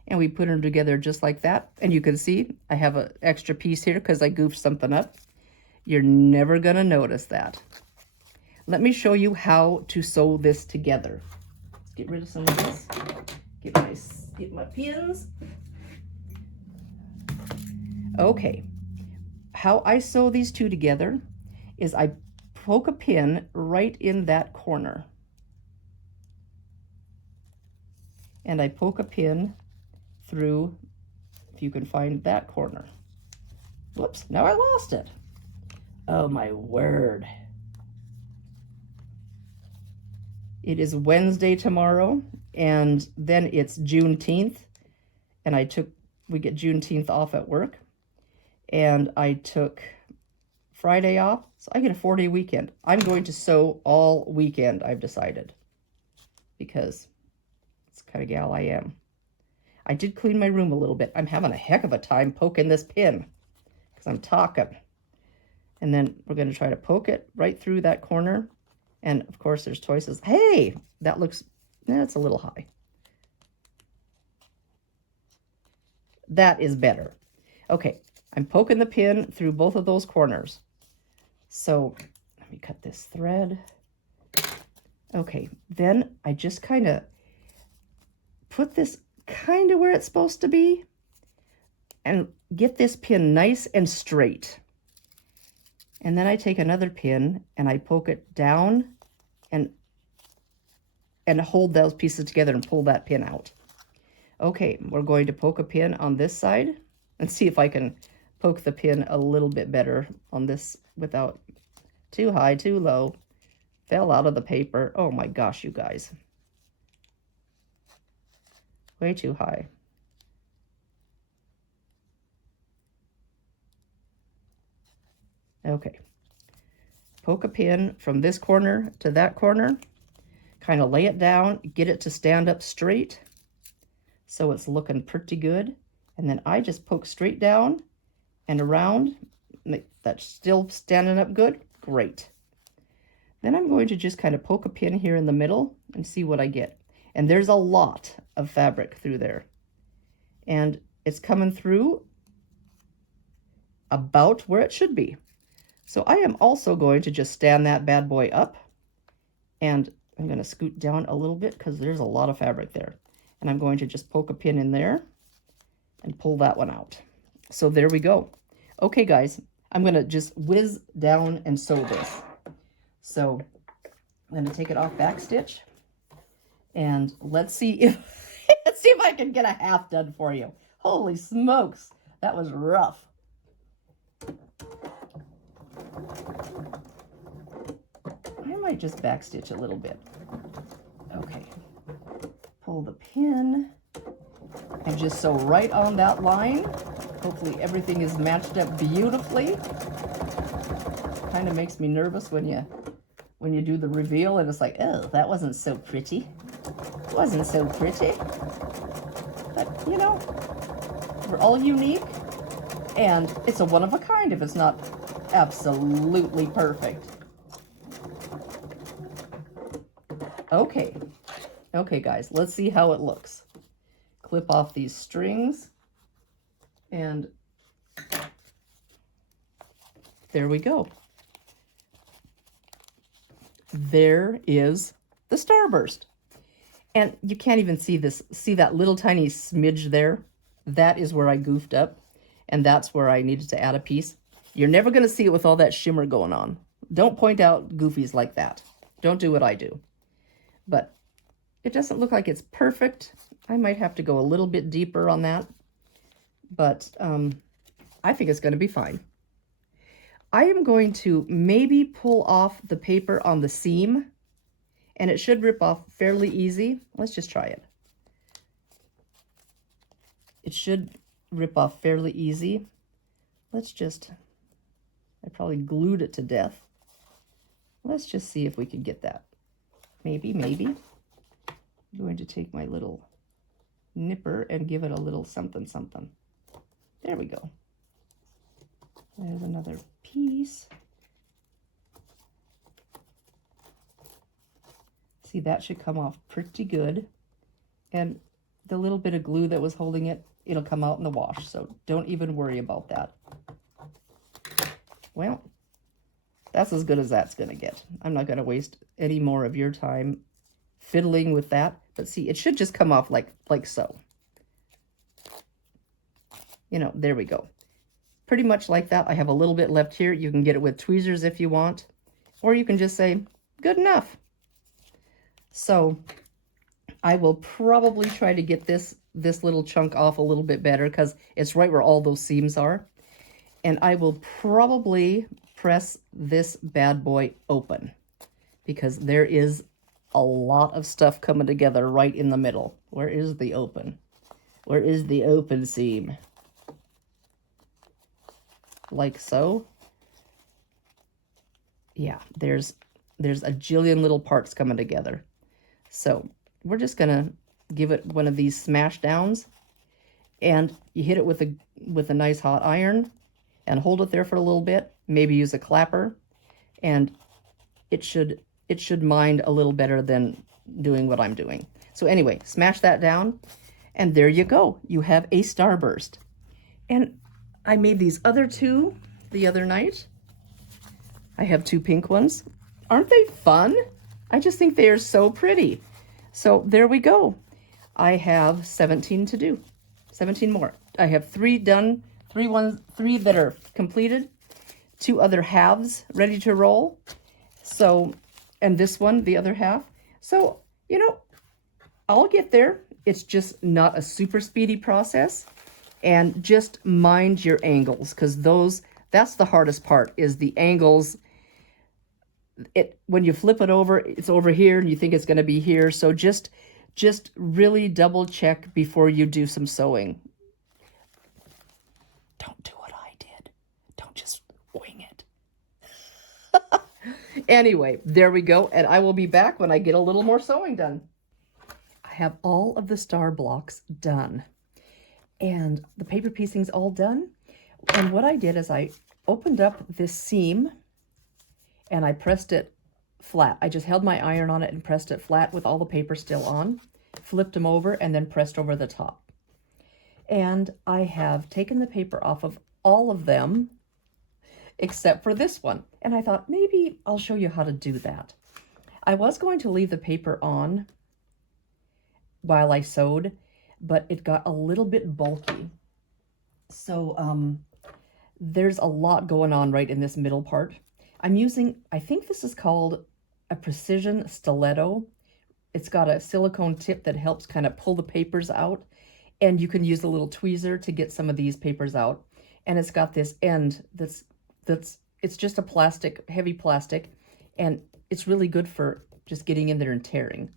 and we put them together just like that. And you can see I have an extra piece here because I goofed something up. You're never gonna notice that. Let me show you how to sew this together. Let's get rid of some of this. Get my pins. Okay, how I sew these two together is I poke a pin right in that corner. And I poke a pin through, if you can find that corner. Whoops, now I lost it. Oh my word. It is Wednesday tomorrow, and then it's Juneteenth, and we get Juneteenth off at work, and I took Friday off, so I get a 4-day weekend. I'm going to sew all weekend, I've decided, because it's the kind of gal I am. I did clean my room a little bit. I'm having a heck of a time poking this pin, because I'm talking. And then we're going to try to poke it right through that corner. And of course there's choices. Hey, that looks, that's a little high. That is better. Okay, I'm poking the pin through both of those corners. So let me cut this thread. Okay, then I just kind of put this kind of where it's supposed to be and get this pin nice and straight. And then I take another pin and I poke it down and hold those pieces together and pull that pin out. Okay, we're going to poke a pin on this side and see if I can poke the pin a little bit better on this without too high, too low. Fell out of the paper. Oh my gosh, you guys. Way too high. Okay, poke a pin from this corner to that corner, kind of lay it down, get it to stand up straight so it's looking pretty good. And then I just poke straight down and around. That's still standing up good. Great. Then I'm going to just kind of poke a pin here in the middle and see what I get. And there's a lot of fabric through there. And it's coming through about where it should be. So I am also going to just stand that bad boy up, and I'm going to scoot down a little bit because there's a lot of fabric there. And I'm going to just poke a pin in there and pull that one out. So there we go. Okay, guys, I'm going to just whiz down and sew this. So I'm going to take it off back stitch, and let's see if I can get a half done for you. Holy smokes, that was rough. I might just backstitch a little bit. Okay, pull the pin and just sew right on that line. Hopefully everything is matched up beautifully. Kind of makes me nervous when you do the reveal and it's like, oh, that wasn't so pretty. Wasn't so pretty. But you know, we're all unique, and it's a one of a kind if it's not absolutely perfect. Okay guys, let's see how it looks. Clip off these strings, and there we go. There is the Starburst. And you can't even see that little tiny smidge there? That is where I goofed up, and that's where I needed to add a piece. You're never going to see it with all that shimmer going on. Don't point out goofies like that. Don't do what I do. But it doesn't look like it's perfect. I might have to go a little bit deeper on that. But I think it's going to be fine. I am going to maybe pull off the paper on the seam. And it should rip off fairly easy. Let's just try it. It should rip off fairly easy. Let's just... I probably glued it to death. Let's just see if we can get that. Maybe, maybe. I'm going to take my little nipper and give it a little something, something. There we go. There's another piece. See, that should come off pretty good. And the little bit of glue that was holding it, it'll come out in the wash. So don't even worry about that. Well, that's as good as that's going to get. I'm not going to waste any more of your time fiddling with that. But see, it should just come off like so. You know, there we go. Pretty much like that. I have a little bit left here. You can get it with tweezers if you want. Or you can just say, good enough. So I will probably try to get this little chunk off a little bit better because it's right where all those seams are. And I will probably press this bad boy open because there is a lot of stuff coming together right in the middle. Where is the open? Where is the open seam? Like so. Yeah, there's a jillion little parts coming together. So we're just gonna give it one of these smash downs, and you hit it with a nice hot iron and hold it there for a little bit. Maybe use a clapper, and it should mind a little better than doing what I'm doing. So anyway, smash that down, and there you go. You have a starburst. And I made these other two the other night. I have two pink ones. Aren't they fun? I just think they are so pretty. So there we go. I have 17 to do. 17 more. I have 3 done, 3 that are completed, 2 other halves ready to roll. So, and this one, the other half. So, you know, I'll get there. It's just not a super speedy process. And just mind your angles, because that's the hardest part, is the angles. When you flip it over, it's over here and you think it's going to be here. So just really double check before you do some sewing. Don't do what I did. Don't just wing it. Anyway, there we go. And I will be back when I get a little more sewing done. I have all of the star blocks done. And the paper piecing's all done. And what I did is I opened up this seam and I pressed it flat. I just held my iron on it and pressed it flat with all the paper still on, flipped them over, and then pressed over the top. And I have taken the paper off of all of them, except for this one. And I thought, maybe I'll show you how to do that. I was going to leave the paper on while I sewed, but it got a little bit bulky. So there's a lot going on right in this middle part. I'm using, I think this is called a precision stiletto. It's got a silicone tip that helps kind of pull the papers out. And you can use a little tweezer to get some of these papers out. And it's got this end it's just a plastic, heavy plastic. And it's really good for just getting in there and tearing.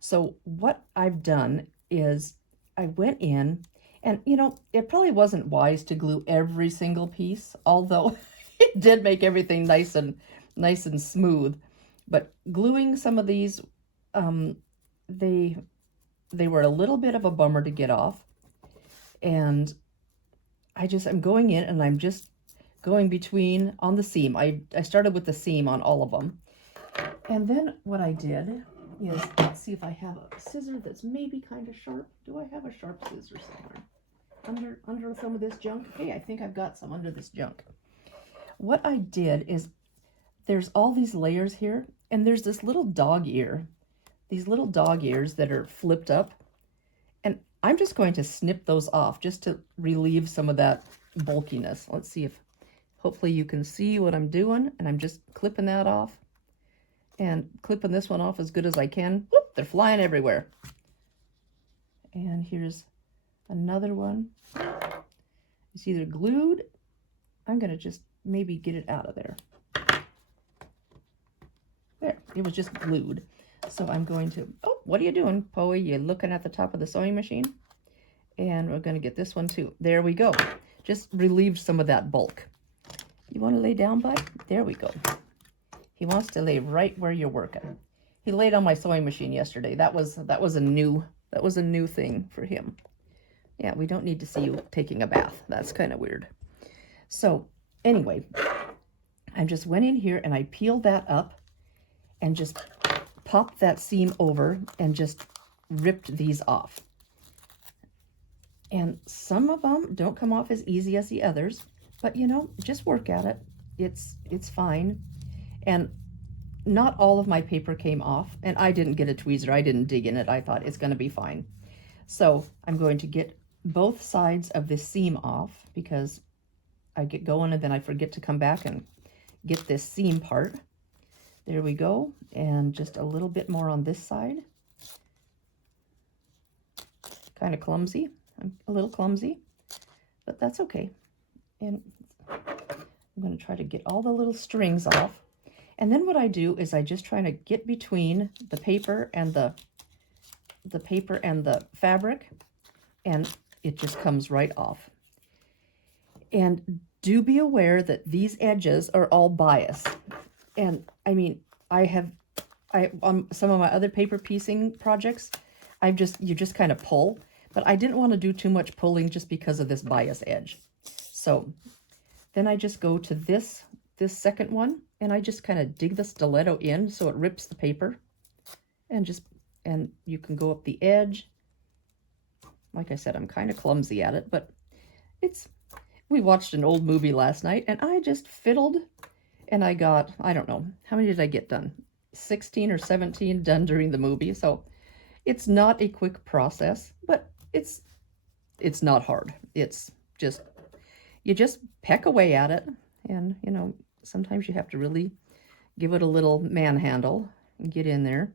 So what I've done is I went in and, you know, it probably wasn't wise to glue every single piece, although it did make everything nice and smooth. But gluing some of these, they were a little bit of a bummer to get off. And I'm going in and I'm just going between on the seam. I started with the seam on all of them. And then what I did is, let's see if I have a scissor that's maybe kind of sharp. Do I have a sharp scissor somewhere? Under some of this junk? Hey, I think I've got some under this junk. What I did is, there's all these layers here, and there's this little dog ear. These little dog ears that are flipped up. And I'm just going to snip those off just to relieve some of that bulkiness. Let's see if Hopefully you can see what I'm doing, and I'm just clipping that off and clipping this one off as good as I can. Whoop, they're flying everywhere. And here's another one. It's either glued. I'm gonna just maybe get it out of there. There, it was just glued. So I'm going to, oh, what are you doing, Poe? You're looking at the top of the sewing machine? And we're gonna get this one too. There we go. Just relieved some of that bulk. You wanna lay down, bud? There we go. He wants to lay right where you're working. He laid on my sewing machine yesterday. That was a new thing for him. Yeah, we don't need to see you taking a bath. That's kind of weird. So anyway, I just went in here and I peeled that up and just popped that seam over and just ripped these off. And some of them don't come off as easy as the others, but you know, just work at it. It's fine. And not all of my paper came off, and I didn't get a tweezer. I didn't dig in it. I thought it's going to be fine. So I'm going to get both sides of this seam off because I get going and then I forget to come back and get this seam part. There we go. And just a little bit more on this side. Kind of clumsy. I'm a little clumsy, but that's okay. And I'm going to try to get all the little strings off. And then what I do is I just try to get between the paper and the fabric, and it just comes right off. And do be aware that these edges are all bias. And I mean, on some of my other paper piecing projects, you just kind of pull, but I didn't want to do too much pulling just because of this bias edge. So then I just go to this second one, and I just kind of dig the stiletto in so it rips the paper, and you can go up the edge. Like I said, I'm kind of clumsy at it, but we watched an old movie last night, and I just fiddled, and I got, I don't know, how many did I get done? 16 or 17 done during the movie. So it's not a quick process, but it's not hard. It's just, you just peck away at it, and you know, sometimes you have to really give it a little manhandle and get in there.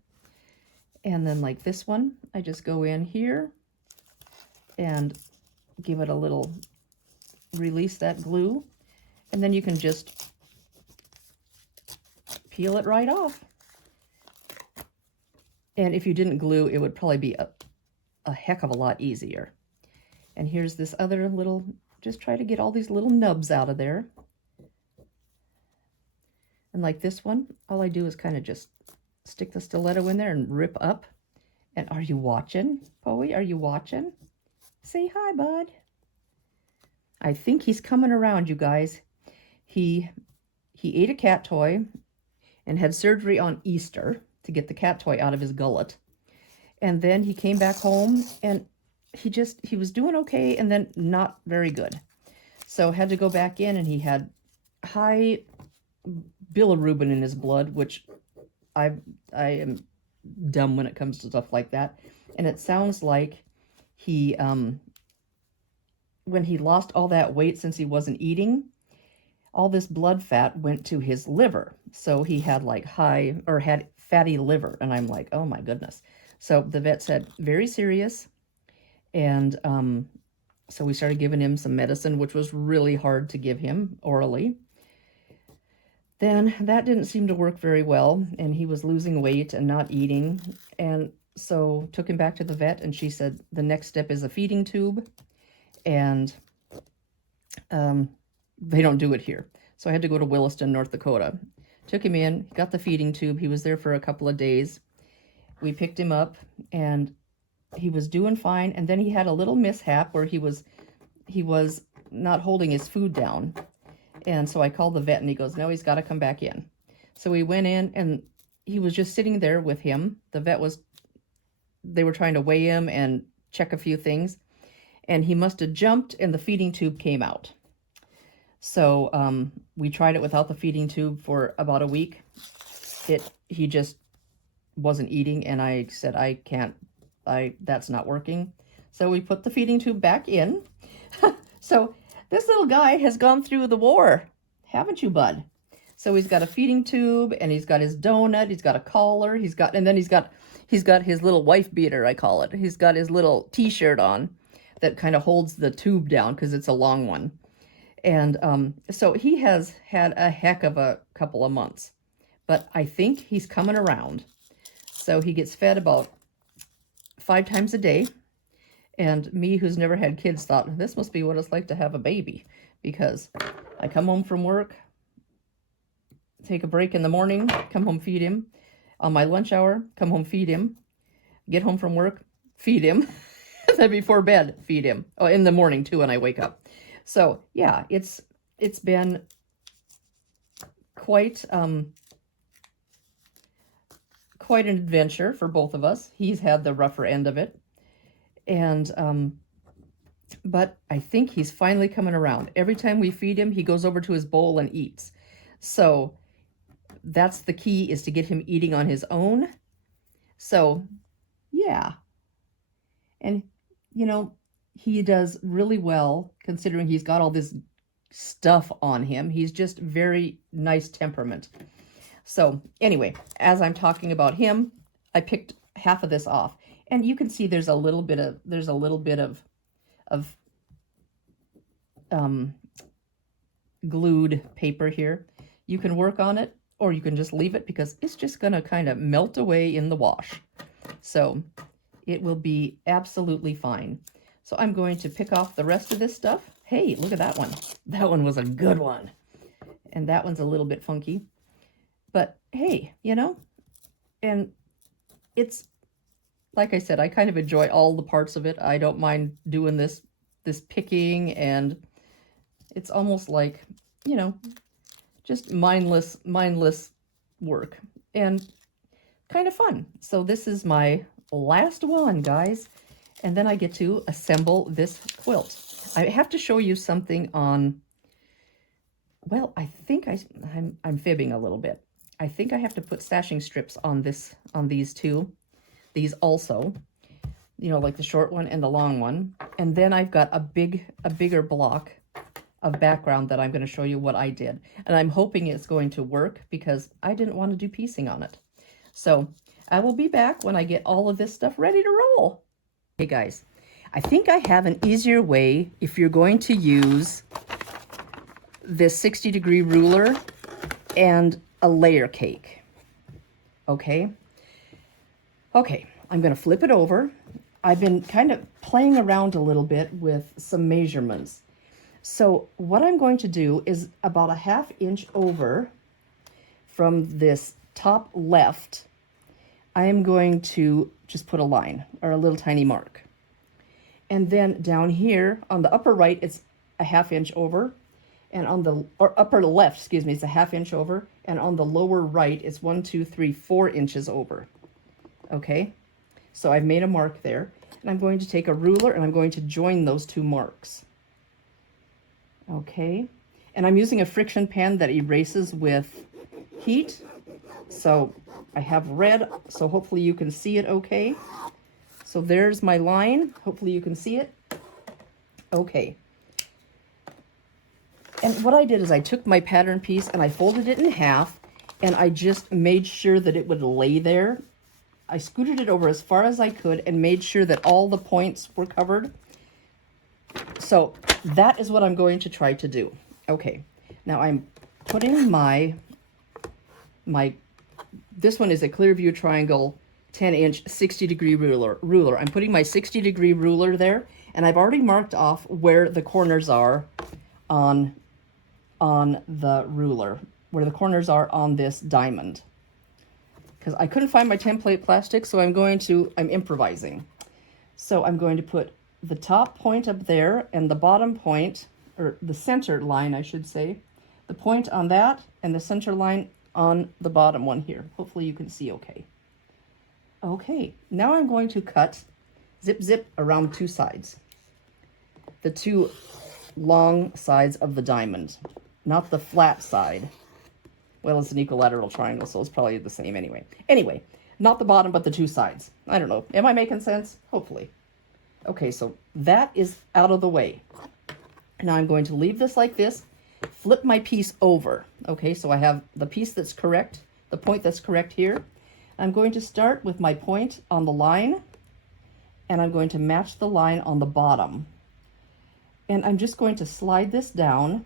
And then like this one, I just go in here and give it a little, release that glue, and then you can just peel it right off. And if you didn't glue, it would probably be a heck of a lot easier. And here's this other little, just try to get all these little nubs out of there. And like this one, all I do is kind of just stick the stiletto in there and rip up. And are you watching, Poe? Are you watching? Say hi, bud. I think he's coming around, you guys. He ate a cat toy and had surgery on Easter to get the cat toy out of his gullet. And then he came back home, and he was doing okay, and then not very good. So had to go back in, and he had high bilirubin in his blood, which I am dumb when it comes to stuff like that. And it sounds like he, when he lost all that weight since he wasn't eating, all this blood fat went to his liver. So he had like had fatty liver. And I'm like, oh my goodness. So the vet said, very serious. And so we started giving him some medicine, which was really hard to give him orally. Then that didn't seem to work very well, and he was losing weight and not eating. And so took him back to the vet, and she said the next step is a feeding tube, and they don't do it here. So I had to go to Williston, North Dakota. Took him in, got the feeding tube. He was there for a couple of days. We picked him up, and he was doing fine. And then he had a little mishap where he was not holding his food down. And so I called the vet, and he goes, no, he's got to come back in. So we went in, and he was just sitting there with him. The vet they were trying to weigh him and check a few things. And he must have jumped, and the feeding tube came out. So we tried it without the feeding tube for about a week. He just wasn't eating, and I said, that's not working. So we put the feeding tube back in. So this little guy has gone through the war. Haven't you, bud? So he's got a feeding tube, and he's got his donut, he's got a collar, and then he's got his little wife beater, I call it. He's got his little t-shirt on that kind of holds the tube down because it's a long one. And so he has had a heck of a couple of months, but I think he's coming around. So he gets fed about 5 times a day. And me, who's never had kids, thought this must be what it's like to have a baby, because I come home from work, take a break in the morning, come home, feed him. On my lunch hour, come home, feed him. Get home from work, feed him. Then before bed, feed him. Oh, in the morning too when I wake up. So yeah, it's been quite an adventure for both of us. He's had the rougher end of it. And but I think he's finally coming around. Every time we feed him, he goes over to his bowl and eats. So that's the key, is to get him eating on his own. So yeah. And you know, he does really well considering he's got all this stuff on him. He's just very nice temperament. So anyway, as I'm talking about him, I picked half of this off. And you can see there's a little bit of glued paper here. You can work on it, or you can just leave it, because it's just going to kind of melt away in the wash. So it will be absolutely fine. So I'm going to pick off the rest of this stuff. Hey, look at that one. That one was a good one. And that one's a little bit funky. But hey, you know, and it's, like I said, I kind of enjoy all the parts of it. I don't mind doing this picking, and it's almost like, you know, just mindless work and kind of fun. So this is my last one, guys, and then I get to assemble this quilt. I have to show you something on, well, I think I'm fibbing a little bit. I think I have to put sashing strips on these two. These also, you know, like the short one and the long one. And then I've got a bigger block of background that I'm going to show you what I did. And I'm hoping it's going to work, because I didn't want to do piecing on it. So I will be back when I get all of this stuff ready to roll. Hey guys, I think I have an easier way if you're going to use this 60-degree ruler and a layer cake. Okay. Okay, I'm going to flip it over. I've been kind of playing around a little bit with some measurements. So what I'm going to do is about a 1/2 inch over from this top left, I am going to just put a line or a little tiny mark. And then down here on the upper right, it's a 1/2 inch over. And on the upper left, excuse me, it's a 1/2 inch over. And on the lower right, it's 1, 2, 3, 4 inches over. Okay, so I've made a mark there, and I'm going to take a ruler and I'm going to join those two marks. Okay, and I'm using a friction pen that erases with heat. So I have red, so hopefully you can see it okay. So there's my line. Hopefully you can see it. Okay. And what I did is I took my pattern piece and I folded it in half, and I just made sure that it would lay there. I scooted it over as far as I could and made sure that all the points were covered. So that is what I'm going to try to do. Okay, now I'm putting my this one is a Clearview Triangle 10-inch 60-degree ruler. I'm putting my 60-degree ruler there, and I've already marked off where the corners are on the ruler, where the corners are on this diamond. Because I couldn't find my template plastic, so I'm improvising. So I'm going to put the top point up there and the bottom point, or the center line, I should say, the point on that and the center line on the bottom one here. Hopefully you can see okay. Okay, now I'm going to cut zip around two sides. The two long sides of the diamond, not the flat side. Well, it's an equilateral triangle, so it's probably the same anyway. Anyway, not the bottom, but the two sides. I don't know. Am I making sense? Hopefully. Okay, so that is out of the way. Now I'm going to leave this like this, flip my piece over. Okay, so I have the piece that's correct, the point that's correct here. I'm going to start with my point on the line, and I'm going to match the line on the bottom. And I'm just going to slide this down.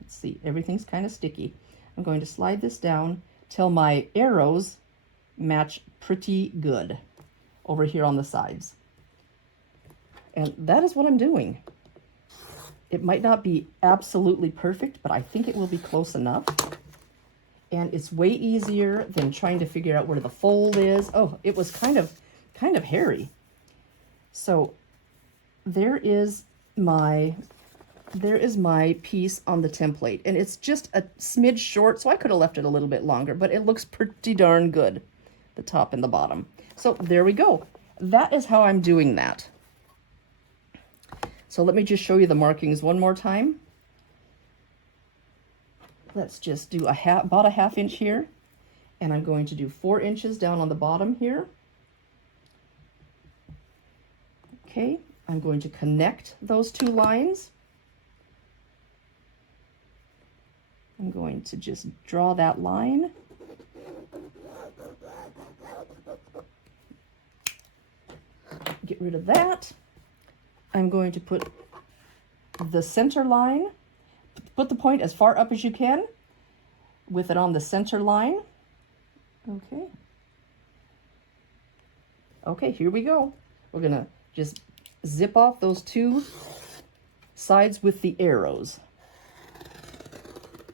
Let's see, everything's kind of sticky. I'm going to slide this down till my arrows match pretty good over here on the sides. And that is what I'm doing. It might not be absolutely perfect, but I think it will be close enough. And it's way easier than trying to figure out where the fold is. Oh, it was kind of hairy. So there is my piece on the template, and it's just a smidge short, so I could have left it a little bit longer, but it looks pretty darn good, the top and the bottom. So there we go. That is how I'm doing that. So let me just show you the markings one more time. Let's just do about a ½ inch here, and I'm going to do 4 inches down on the bottom here. Okay, I'm going to connect those 2 lines. I'm going to just draw that line. Get rid of that. I'm going to put the center line, put the point as far up as you can with it on the center line. Okay. Okay, here we go. We're gonna just zip off those 2 sides with the arrows.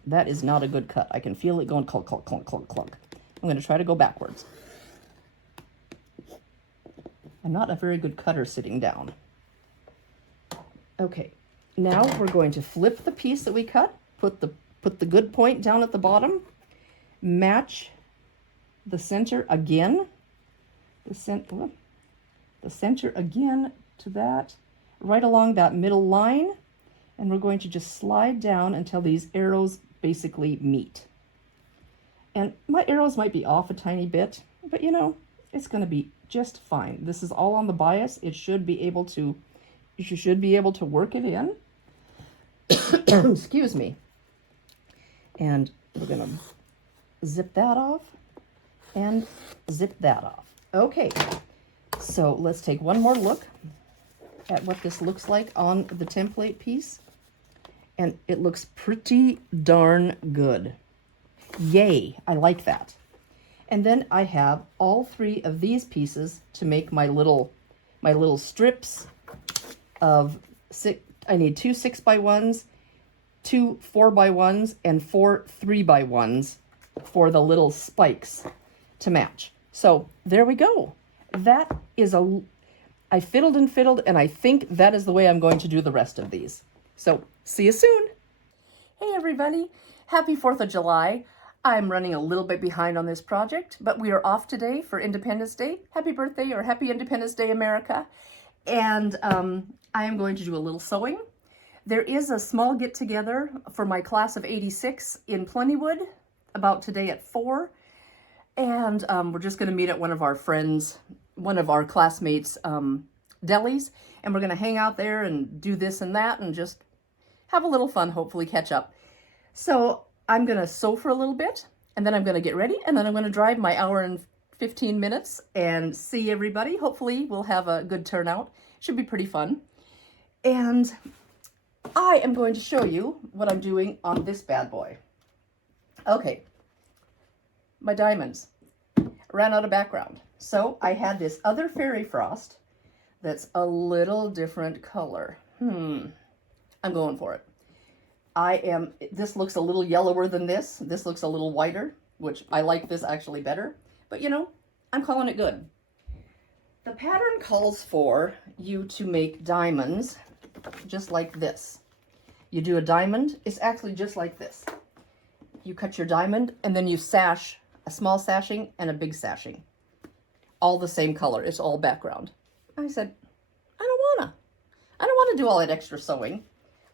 That is not a good cut. I can feel it going clunk, clunk, clunk, clunk, clunk. I'm going to try to go backwards. I'm not a very good cutter sitting down. Okay, now we're going to flip the piece that we cut, put the good point down at the bottom, match the center again, the center again to that, right along that middle line, and we're going to just slide down until these arrows basically meet. And my arrows might be off a tiny bit, but you know, it's going to be just fine. This is all on the bias. It should be able to, you should be able to work it in. Excuse me. And we're going to zip that off and zip that off. Okay, so let's take one more look at what this looks like on the template piece. And it looks pretty darn good. Yay, I like that. And then I have all 3 of these pieces to make my little strips of 6. I need 2 6x1s, 2 4x1s, and 4 3x1s for the little spikes to match. So there we go. That is I fiddled and fiddled, and I think that is the way I'm going to do the rest of these. So see you soon. Hey everybody, happy 4th of July. I'm running a little bit behind on this project, but we are off today for Independence Day. Happy birthday, or happy Independence Day, America. And I am going to do a little sewing. There is a small get-together for my class of '86 in Plentywood about today at 4. And we're just going to meet at one of our friends, one of our classmates' delis. And we're going to hang out there and do this and that and just have a little fun, hopefully catch up. So I'm going to sew for a little bit, and then I'm going to get ready, and then I'm going to drive my hour and 15 minutes and see everybody. Hopefully we'll have a good turnout. Should be pretty fun. And I am going to show you what I'm doing on this bad boy. Okay, my diamonds ran out of background. So I had this other fairy frost that's a little different color. I'm going for it. This looks a little yellower than this. This looks a little whiter, which I like this actually better. But you know, I'm calling it good. The pattern calls for you to make diamonds just like this. You do a diamond, it's actually just like this. You cut your diamond and then you sash a small sashing and a big sashing. All the same color, it's all background. I said, I don't want to do all that extra sewing.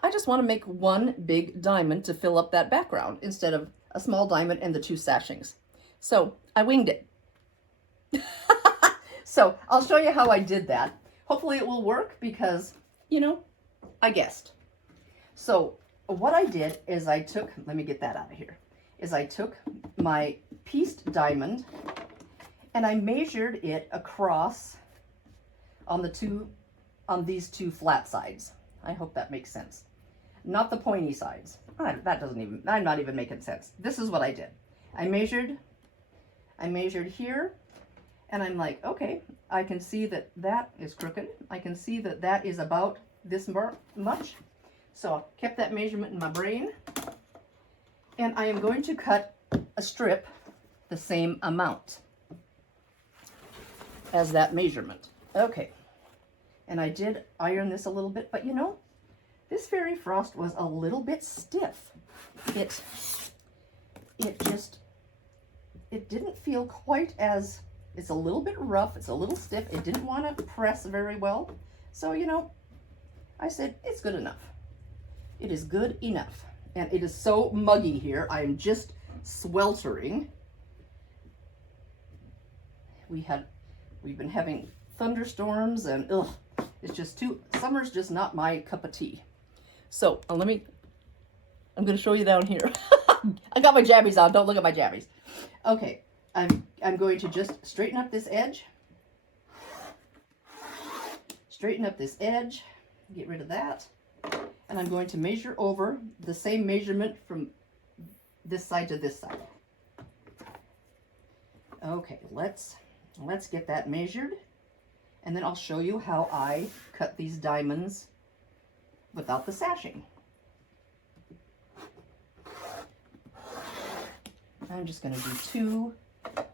I just want to make one big diamond to fill up that background instead of a small diamond and the 2 sashings. So I winged it. So I'll show you how I did that. Hopefully it will work because, you know, I guessed. So what I did is I took, let me get that out of here, is I took my pieced diamond and I measured it across on these two flat sides. I hope that makes sense. Not the pointy sides. That doesn't even, I'm not even making sense. This is what I did. I measured here, and I'm like, okay, I can see that that is crooked. I can see that that is about this much. So I kept that measurement in my brain, and I am going to cut a strip the same amount as that measurement. Okay, and I did iron this a little bit, but you know, this fairy frost was a little bit stiff. It didn't feel quite as, it's a little bit rough, it's a little stiff, it didn't want to press very well. So, you know, I said, it's good enough. It is good enough. And it is so muggy here, I am just sweltering. We've been having thunderstorms and it's just summer's just not my cup of tea. So I'm going to show you down here. I got my jammies on. Don't look at my jammies. Okay, I'm going to just straighten up this edge. Straighten up this edge. Get rid of that. And I'm going to measure over the same measurement from this side to this side. Okay, let's get that measured. And then I'll show you how I cut these diamonds without the sashing. I'm just going to do 2.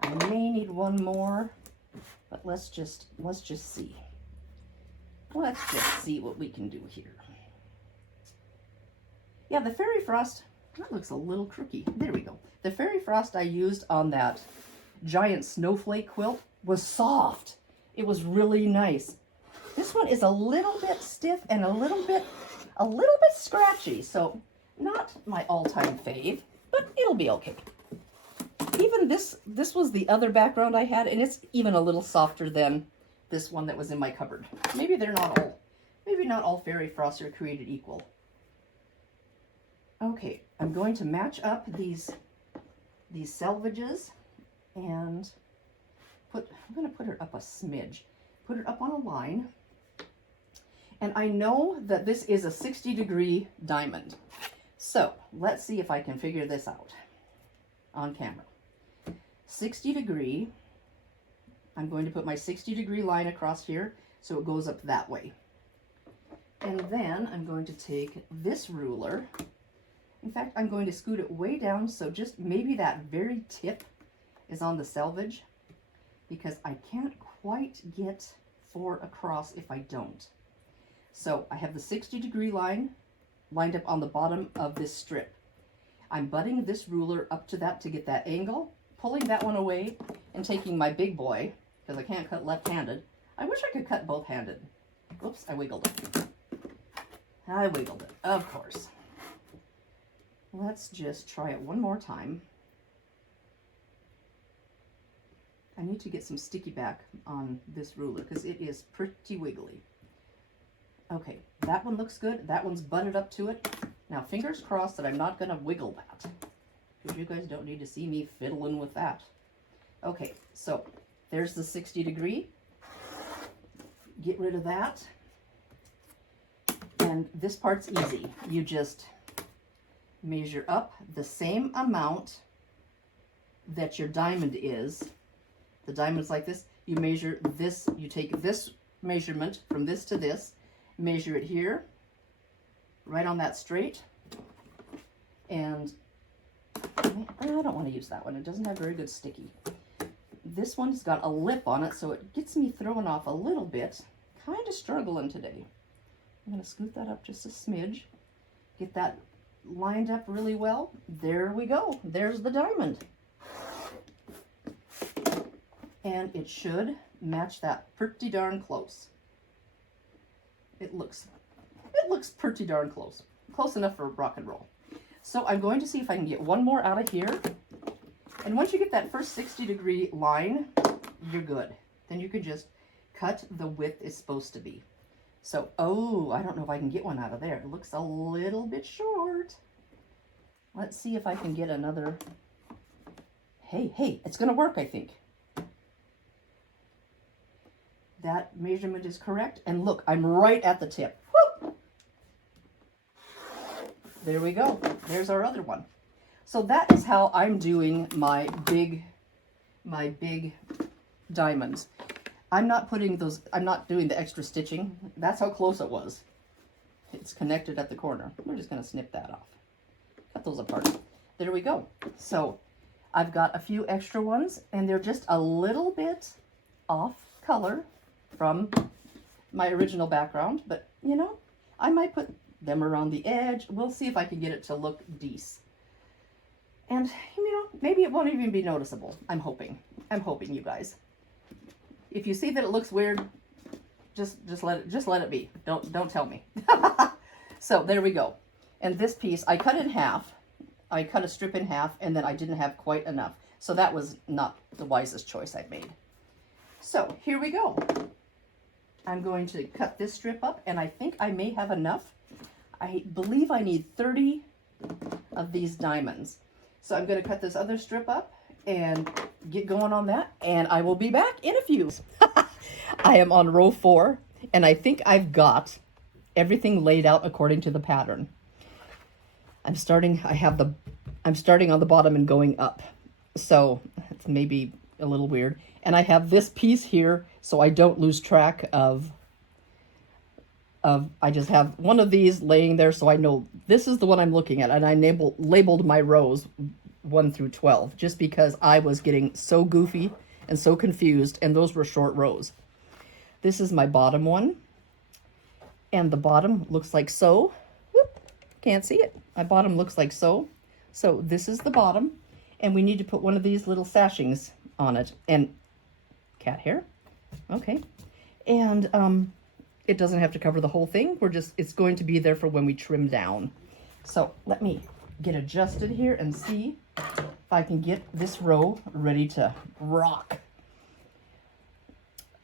I may need 1 more, but let's just see. Let's just see what we can do here. Yeah, the fairy frost, that looks a little crooked. There we go. The fairy frost I used on that giant snowflake quilt was soft. It was really nice. This one is a little bit stiff and a little bit scratchy, so not my all-time fave, but it'll be okay. Even this was the other background I had, and it's even a little softer than this one that was in my cupboard. Maybe not all fairy frosts are created equal. Okay, I'm going to match up these selvages, and I'm going to put her up a smidge. Put her up on a line. And I know that this is a 60-degree diamond. So let's see if I can figure this out on camera. 60 degree, I'm going to put my 60-degree line across here so it goes up that way. And then I'm going to take this ruler. In fact, I'm going to scoot it way down so just maybe that very tip is on the selvage, because I can't quite get 4 across if I don't. So I have the 60-degree line lined up on the bottom of this strip. I'm butting this ruler up to that to get that angle, pulling that one away, and taking my big boy, because I can't cut left-handed. I wish I could cut both-handed. Whoops, I wiggled it. I wiggled it, of course. Let's just try it one more time. I need to get some sticky back on this ruler because it is pretty wiggly. Okay, that one looks good. That one's butted up to it. Now, fingers crossed that I'm not going to wiggle that, because you guys don't need to see me fiddling with that. Okay, so there's the 60-degree. Get rid of that. And this part's easy. You just measure up the same amount that your diamond is. The diamond's like this. You measure this, you take this measurement from this to this, measure it here, right on that straight. And I don't want to use that one. It doesn't have very good sticky. This one's got a lip on it, so it gets me thrown off a little bit. Kind of struggling today. I'm going to scoot that up just a smidge. Get that lined up really well. There we go. There's the diamond. And it should match that pretty darn close. It looks pretty darn close. Close enough for rock and roll. So I'm going to see if I can get one more out of here. And once you get that first 60-degree line, you're good. Then you can just cut the width it's supposed to be. So, oh, I don't know if I can get one out of there. It looks a little bit short. Let's see if I can get another. Hey, it's gonna work, I think. That measurement is correct. And look, I'm right at the tip. Woo! There we go. There's our other one. So that is how I'm doing my big diamonds. I'm not doing the extra stitching. That's how close it was. It's connected at the corner. We're just gonna snip that off. Cut those apart. There we go. So I've got a few extra ones and they're just a little bit off color from my original background, but you know, I might put them around the edge. We'll see if I can get it to look decent. And you know, maybe it won't even be noticeable. I'm hoping, you guys. If you see that it looks weird, just let it be. Don't tell me. So there we go. And this piece, I cut in half. I cut a strip in half, and then I didn't have quite enough. So that was not the wisest choice I made. So here we go. I'm going to cut this strip up, and I think I may have enough. I believe I need 30 of these diamonds. So I'm going to cut this other strip up and get going on that, and I will be back in a few. I am on row 4, and I think I've got everything laid out according to the pattern. I'm starting on the bottom and going up. So it's maybe a little weird. And I have this piece here so I don't lose track of I just have one of these laying there so I know this is the one I'm looking at, and I labeled my rows 1 through 12 just because I was getting so goofy and so confused, and those were short rows. This is my bottom one, and the bottom looks like so. Whoop, can't see it. My bottom looks like so. So this is the bottom, and we need to put one of these little sashings on it, and cat hair. Okay. And it doesn't have to cover the whole thing. It's going to be there for when we trim down. So let me get adjusted here and see if I can get this row ready to rock.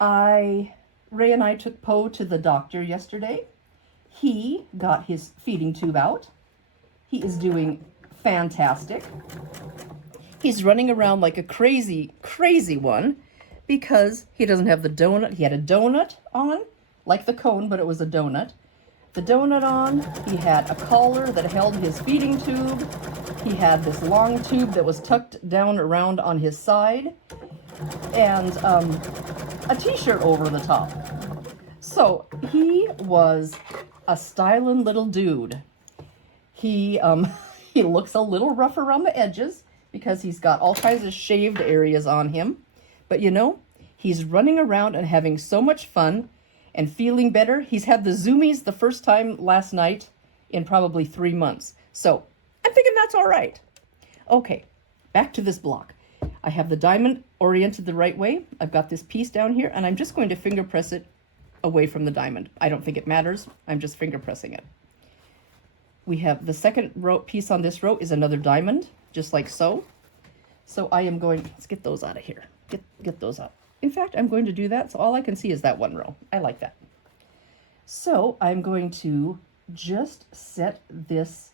Ray and I took Poe to the doctor yesterday. He got his feeding tube out. He is doing fantastic. He's running around like a crazy one because he doesn't have the donut. He had a donut on, like the cone, but it was a donut. The donut on, he had a collar that held his feeding tube. He had this long tube that was tucked down around on his side, and a t-shirt over the top. So he was a styling little dude. He looks a little rough around the edges because he's got all kinds of shaved areas on him. But you know, he's running around and having so much fun and feeling better. He's had the zoomies the first time last night in probably 3 months. So I'm thinking that's all right. Okay, back to this block. I have the diamond oriented the right way. I've got this piece down here, and I'm just going to finger press it away from the diamond. I don't think it matters. I'm just finger pressing it. We have the second row piece on this row is another diamond, just like so. So I am going, let's get those out of here. Get those out. In fact, I'm going to do that, so all I can see is that one row. I like that. So I'm going to just set this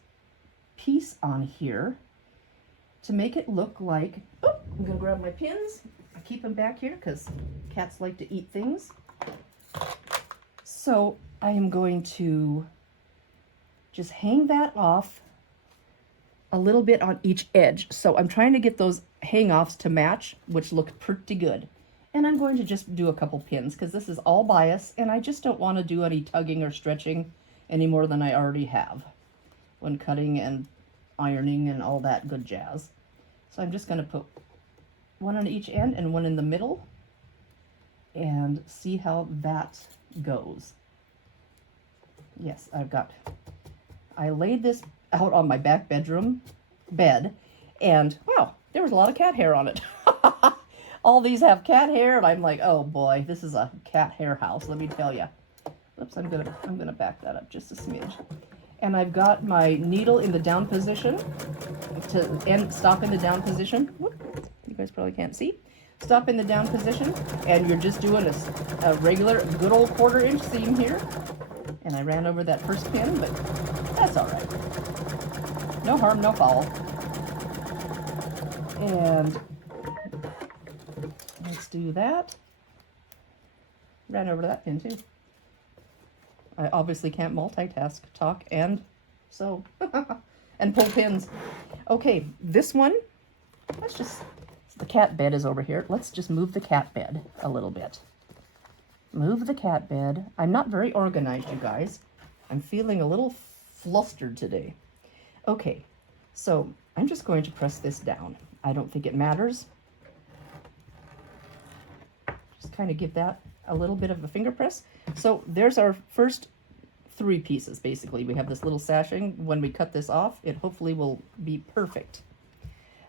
piece on here to make it look like, oh, I'm going to grab my pins. I keep them back here because cats like to eat things. So I am going to just hang that off a little bit on each edge. So I'm trying to get those hang-offs to match, which look pretty good. And I'm going to just do a couple pins because this is all bias, and I just don't want to do any tugging or stretching any more than I already have when cutting and ironing and all that good jazz. So I'm just going to put one on each end and one in the middle and see how that goes. Yes, I laid this out on my back bedroom bed, and wow, there was a lot of cat hair on it. All these have cat hair, and I'm like, oh boy, this is a cat hair house, let me tell you. Oops, I'm gonna back that up just a smidge. And I've got my needle in the down position to stop in the down position. Whoop, you guys probably can't see. stop in the down position, and you're just doing a regular good old 1/4 inch seam here. And I ran over that first pin, but that's all right. No harm, no foul. And let's do that. Ran over that pin too. I obviously can't multitask, talk and sew and pull pins. Okay, this one, the cat bed is over here. Let's just move the cat bed a little bit. Move the cat bed. I'm not very organized, you guys. I'm feeling a little flustered today. Okay, so I'm just going to press this down. I don't think it matters. Just kind of give that a little bit of a finger press. So there's our first 3 pieces, basically. We have this little sashing. When we cut this off, it hopefully will be perfect.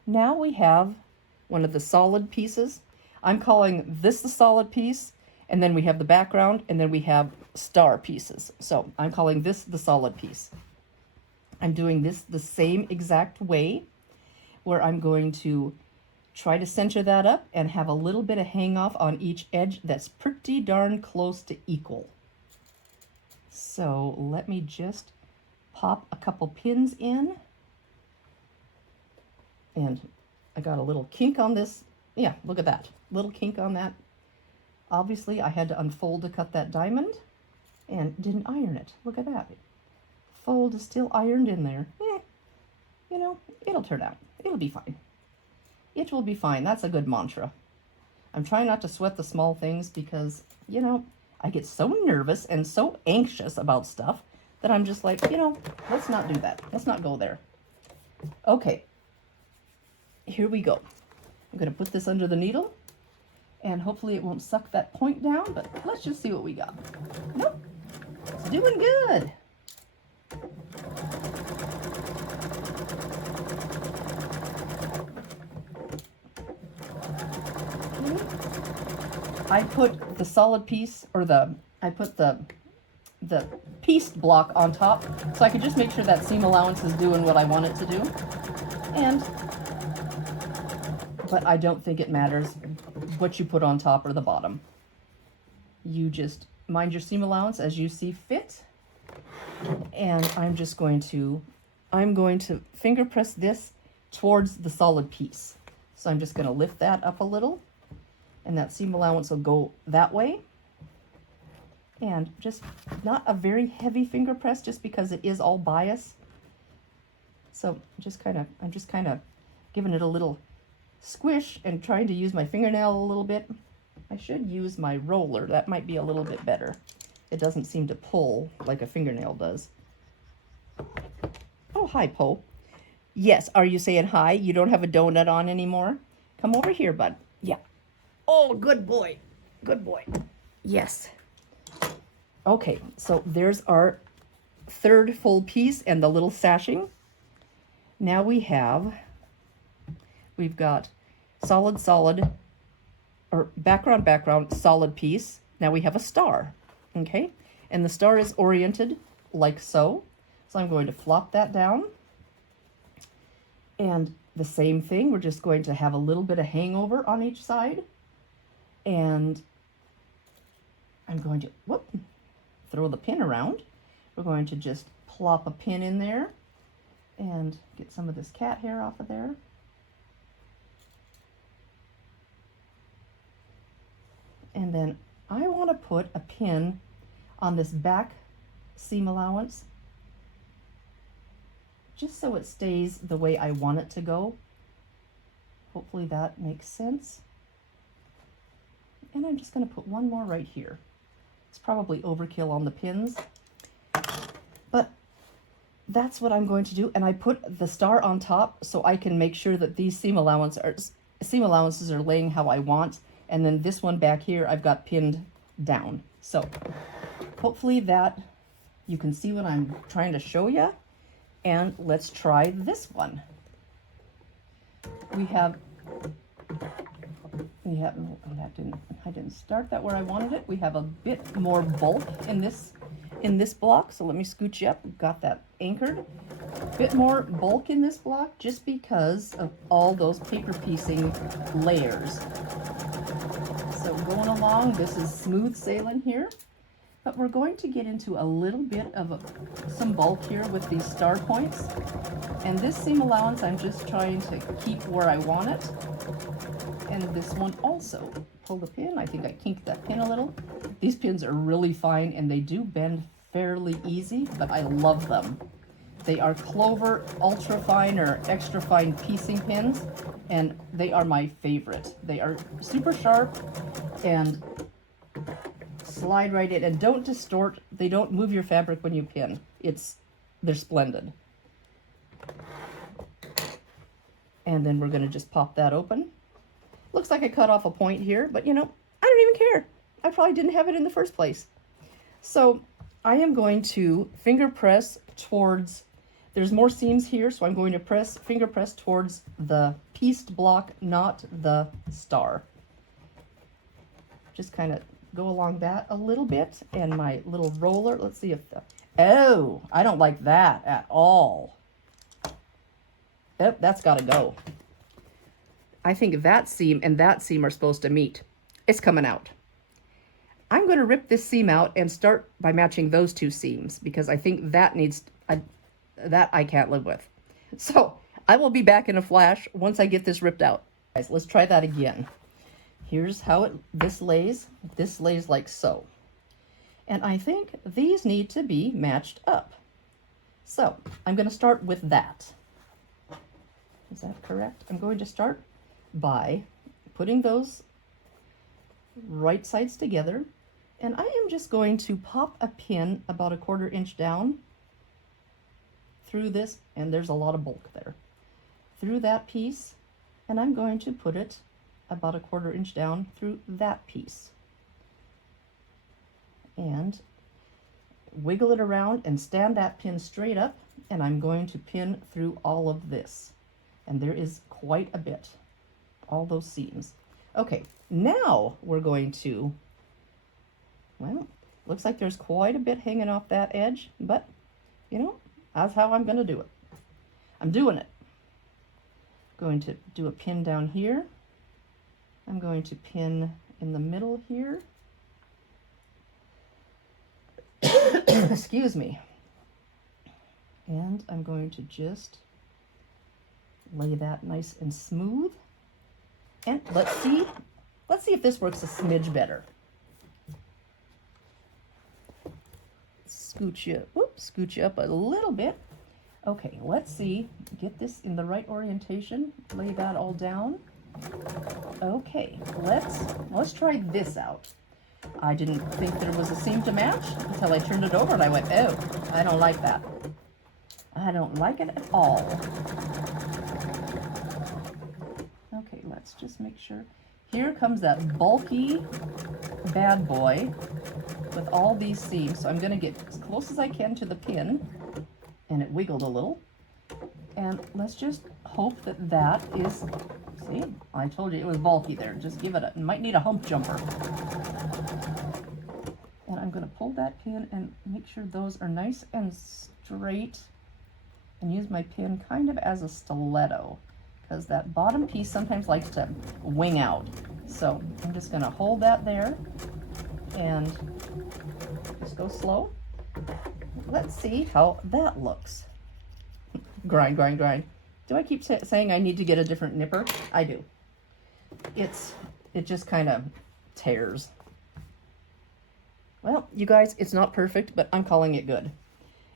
Now we have one of the solid pieces. I'm calling this the solid piece, and then we have the background, and then we have star pieces. So I'm calling this the solid piece. I'm doing this the same exact way, where I'm going to try to center that up and have a little bit of hang off on each edge that's pretty darn close to equal. So let me just pop a couple pins in. And I got a little kink on this. Yeah, look at that. Little kink on that. Obviously, I had to unfold to cut that diamond and didn't iron it. Look at that. Fold is still ironed in there. You know, it'll turn out. It'll be fine. It will be fine. That's a good mantra. I'm trying not to sweat the small things because, you know, I get so nervous and so anxious about stuff that I'm just like, you know, let's not do that. Let's not go there. Okay. Here we go. I'm going to put this under the needle, and hopefully it won't suck that point down, but let's just see what we got. Nope. It's doing good. I put the solid piece, or I put the piece block on top, so I could just make sure that seam allowance is doing what I want it to do. But I don't think it matters what you put on top or the bottom. You just mind your seam allowance as you see fit. And I'm going to finger press this towards the solid piece. So I'm just going to lift that up a little, and that seam allowance will go that way. And just not a very heavy finger press, just because it is all bias. So I'm just kind of giving it a little squish and trying to use my fingernail a little bit. I should use my roller. That might be a little bit better. It doesn't seem to pull like a fingernail does. Oh, hi, Poe. Yes, are you saying hi? You don't have a donut on anymore? Come over here, bud. Yeah. Oh, good boy. Good boy. Yes. Okay, so there's our 3rd full piece and the little sashing. Now we've got solid, or background, solid piece. Now we have a star, okay? And the star is oriented like so. So I'm going to flop that down. And the same thing, we're just going to have a little bit of hangover on each side. And I'm going to, throw the pin around. We're going to just plop a pin in there and get some of this cat hair off of there. And then I want to put a pin on this back seam allowance, just so it stays the way I want it to go. Hopefully that makes sense. And I'm just going to put one more right here. It's probably overkill on the pins, but that's what I'm going to do. And I put the star on top so I can make sure that these seam allowances are laying how I want. And then this one back here, I've got pinned down. So hopefully that you can see what I'm trying to show you. And let's try this one. I didn't start that where I wanted it. We have a bit more bulk in this block. So let me scooch you up. Got that anchored. bit more bulk in this block just because of all those paper piecing layers. So going along, this is smooth sailing here, but we're going to get into a little bit of some bulk here with these star points. And this seam allowance, I'm just trying to keep where I want it. And this one also. Pull the pin. I think I kinked that pin a little. These pins are really fine and they do bend fairly easy, but I love them. They are Clover ultra fine or extra fine piecing pins, and they are my favorite. They are super sharp and slide right in and don't distort. They don't move your fabric when you pin. They're splendid. And then we're going to just pop that open. Looks like I cut off a point here, but you know, I don't even care. I probably didn't have it in the first place. So I am going to finger press towards, there's more seams here, so I'm going to finger press towards the pieced block, not the star. Just kind of go along that a little bit, and my little roller, let's see if oh, I don't like that at all. Oh, that's got to go. I think that seam and that seam are supposed to meet. It's coming out. I'm going to rip this seam out and start by matching those two seams because I think that that I can't live with. So I will be back in a flash once I get this ripped out. Guys, let's try that again. Here's how this lays. This lays like so. And I think these need to be matched up. So I'm going to start with that. Is that correct? I'm going to start by putting those right sides together, and I am just going to pop a pin about 1/4 inch down through this, and there's a lot of bulk there, through that piece, and I'm going to put it about 1/4 inch down through that piece, and wiggle it around and stand that pin straight up, and I'm going to pin through all of this, and there is quite a bit. All those seams. Okay, now we're going to, well, looks like there's quite a bit hanging off that edge, but you know, that's how I'm going to do it. I'm doing it. Going to do a pin down here. I'm going to pin in the middle here. Excuse me. And I'm going to just lay that nice and smooth. And let's see if this works a smidge better. Scooch you up a little bit. Okay, let's see. Get this in the right orientation. Lay that all down. Okay, let's try this out. I didn't think there was a seam to match until I turned it over and I went, oh, I don't like that. I don't like it at all. Okay, let's just make sure. Here comes that bulky bad boy with all these seams. So I'm going to get as close as I can to the pin, and it wiggled a little. And let's just hope that that is, see, I told you it was bulky there. Just give it a, might need a hump jumper. And I'm going to pull that pin and make sure those are nice and straight, and use my pin kind of as a stiletto, because that bottom piece sometimes likes to wing out. So I'm just going to hold that there and just go slow. Let's see how that looks. Grind, grind, grind. Do I keep saying I need to get a different nipper? I do. It just kind of tears. Well, you guys, it's not perfect, but I'm calling it good.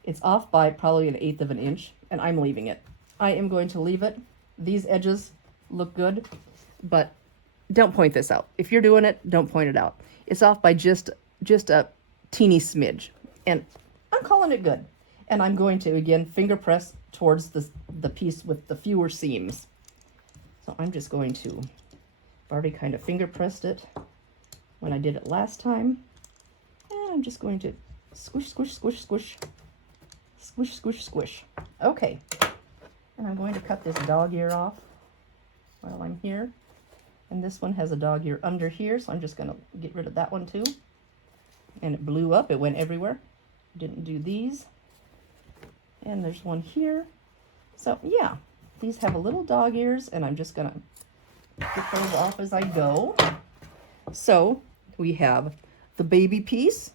It's off by probably 1/8 of an inch, and I'm leaving it. I am going to leave it. These edges look good, but don't point this out. If you're doing it, don't point it out. It's off by just a teeny smidge, and I'm calling it good. And I'm going to, again, finger press towards the piece with the fewer seams. So I'm just going to, I've already kind of finger pressed it when I did it last time. And I'm just going to squish, squish, squish, squish, squish, squish, squish. Okay. And I'm going to cut this dog ear off while I'm here. And this one has a dog ear under here, so I'm just going to get rid of that one too. And it blew up. It went everywhere. Didn't do these. And there's one here. So yeah, these have a little dog ears, and I'm just gonna get those off as I go. So we have the baby piece,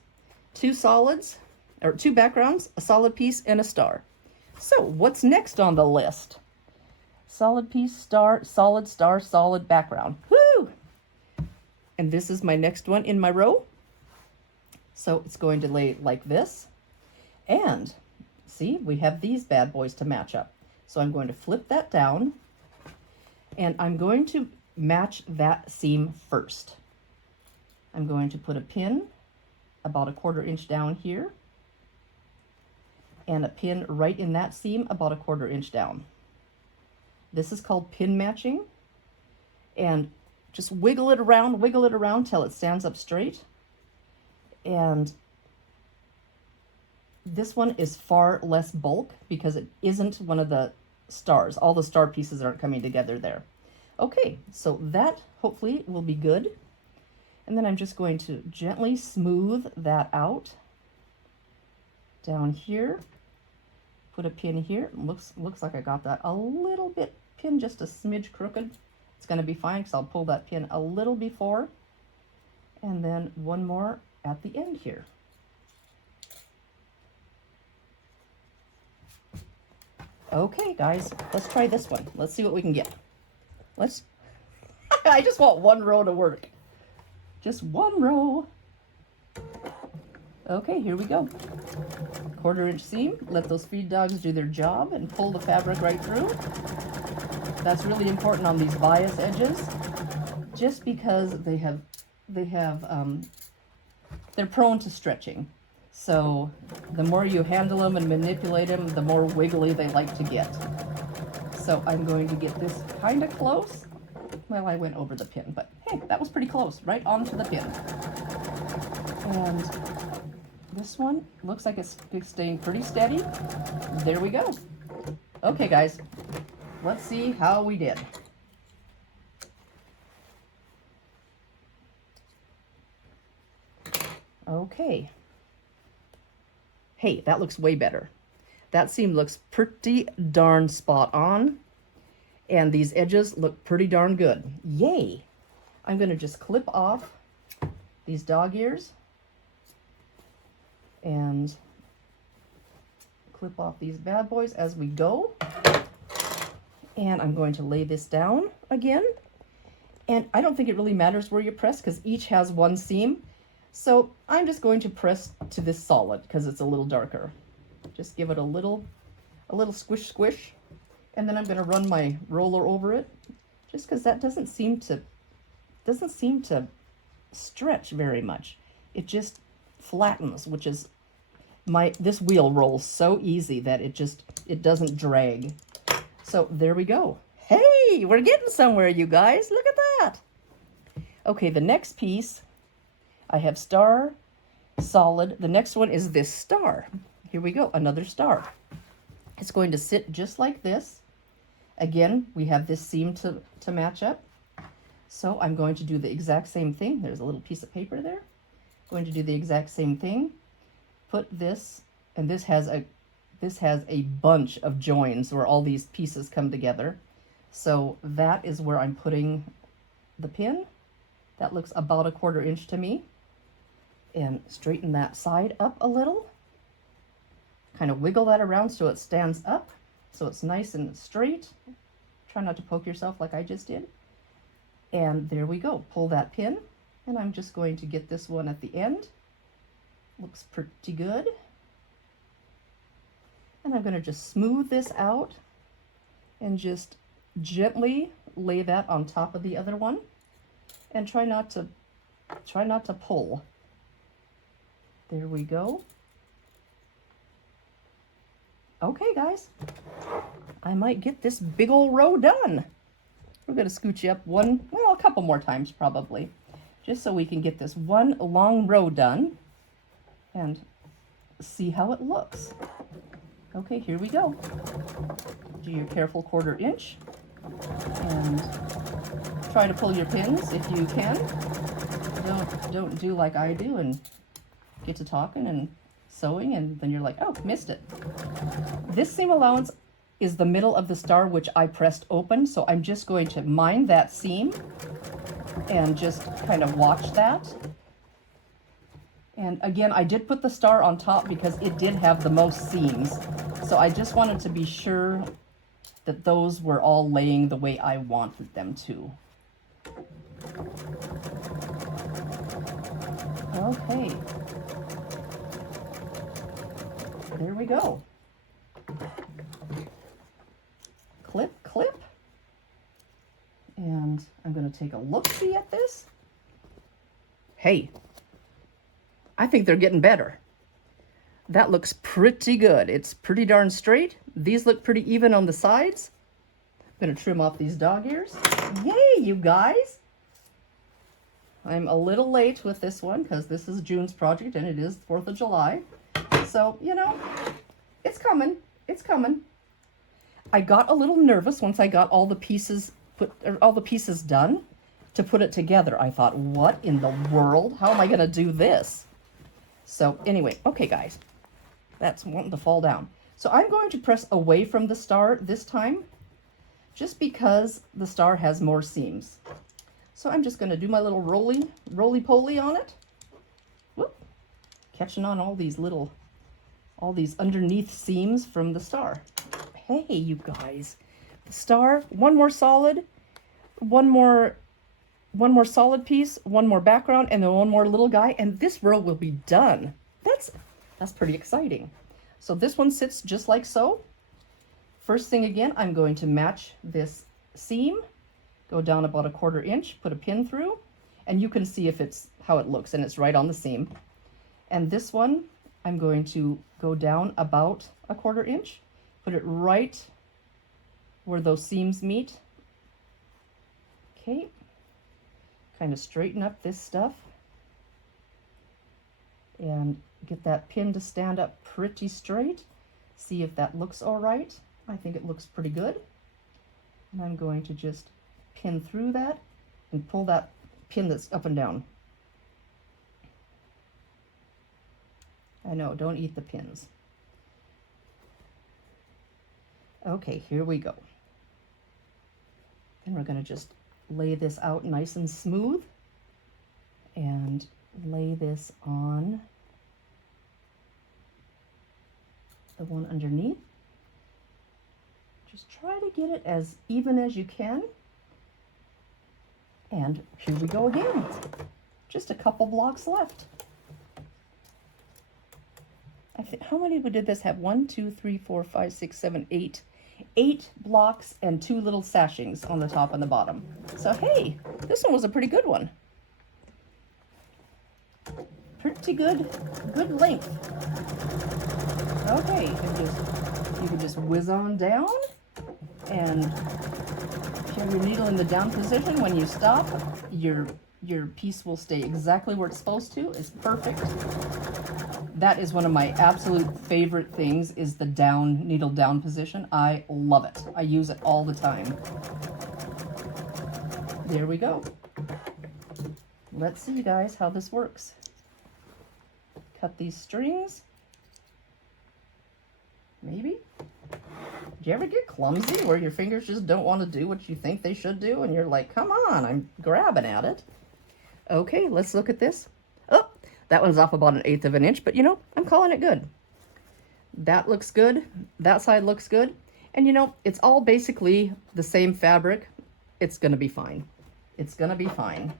two solids, or two backgrounds, a solid piece, and a star. So what's next on the list? Solid piece, star, solid background. Woo! And this is my next one in my row. So it's going to lay like this. And see, we have these bad boys to match up. So I'm going to flip that down, and I'm going to match that seam first. I'm going to put a pin about 1/4 inch down here, and a pin right in that seam about 1/4 inch down. This is called pin matching, and just wiggle it around till it stands up straight. And this one is far less bulk because it isn't one of the stars. All the star pieces aren't coming together there. Okay, so that hopefully will be good. And then I'm just going to gently smooth that out down here. Put a pin here. Looks like I got that a little bit pinned, just a smidge crooked. It's going to be fine because I'll pull that pin a little before. And then one more at the end here. Okay, guys, let's try this one. Let's see what we can get. I just want one row to work. Just one row. Okay, here we go. 1/4 inch seam. Let those feed dogs do their job and pull the fabric right through. That's really important on these bias edges, just because they're prone to stretching. So the more you handle them and manipulate them, the more wiggly they like to get. So I'm going to get this kind of close. Well, I went over the pin, but hey, that was pretty close, right onto the pin. And this one looks like it's staying pretty steady. There we go. Okay, guys, let's see how we did. Okay. Hey, that looks way better. That seam looks pretty darn spot on. And these edges look pretty darn good. Yay! I'm going to just clip off these dog ears and clip off these bad boys as we go. And I'm going to lay this down again. And I don't think it really matters where you press because each has one seam. So I'm just going to press to this solid because it's a little darker. Just give it a little squish squish. And then I'm going to run my roller over it, just because that doesn't seem to stretch very much. It just flattens, which is this wheel rolls so easy that it doesn't drag. So there we go. Hey, we're getting somewhere, you guys. Look at that. Okay, the next piece, I have star, solid. The next one is this star. Here we go, another star. It's going to sit just like this. Again, we have this seam to match up. So I'm going to do the exact same thing. There's a little piece of paper there. Going to do the exact same thing. Put this, and this has a bunch of joins where all these pieces come together. So that is where I'm putting the pin. That looks about 1/4 inch to me. And straighten that side up a little. Kind of wiggle that around so it stands up, so it's nice and straight. Try not to poke yourself like I just did. And there we go. Pull that pin, and I'm just going to get this one at the end. Looks pretty good. And I'm going to just smooth this out and just gently lay that on top of the other one, and try not to pull. There we go. Okay, guys, I might get this big old row done. We're going to scooch you up a couple more times probably, just so we can get this one long row done and see how it looks. Okay, here we go. Do your careful 1/4 inch and try to pull your pins if you can. Don't do like I do and get to talking and sewing and then you're like, oh, missed it. This seam allowance is the middle of the star, which I pressed open. So I'm just going to mind that seam and just kind of watch that. And again, I did put the star on top because it did have the most seams. So I just wanted to be sure that those were all laying the way I wanted them to. Okay. There we go. Clip, clip. And I'm going to take a look-see at this. Hey, I think they're getting better. That looks pretty good. It's pretty darn straight. These look pretty even on the sides. I'm going to trim off these dog ears. Yay, you guys! I'm a little late with this one because this is June's project and it is 4th of July. So, you know, it's coming. It's coming. I got a little nervous once I got all the pieces done to put it together. I thought, what in the world? How am I going to do this? So anyway, okay guys, that's wanting to fall down. So I'm going to press away from the star this time, just because the star has more seams. So I'm just going to do my little roly-poly on it. Whoop, catching on all these underneath seams from the star. Hey, you guys, the star, one more solid piece, one more background, and then one more little guy, and this row will be done. That's pretty exciting. So this one sits just like so. First thing again, I'm going to match this seam, go down about 1/4 inch, put a pin through, and you can see how it looks, and it's right on the seam. And this one, I'm going to go down about 1/4 inch, put it right where those seams meet. Okay. Kind of straighten up this stuff and get that pin to stand up pretty straight. See if that looks all right. I think it looks pretty good. And I'm going to just pin through that and pull that pin that's up and down. I know, don't eat the pins. Okay, here we go. And we're going to just lay this out nice and smooth and lay this on the one underneath. Just try to get it as even as you can. And here we go again. Just a couple blocks left. I think, how many did this have? 1, 2, 3, 4, 5, 6, 7, 8. 8 blocks and 2 little sashings on the top and the bottom. So hey, this one was a pretty good one. Pretty good length. Okay, you can just whiz on down and have your needle in the down position. When you stop, your piece will stay exactly where it's supposed to. It's perfect. That is one of my absolute favorite things, is the needle down position. I love it. I use it all the time. There we go. Let's see, guys, how this works. Cut these strings. Maybe. Do you ever get clumsy where your fingers just don't want to do what you think they should do and you're like, come on, I'm grabbing at it? Okay, let's look at this. Oh, that one's off about 1/8 of an inch, but you know, I'm calling it good. That looks good. That side looks good. And you know, it's all basically the same fabric. It's going to be fine. It's going to be fine.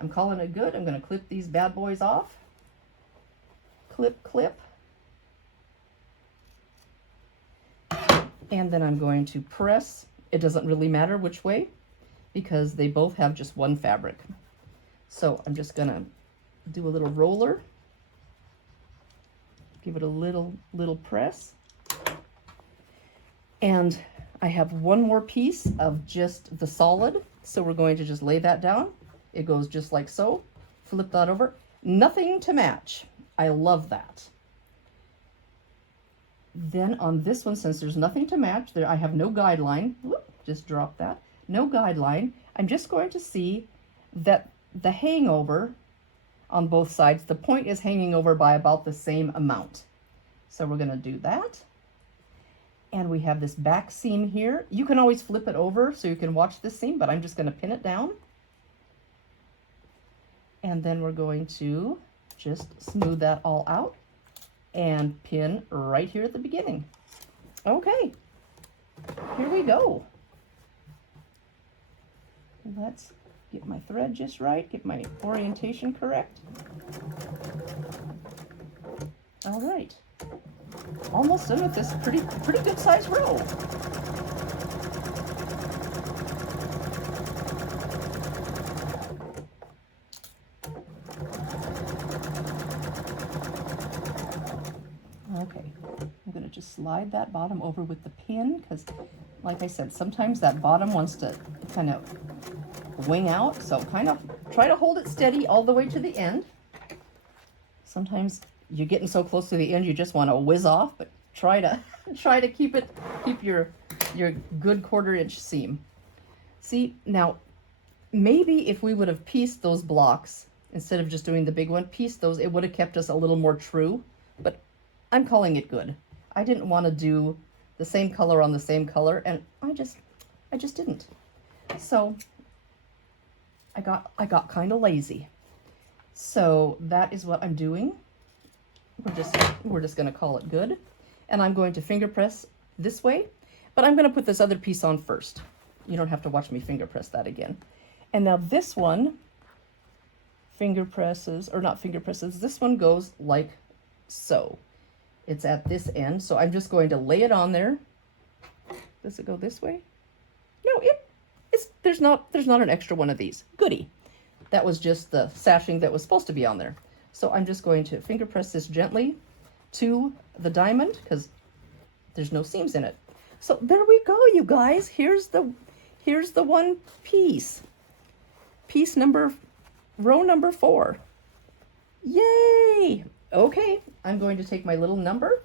I'm calling it good. I'm going to clip these bad boys off. Clip, clip. And then I'm going to press. It doesn't really matter which way because they both have just one fabric. So I'm just going to do a little roller. Give it a little press. And I have one more piece of just the solid. So we're going to just lay that down. It goes just like so. Flip that over. Nothing to match. I love that. Then on this one, since there's nothing to match, I have no guideline. Whoop, just drop that. No guideline. I'm just going to see that the hangover on both sides, the point is hanging over by about the same amount. So we're going to do that. And we have this back seam here. You can always flip it over so you can watch this seam, but I'm just going to pin it down. And then we're going to just smooth that all out and pin right here at the beginning. Okay, here we go. Let's get my thread just right, get my orientation correct. All right. Almost done with this pretty good size row. Okay, I'm going to just slide that bottom over with the pin because, like I said, sometimes that bottom wants to kind of wing out. So kind of try to hold it steady all the way to the end. Sometimes you're getting so close to the end you just want to whiz off, but try to keep your good 1/4 inch seam. See, now maybe if we would have pieced those blocks instead of just doing the big one, pieced those, it would have kept us a little more true, but I'm calling it good. I didn't want to do the same color on the same color, and I just didn't. So I got kind of lazy. So that is what I'm doing. We're just going to call it good. And I'm going to finger press this way, but I'm going to put this other piece on first. You don't have to watch me finger press that again. And now this one finger presses, or not finger presses, this one goes like so. It's at this end, so I'm just going to lay it on there. Does it go this way? No, there's not an extra one of these. Goody. That was just the sashing that was supposed to be on there. So I'm just going to finger press this gently to the diamond because there's no seams in it. So there we go, you guys. Here's the one piece. Row number 4. Yay! Okay, I'm going to take my little number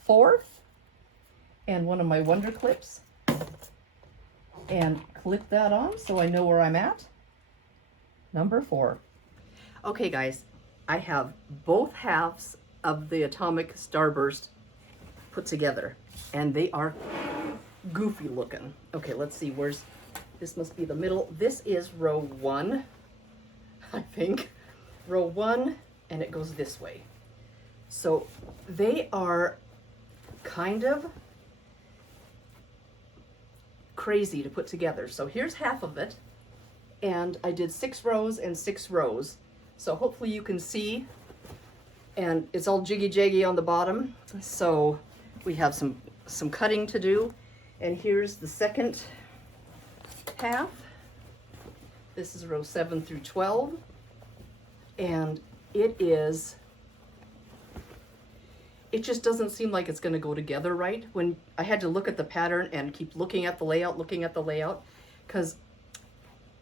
4 and one of my wonder clips and clip that on so I know where I'm at. Number 4. Okay, guys, I have both halves of the atomic starburst put together, and they are goofy looking. Okay, let's see, this must be the middle. This is row 1, I think. Row 1, and it goes this way. So they are kind of crazy to put together. So here's half of it, and I did 6 rows and 6 rows. So hopefully you can see, and it's all jiggy-jaggy on the bottom. So we have some cutting to do. And here's the second half. This is row 7 through 12. And it just doesn't seem like it's gonna go together right. When I had to look at the pattern and keep looking at the layout, because,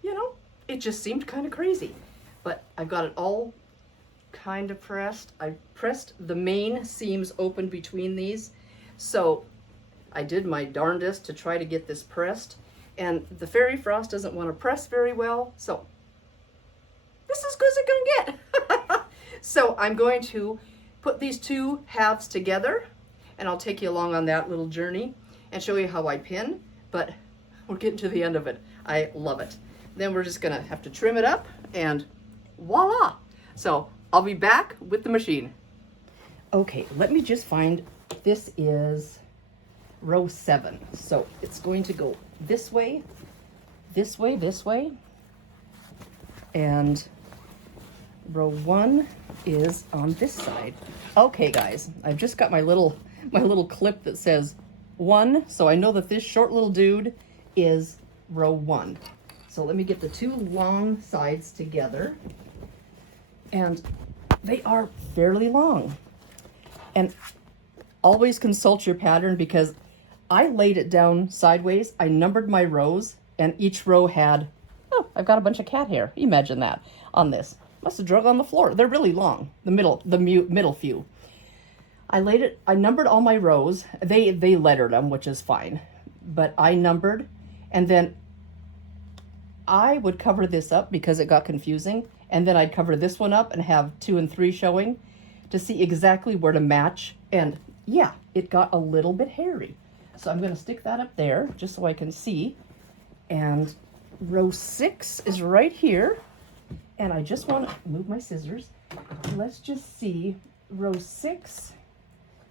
you know, it just seemed kind of crazy. But I've got it all kind of pressed. I pressed the main seams open between these. So I did my darndest to try to get this pressed. And the fairy frost doesn't want to press very well. So this is as good as it can get. So I'm going to put these 2 halves together, and I'll take you along on that little journey and show you how I pin. But we're getting to the end of it. I love it. Then we're just gonna have to trim it up, and voila! So I'll be back with the machine. Okay, let me just find, this is row 7. So it's going to go this way, this way, this way. And row 1 is on this side. Okay, guys, I've just got my little clip that says 1, so I know that this short little dude is row 1. So let me get the 2 long sides together, and they are fairly long. And always consult your pattern, because I laid it down sideways. I numbered my rows, and each row had, oh, I've got a bunch of cat hair. Imagine that on this. Must have drug on the floor. They're really long, the middle few. I numbered all my rows. They lettered them, which is fine. But I numbered, and then I would cover this up because it got confusing, and then I'd cover this one up and have 2 and 3 showing to see exactly where to match. And yeah, it got a little bit hairy. So I'm going to stick that up there just so I can see. And row 6 is right here. And I just want to move my scissors. Let's just see row 6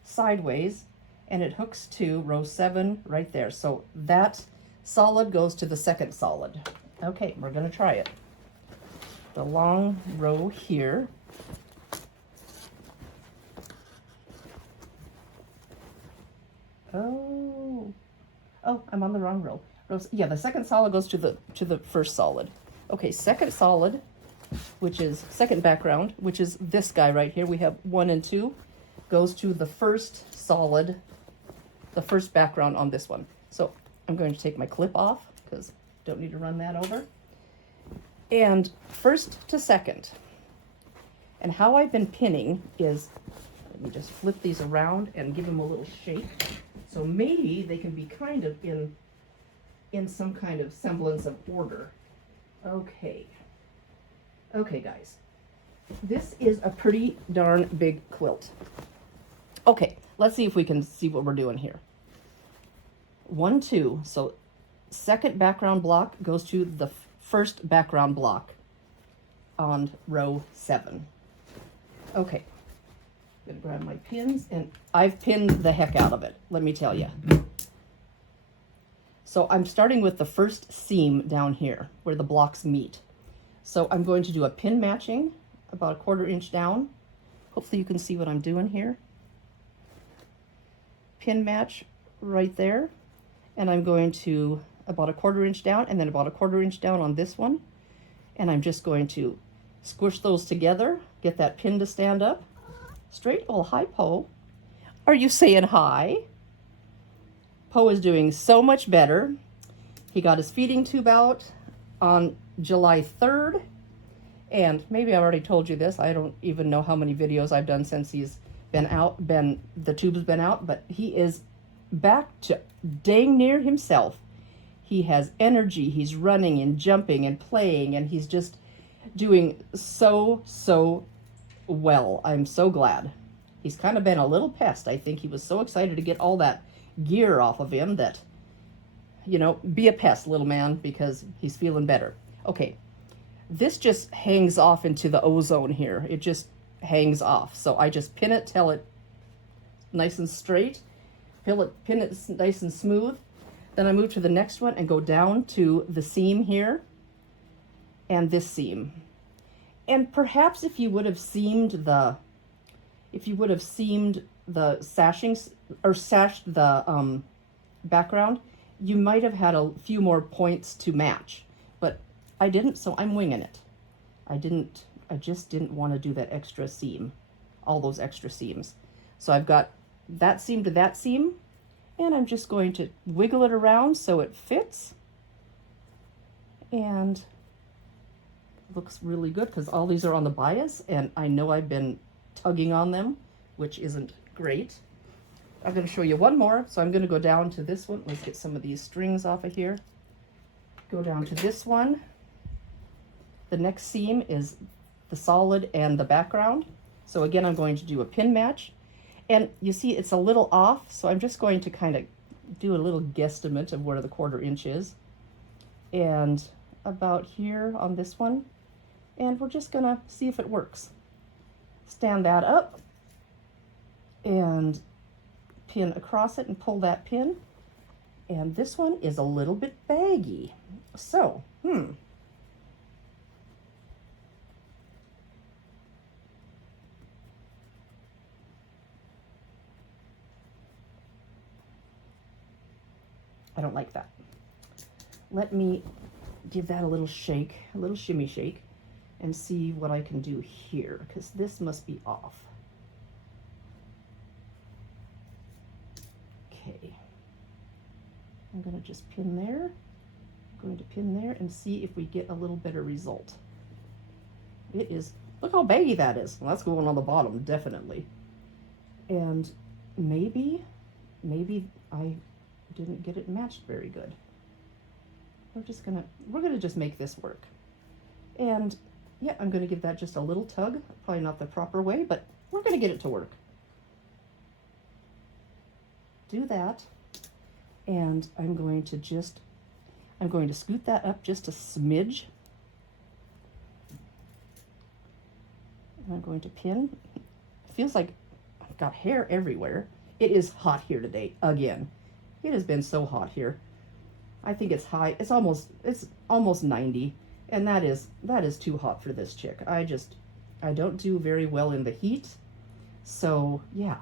sideways, and it hooks to row 7 right there. So that solid goes to the second solid. Okay, we're going to try it. The long row here. Oh, I'm on the wrong row. Yeah, the second solid goes to the first solid. Okay, second solid, which is second background, which is this guy right here. We have 1 and 2, goes to the first solid, the first background on this one. So I'm going to take my clip off because don't need to run that over. And first to second. And how I've been pinning is, let me just flip these around and give them a little shake. So maybe they can be kind of in some kind of semblance of order. Okay. Okay, guys. This is a pretty darn big quilt. Okay, let's see if we can see what we're doing here. 1, 2. So second background block goes to the first background block on row 7. Okay. I'm gonna grab my pins, and I've pinned the heck out of it, let me tell you. So I'm starting with the first seam down here where the blocks meet. So I'm going to do a pin matching about 1/4 inch down. Hopefully you can see what I'm doing here. Pin match right there. And I'm going to about 1/4 inch down, and then about 1/4 inch down on this one. And I'm just going to squish those together, get that pin to stand up. Straight. Oh, hi, Poe. Are you saying hi? Poe is doing so much better. He got his feeding tube out on July 3rd. And maybe I already told you this. I don't even know how many videos I've done since he's been out, the tube's been out, but he is back to dang near himself. He has energy. He's running and jumping and playing, and he's just doing so well. I'm so glad. He's kind of been a little pest. I think he was so excited to get all that gear off of him that, you know, be a pest, little man, because he's feeling better. Okay, this just hangs off into the ozone here. It just hangs off. So I just pin it till it's nice and straight, pin it nice and smooth. Then I move to the next one and go down to the seam here and this seam. And perhaps if you would have seamed the sashing or sashed the background, you might have had a few more points to match, but I didn't, so I'm winging it. I just didn't want to do that extra seam, all those extra seams. So I've got that seam to that seam, and I'm just going to wiggle it around so it fits. And looks really good because all these are on the bias, and I know I've been tugging on them, which isn't great. I'm going to show you one more. So I'm going to go down to this one. Let's get some of these strings off of here. Go down to this one. The next seam is the solid and the background. So again, I'm going to do a pin match. And you see it's a little off, so I'm just going to kind of do a little guesstimate of where the 1/4 inch is. And about here on this one. And we're just gonna see if it works. Stand that up and pin across it and pull that pin. And this one is a little bit baggy. So, I don't like that. Let me give that a little shake, a little shimmy shake, and see what I can do here, because this must be off. Okay. I'm going to just pin there. I'm going to pin there and see if we get a little better result. It is, look how baggy that is. Well, that's going on the bottom, definitely. And maybe I didn't get it matched very good. We're gonna just make this work. And yeah, I'm gonna give that just a little tug, probably not the proper way, but we're gonna get it to work. Do that. And I'm going to scoot that up just a smidge. And I'm going to pin. It feels like I've got hair everywhere. It is hot here today, again. It has been so hot here. I think it's high, it's almost 90, and that is too hot for this chick. I don't do very well in the heat. So yeah,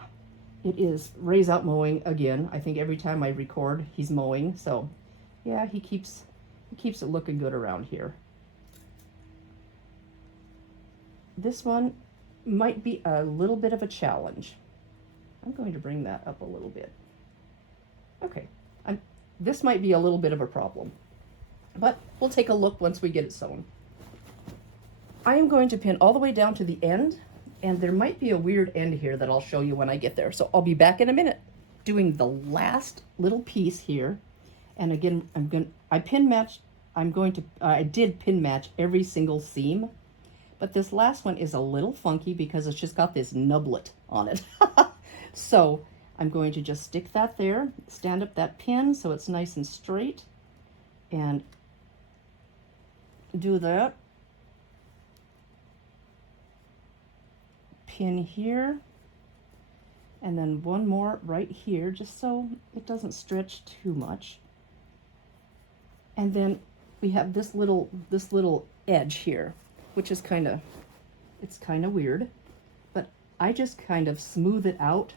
it is. Ray's out mowing again. I think every time I record, he's mowing. So yeah, he keeps it looking good around here. This one might be a little bit of a challenge. I'm going to bring that up a little bit. Okay, this might be a little bit of a problem, but we'll take a look once we get it sewn. I am going to pin all the way down to the end, and there might be a weird end here that I'll show you when I get there. So I'll be back in a minute doing the last little piece here. And again, I did pin match every single seam, but this last one is a little funky because it's just got this nublet on it. So I'm going to just stick that there, stand up that pin so it's nice and straight, and do that. Pin here, and then one more right here, just so it doesn't stretch too much. And then we have this little edge here, which is kind of weird, but I just kind of smooth it out.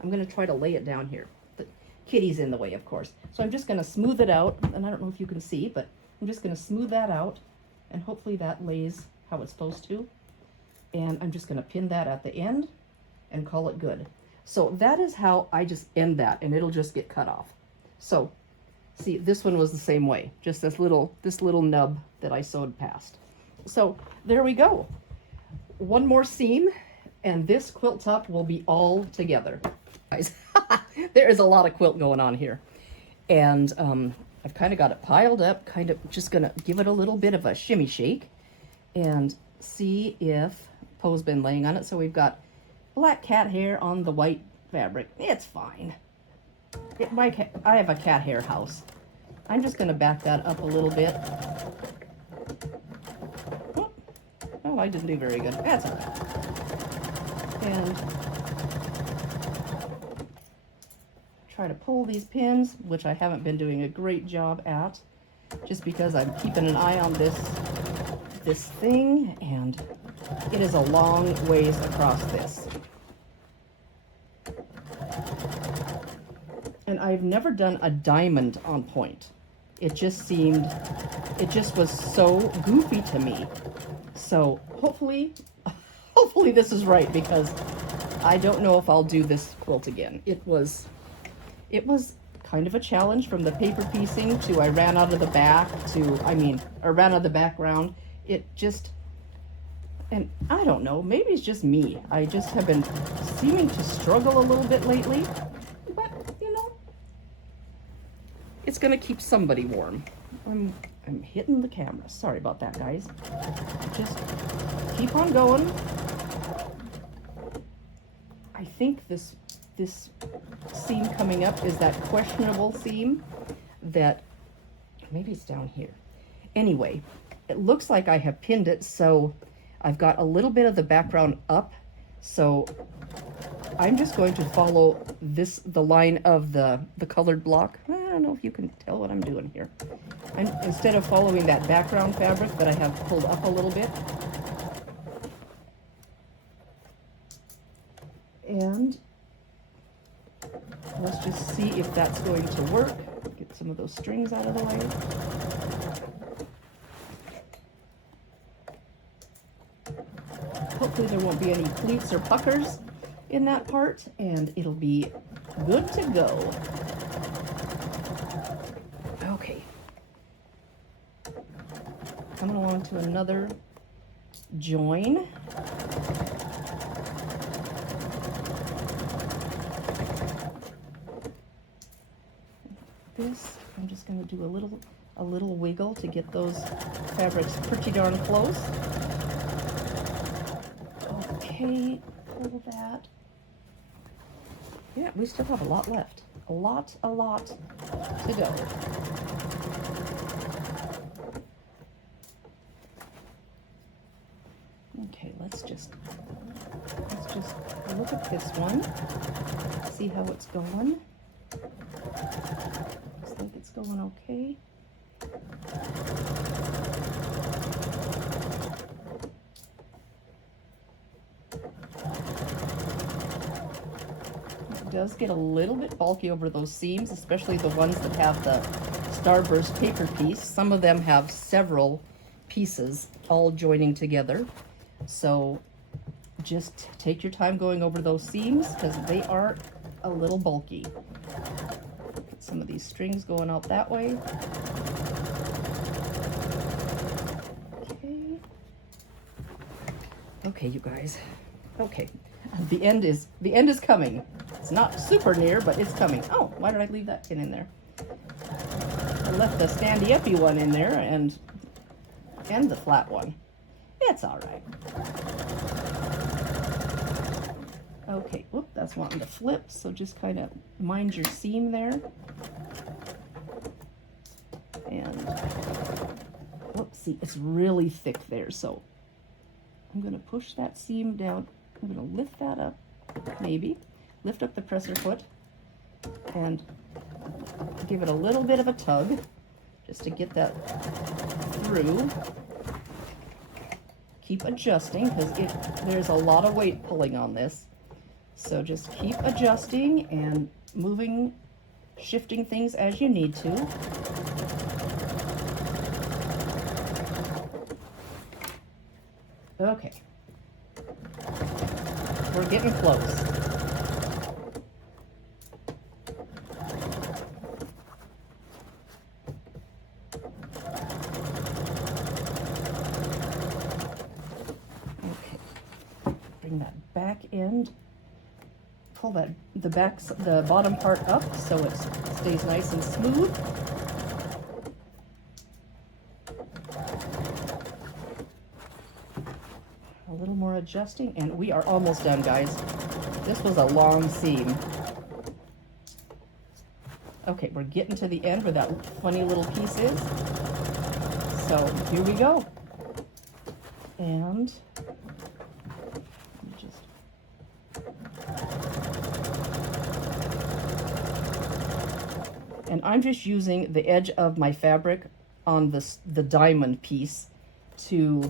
I'm going to try to lay it down here. The kitty's in the way, of course. So I'm just going to smooth it out, and I don't know if you can see, but I'm just going to smooth that out, and hopefully that lays how it's supposed to. And I'm just going to pin that at the end and call it good. So that is how I just end that, and it'll just get cut off. So see, this one was the same way, just this little nub that I sewed past. So there we go. One more seam, and this quilt top will be all together. Guys, there is a lot of quilt going on here. And I've kind of got it piled up, kind of just going to give it a little bit of a shimmy shake and see if Poe's been laying on it. So we've got black cat hair on the white fabric. It's fine. I have a cat hair house. I'm just going to back that up a little bit. Oh, I didn't do very good. That's all right. And try to pull these pins, which I haven't been doing a great job at, just because I'm keeping an eye on this thing, and it is a long ways across this. And I've never done a diamond on point. It just was so goofy to me. So hopefully this is right, because I don't know if I'll do this quilt again. It was kind of a challenge, from the paper piecing to I ran out of the back to, I ran out of the background. It just, and I don't know, maybe it's just me. I just have been seeming to struggle a little bit lately, but you know, it's gonna keep somebody warm. I'm hitting the camera. Sorry about that, guys. Just keep on going. I think this seam coming up is that questionable seam that, maybe it's down here. Anyway, it looks like I have pinned it, so I've got a little bit of the background up. So I'm just going to follow the line of the colored block. I don't know if you can tell what I'm doing here. Instead of following that background fabric that I have pulled up a little bit. And let's just see if that's going to work. Get some of those strings out of the way. Hopefully there won't be any pleats or puckers in that part, and it'll be good to go. Okay. Coming along to another join. This, I'm just going to do a little wiggle to get those fabrics pretty darn close. Okay, pull that. Yeah, we still have a lot left. a lot to go. Okay, let's just look at this one, see how it's going. Looks like it's going okay. It does get a little bit bulky over those seams, especially the ones that have the Starburst paper piece. Some of them have several pieces all joining together. So just take your time going over those seams because they are a little bulky. Get some of these strings going out that way. Okay. Okay, you guys. Okay. The end is coming. It's not super near, but it's coming. Oh, why did I leave that pin in there? I left the standy-uppy one in there and the flat one. It's all right. Okay, whoop, that's wanting to flip, so just kind of mind your seam there. And, whoops, see, it's really thick there, so I'm going to push that seam down. I'm going to lift that up, maybe. Lift up the presser foot and give it a little bit of a tug just to get that through. Keep adjusting because there's a lot of weight pulling on this. So just keep adjusting and moving, shifting things as you need to. Okay. We're getting close. Bring that back end, pull the bottom part up so it stays nice and smooth. A little more adjusting, and we are almost done, guys. This was a long seam. Okay, we're getting to the end where that funny little piece is. So here we go. And I'm just using the edge of my fabric on the diamond piece to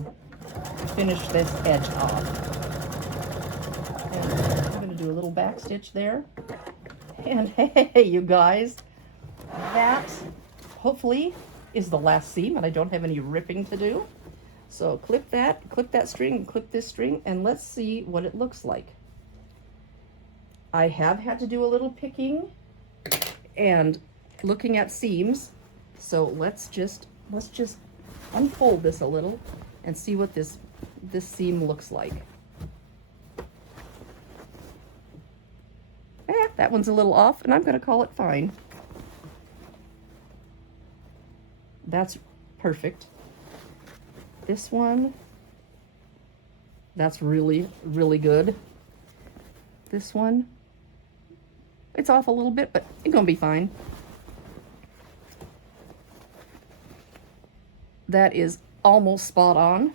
finish this edge off. And I'm going to do a little back stitch there. And hey, you guys, that hopefully is the last seam, and I don't have any ripping to do. So clip that string, and clip this string, and let's see what it looks like. I have had to do a little picking and looking at seams, so let's just unfold this a little and see what this seam looks like. That one's a little off, and I'm going to call it fine. That's perfect. This one, that's really, really good. This one, it's off a little bit, but it's going to be fine. That is almost spot on.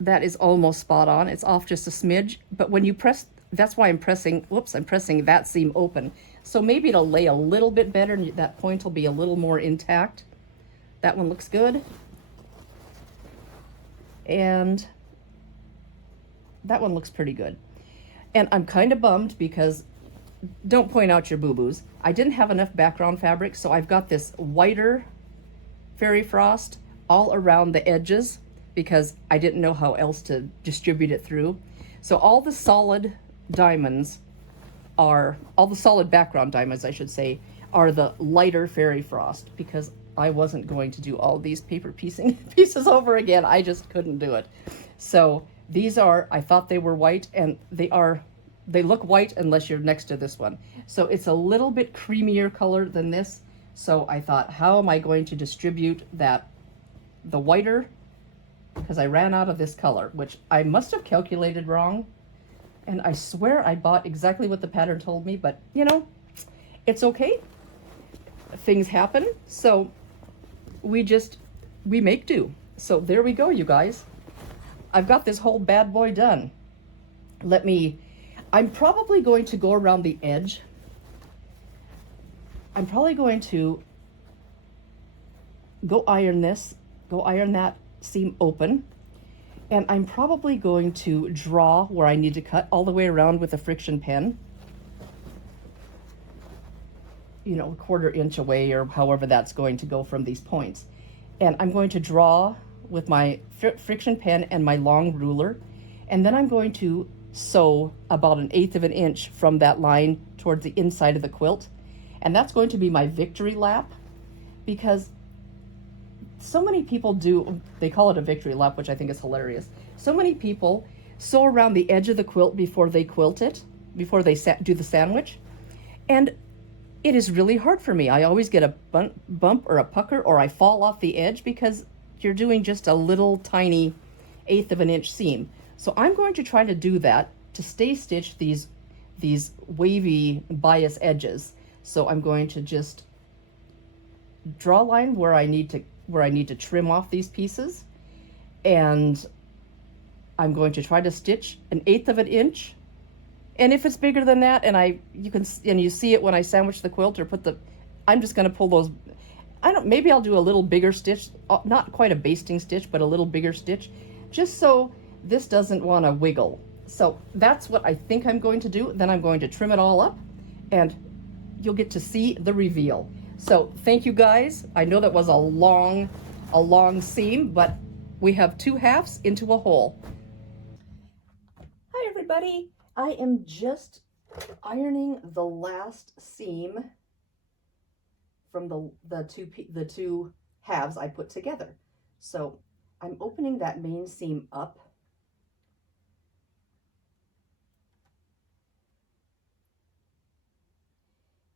That is almost spot on. It's off just a smidge, but when you press, that's why I'm pressing, whoops, I'm pressing that seam open. So maybe it'll lay a little bit better and that point will be a little more intact. That one looks good. And that one looks pretty good. And I'm kind of bummed because, don't point out your boo-boos, I didn't have enough background fabric, so I've got this whiter fairy frost all around the edges because I didn't know how else to distribute it through. So all the solid diamonds are, all the solid background diamonds, I should say, are the lighter fairy frost because I wasn't going to do all these paper pieces over again. I just couldn't do it. So these are, I thought they were white, and they look white unless you're next to this one. So it's a little bit creamier color than this. So I thought, how am I going to distribute the whiter? Because I ran out of this color, which I must have calculated wrong. And I swear I bought exactly what the pattern told me, but you know, it's okay. Things happen. So we make do. So there we go, you guys. I've got this whole bad boy done. I'm probably going to go around the edge. I'm probably going to go iron that seam open. And I'm probably going to draw where I need to cut all the way around with a friction pen. You know, a 1/4 inch away or however that's going to go from these points. And I'm going to draw with my friction pen and my long ruler. And then I'm going to sew about 1/8 of an inch from that line towards the inside of the quilt. And that's going to be my victory lap, because so many people they call it a victory lap, which I think is hilarious. So many people sew around the edge of the quilt before they quilt it, before they do the sandwich. And it is really hard for me. I always get a bump or a pucker, or I fall off the edge because you're doing just a little tiny 1/8 of an inch seam. So I'm going to try to do that to stay stitch these wavy bias edges. So I'm going to just draw a line where I need to trim off these pieces, and I'm going to try to stitch 1/8 of an inch. And if it's bigger than that, and you see it when I sandwich the quilt or I'm just going to pull those. Maybe I'll do a little bigger stitch, not quite a basting stitch, but a little bigger stitch, just so this doesn't want to wiggle. So that's what I think I'm going to do. Then I'm going to trim it all up, and you'll get to see the reveal. So thank you guys. I know that was a long seam, but we have 2 halves into a whole. Hi everybody. I am just ironing the last seam from the two halves I put together. So I'm opening that main seam up.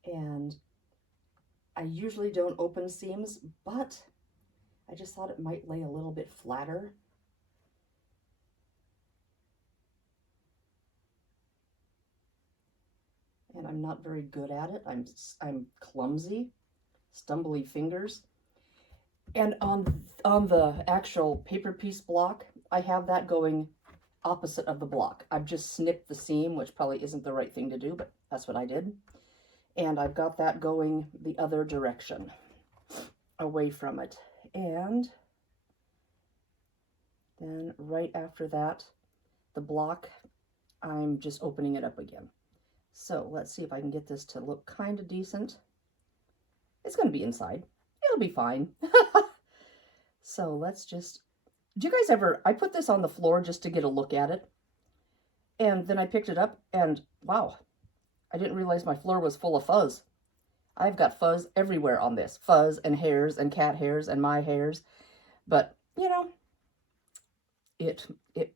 And I usually don't open seams, but I just thought it might lay a little bit flatter. And I'm not very good at it. I'm clumsy, stumbly fingers. And on the actual paper piece block, I have that going opposite of the block. I've just snipped the seam, which probably isn't the right thing to do, but that's what I did. And I've got that going the other direction, away from it. And then right after that, the block, I'm just opening it up again. So let's see if I can get this to look kind of decent. It's going to be inside. It'll be fine. So let's just, do you guys ever, I put this on the floor just to get a look at it. And then I picked it up and wow, I didn't realize my floor was full of fuzz. I've got fuzz everywhere on this. Fuzz and hairs and cat hairs and my hairs. But, you know,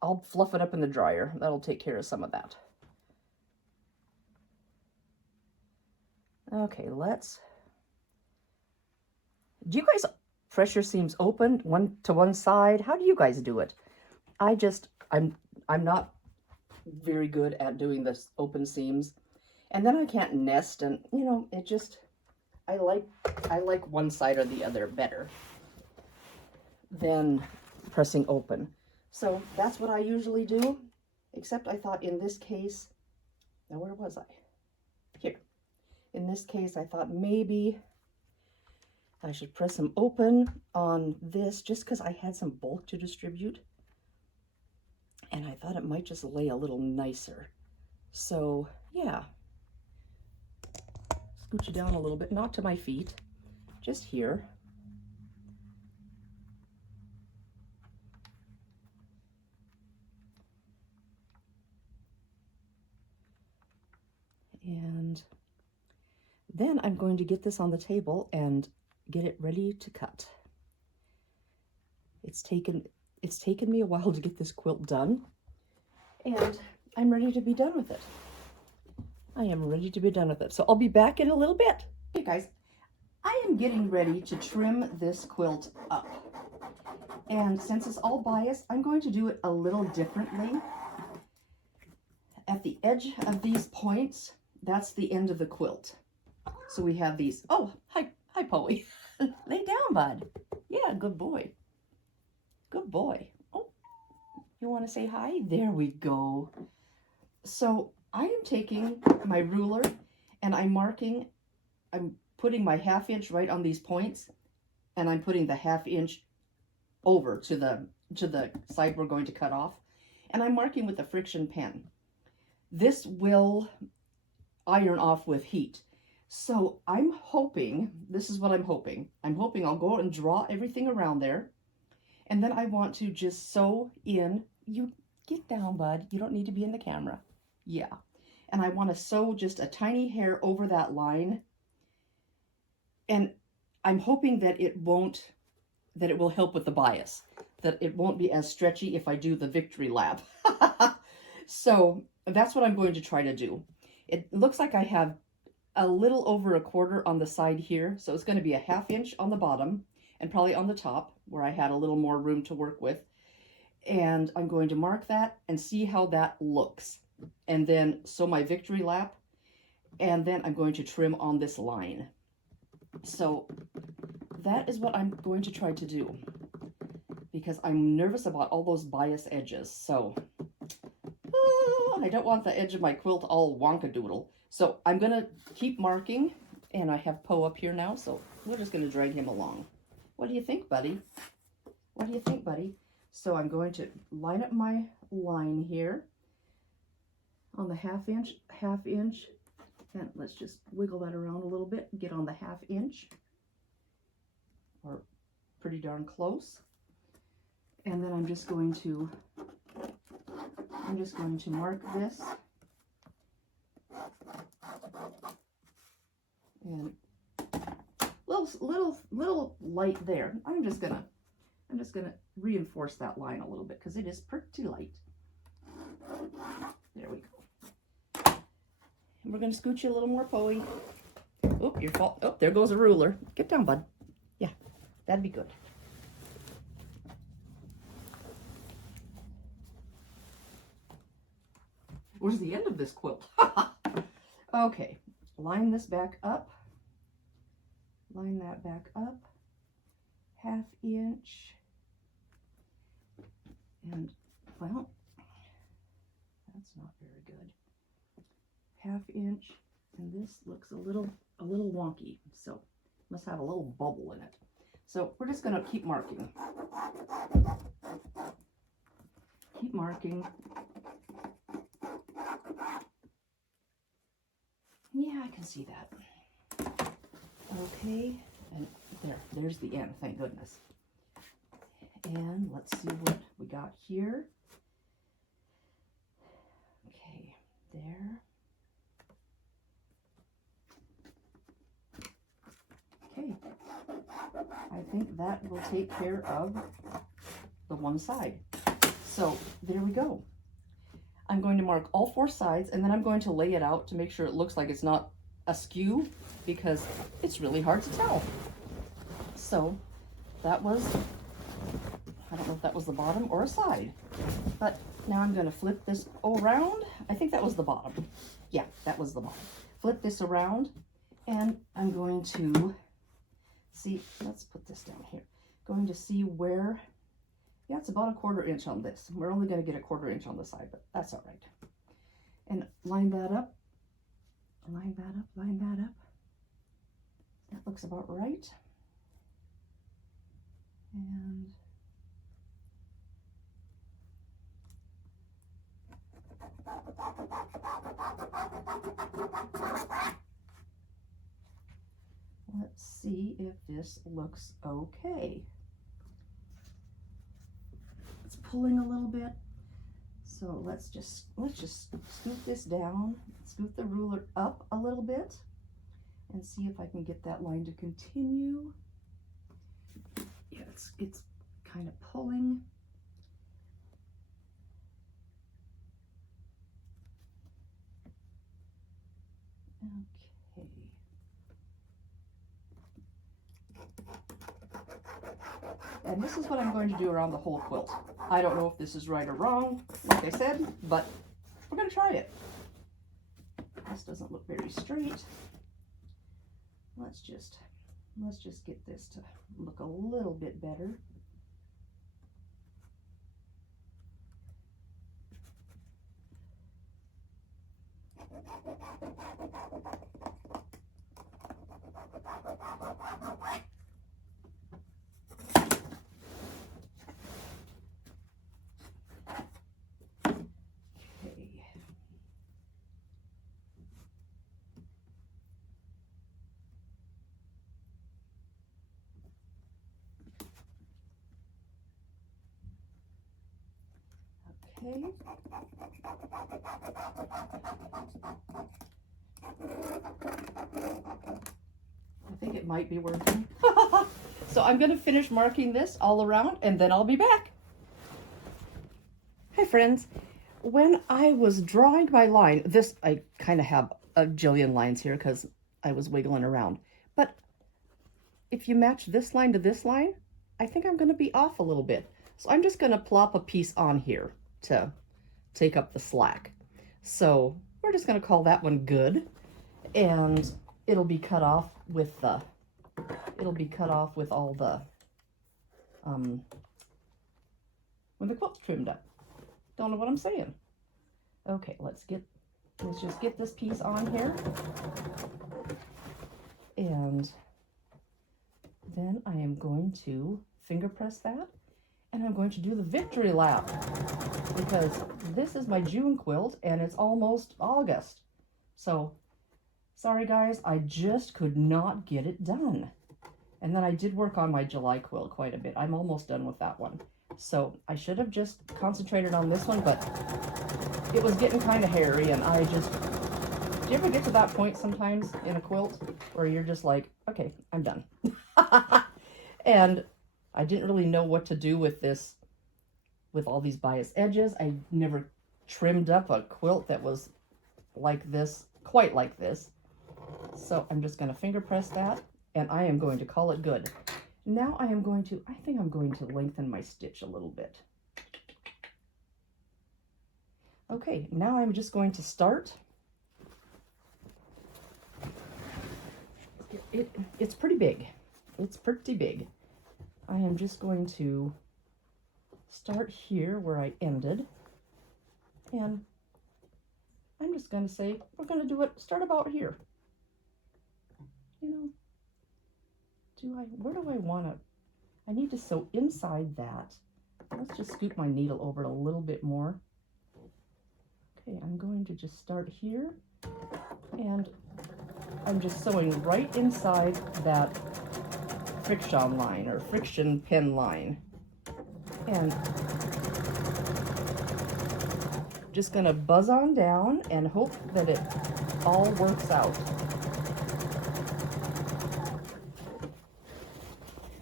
I'll fluff it up in the dryer. That'll take care of some of that. Okay, do you guys press your seams open one to one side? How do you guys do it? I'm not very good at doing this open seams. And then I can't nest, and you know, I like one side or the other better than pressing open. So that's what I usually do, except I thought in this case, now where was I? Here. In this case, I thought maybe I should press them open on this just because I had some bulk to distribute. And I thought it might just lay a little nicer. So yeah, scooch it down a little bit, not to my feet, just here. And then I'm going to get this on the table and get it ready to cut. It's taken me a while to get this quilt done, and I'm ready to be done with it. I am ready to be done with it. So I'll be back in a little bit. Hey guys, I am getting ready to trim this quilt up. And since it's all bias, I'm going to do it a little differently. At the edge of these points, that's the end of the quilt. So we have these, oh, hi Poey. Lay down, bud. Yeah, good boy. Good boy. Oh, you want to say hi? There we go. So I am taking my ruler and I'm putting my 1/2 inch right on these points, and I'm putting the 1/2 inch over to the side we're going to cut off, and I'm marking with a friction pen. This will iron off with heat. So I'm hoping, this is what I'm hoping. I'm hoping I'll go and draw everything around there, and then I want to just sew in. You get down, bud. You don't need to be in the camera. Yeah. And I want to sew just a tiny hair over that line. And I'm hoping that it will help with the bias, that it won't be as stretchy if I do the victory lap. So that's what I'm going to try to do. It looks like I have a little over 1/4 on the side here. So it's going to be a 1/2 inch on the bottom and probably on the top where I had a little more room to work with. And I'm going to mark that and see how that looks. And then sew my victory lap. And then I'm going to trim on this line. So that is what I'm going to try to do, because I'm nervous about all those bias edges. So I don't want the edge of my quilt all wonkadoodle. So I'm going to keep marking, and I have Poe up here now, so we're just going to drag him along. What do you think, buddy? What do you think, buddy? So I'm going to line up my line here on the 1/2 inch, and let's just wiggle that around a little bit, get on the 1/2 inch, or pretty darn close. And then I'm just going to mark this, and little light there. I'm just gonna reinforce that line a little bit because it is pretty light. There we go. And we're gonna scoot you a little more, Poey. Oh, your fault. Oh, there goes a ruler. Get down, bud. Yeah, that'd be good. Where's the end of this quilt? Okay, line this back up. Line that back up. 1/2 inch. And, well, that's not very good. 1/2 inch. And this looks a little wonky. So, must have a little bubble in it. So, we're just going to keep marking. Keep marking. Yeah, I can see that. Okay, and there's the end, thank goodness. And let's see what we got here. Okay, there. Okay, I think that will take care of the one side. So there we go. I'm going to mark all 4 sides, and then I'm going to lay it out to make sure it looks like it's not askew, because it's really hard to tell. So that was, I don't know if that was the bottom or a side, but now I'm going to flip this around. I think that was the bottom. Yeah, that was the bottom. Flip this around, and I'm going to see, let's put this down here. Going to see where, yeah, it's about 1/4 inch on this. We're only going to get 1/4 inch on the side, but that's all right. And line that up, line that up, line that up. That looks about right. And let's see if this looks okay. It's pulling a little bit, so let's just scoot this down, scoot the ruler up a little bit, and see if I can get that line to continue. Yeah, it's kind of pulling. Okay. And this is what I'm going to do around the whole quilt. I don't know if this is right or wrong, like I said, but we're going to try it. This doesn't look very straight. Let's just get this to look a little bit better. Okay. I think it might be working. So I'm going to finish marking this all around and then I'll be back. Hi friends. When I was drawing my line, this, I kind of have a jillion lines here because I was wiggling around. But if you match this line to this line, I think I'm going to be off a little bit. So I'm just going to plop a piece on here to take up the slack. So we're just going to call that one good, and it'll be cut off with the all the when the quilt's trimmed up. Don't know what I'm saying. Okay, let's just get this piece on here, and then I am going to finger press that. And I'm going to do the victory lap because this is my June quilt and it's almost August. So, sorry guys, I just could not get it done. And then I did work on my July quilt quite a bit. I'm almost done with that one. So, I should have just concentrated on this one, but it was getting kind of hairy and I just... Do you ever get to that point sometimes in a quilt where you're just like, okay, I'm done. And I didn't really know what to do with this, with all these bias edges. I never trimmed up a quilt that was like this, quite like this. So I'm just going to finger press that, and I am going to call it good. Now I think I'm going to lengthen my stitch a little bit. Okay, now I'm just going to start. It's pretty big. It's pretty big. I am just going to start here where I ended, and I'm just going to say we're going to do it, start about here. You know, where do I want to, I need to sew inside that. Let's just scoot my needle over it a little bit more. Okay, I'm going to just start here, and I'm just sewing right inside that friction line or friction pin line, and just gonna buzz on down and hope that it all works out,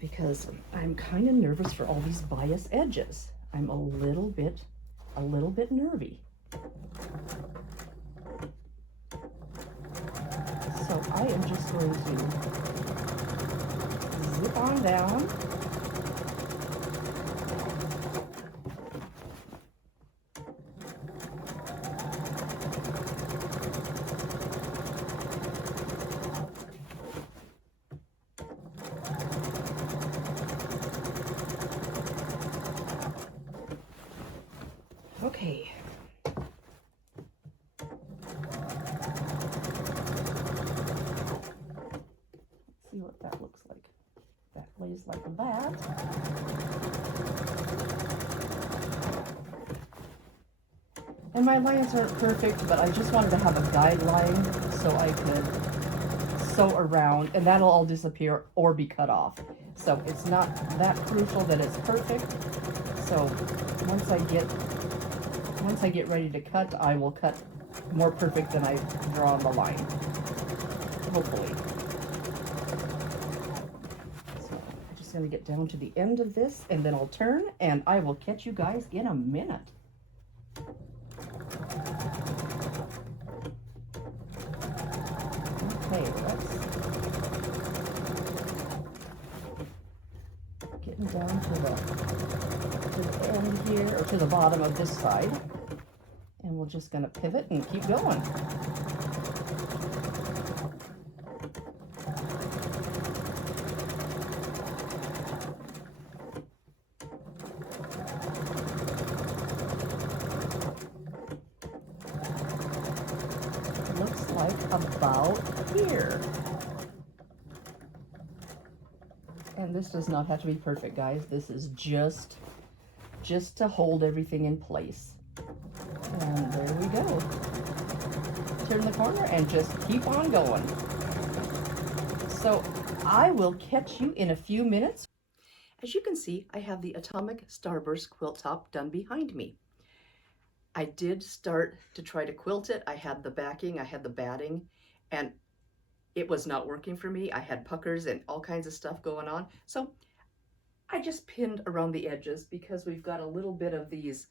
because I'm kind of nervous for all these bias edges. I'm a little bit nervy. So I am just going to zip on down. Okay. Let's see what that looks like. That lays like that. And my lines aren't perfect, but I just wanted to have a guideline so I could sew around, and that'll all disappear or be cut off. So it's not that crucial that it's perfect. So once I get ready to cut, I will cut more perfect than I draw on the line, hopefully. So I'm just going to get down to the end of this, and then I'll turn, and I will catch you guys in a minute. Okay, let's getting down to the end here, or to the bottom of this side, and we're just going to pivot and keep going. like about here. And this does not have to be perfect, guys. This is just to hold everything in place. And there we go. Turn the corner and just keep on going. So I will catch you in a few minutes. As you can see, I have the Atomic Starburst quilt top done behind me. I did start to try to quilt it. I had the backing, I had the batting, and it was not working for me. I had puckers and all kinds of stuff going on. So I just pinned around the edges because we've got a little bit of these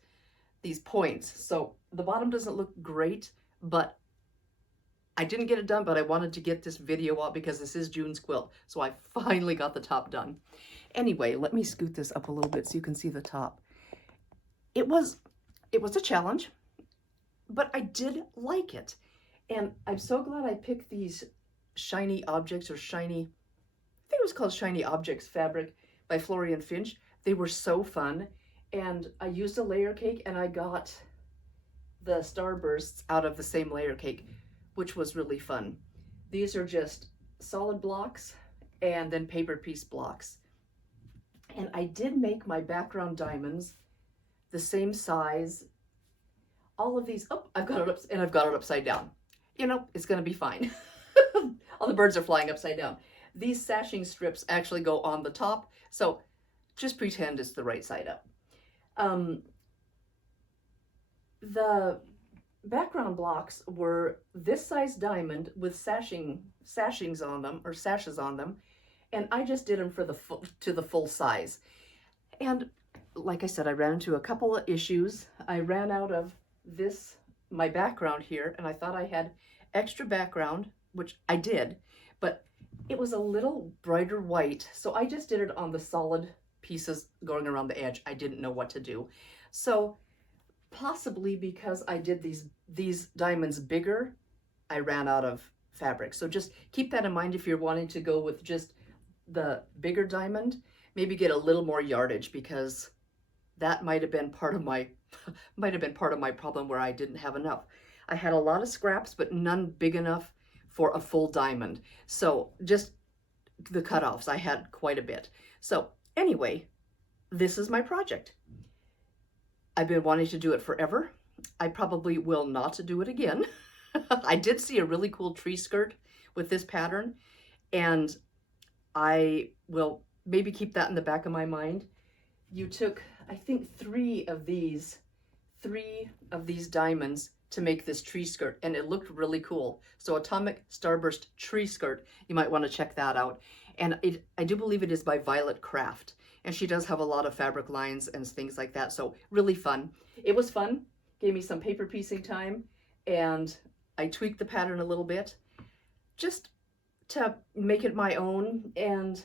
points. So the bottom doesn't look great, but I didn't get it done, but I wanted to get this video out because this is June's quilt. So I finally got the top done. Anyway, let me scoot this up a little bit so you can see the top. It was a challenge, but I did like it. And I'm so glad I picked these Shiny Objects, or Shiny, I think it was called Shiny Objects fabric by Flaurie Finch. They were so fun. And I used a layer cake, and I got the Starbursts out of the same layer cake, which was really fun. These are just solid blocks and then paper piece blocks. And I did make my background diamonds the same size. All of these, oh, I've got it upside down. You know, it's gonna be fine. All the birds are flying upside down. These sashing strips actually go on the top, so just pretend it's the right side up. The background blocks were this size diamond with sashings on them, or sashes on them, and I just did them for to the full size. And like I said, I ran into a couple of issues. I ran out of my background here, and I thought I had extra background, which I did, but it was a little brighter white, so I just did it on the solid pieces going around the edge. I didn't know what to do. So possibly because I did these diamonds bigger, I ran out of fabric. So just keep that in mind if you're wanting to go with just the bigger diamond. Maybe get a little more yardage, because that might have been part of my problem where I didn't have enough. I had a lot of scraps, but none big enough for a full diamond. So just the cutoffs, I had quite a bit. So anyway, this is my project. I've been wanting to do it forever. I probably will not do it again. I did see a really cool tree skirt with this pattern, and I will maybe keep that in the back of my mind. You took, I think, three of these diamonds to make this tree skirt, and it looked really cool. So Atomic Starburst tree skirt, you might want to check that out. And I do believe it is by Violet Craft, and she does have a lot of fabric lines and things like that, so really fun. It was fun, gave me some paper piecing time, and I tweaked the pattern a little bit just to make it my own, and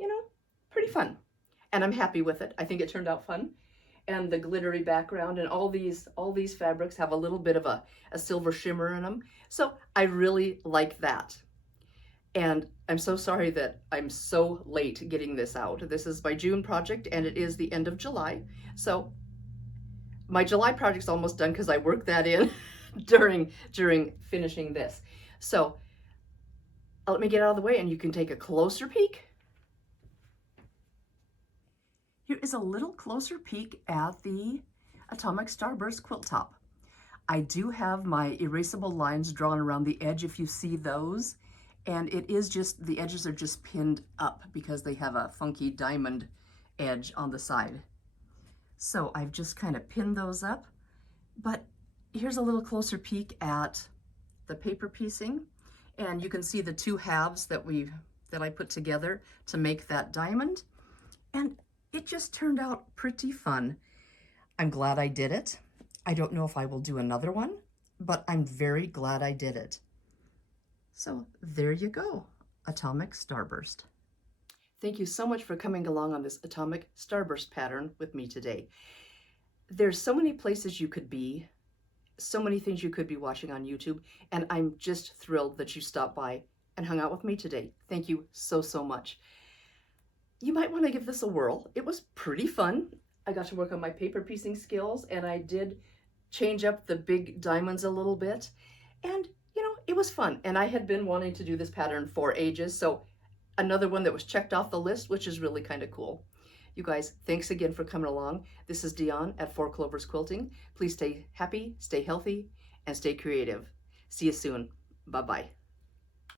you know, pretty fun. And I'm happy with it. I think it turned out fun. And the glittery background, and all these fabrics have a little bit of a silver shimmer in them. So I really like that. And I'm so sorry that I'm so late getting this out. This is my June project, and it is the end of July. So my July project's almost done because I worked that in during finishing this. So let me get out of the way and you can take a closer peek. Here is a little closer peek at the Atomic Starburst quilt top. I do have my erasable lines drawn around the edge, if you see those, and it is just, the edges are just pinned up because they have a funky diamond edge on the side. So I've just kind of pinned those up, but here's a little closer peek at the paper piecing, and you can see the two halves that I put together to make that diamond, and it just turned out pretty fun. I'm glad I did it. I don't know if I will do another one, but I'm very glad I did it. So there you go, Atomic Starburst. Thank you so much for coming along on this Atomic Starburst pattern with me today. There's so many places you could be, so many things you could be watching on YouTube, and I'm just thrilled that you stopped by and hung out with me today. Thank you so, so much. You might want to give this a whirl. It was pretty fun. I got to work on my paper piecing skills, and I did change up the big diamonds a little bit. And, you know, it was fun. And I had been wanting to do this pattern for ages. So another one that was checked off the list, which is really kind of cool. You guys, thanks again for coming along. This is Diahn at 4 Clovers Quilting. Please stay happy, stay healthy, and stay creative. See you soon. Bye-bye.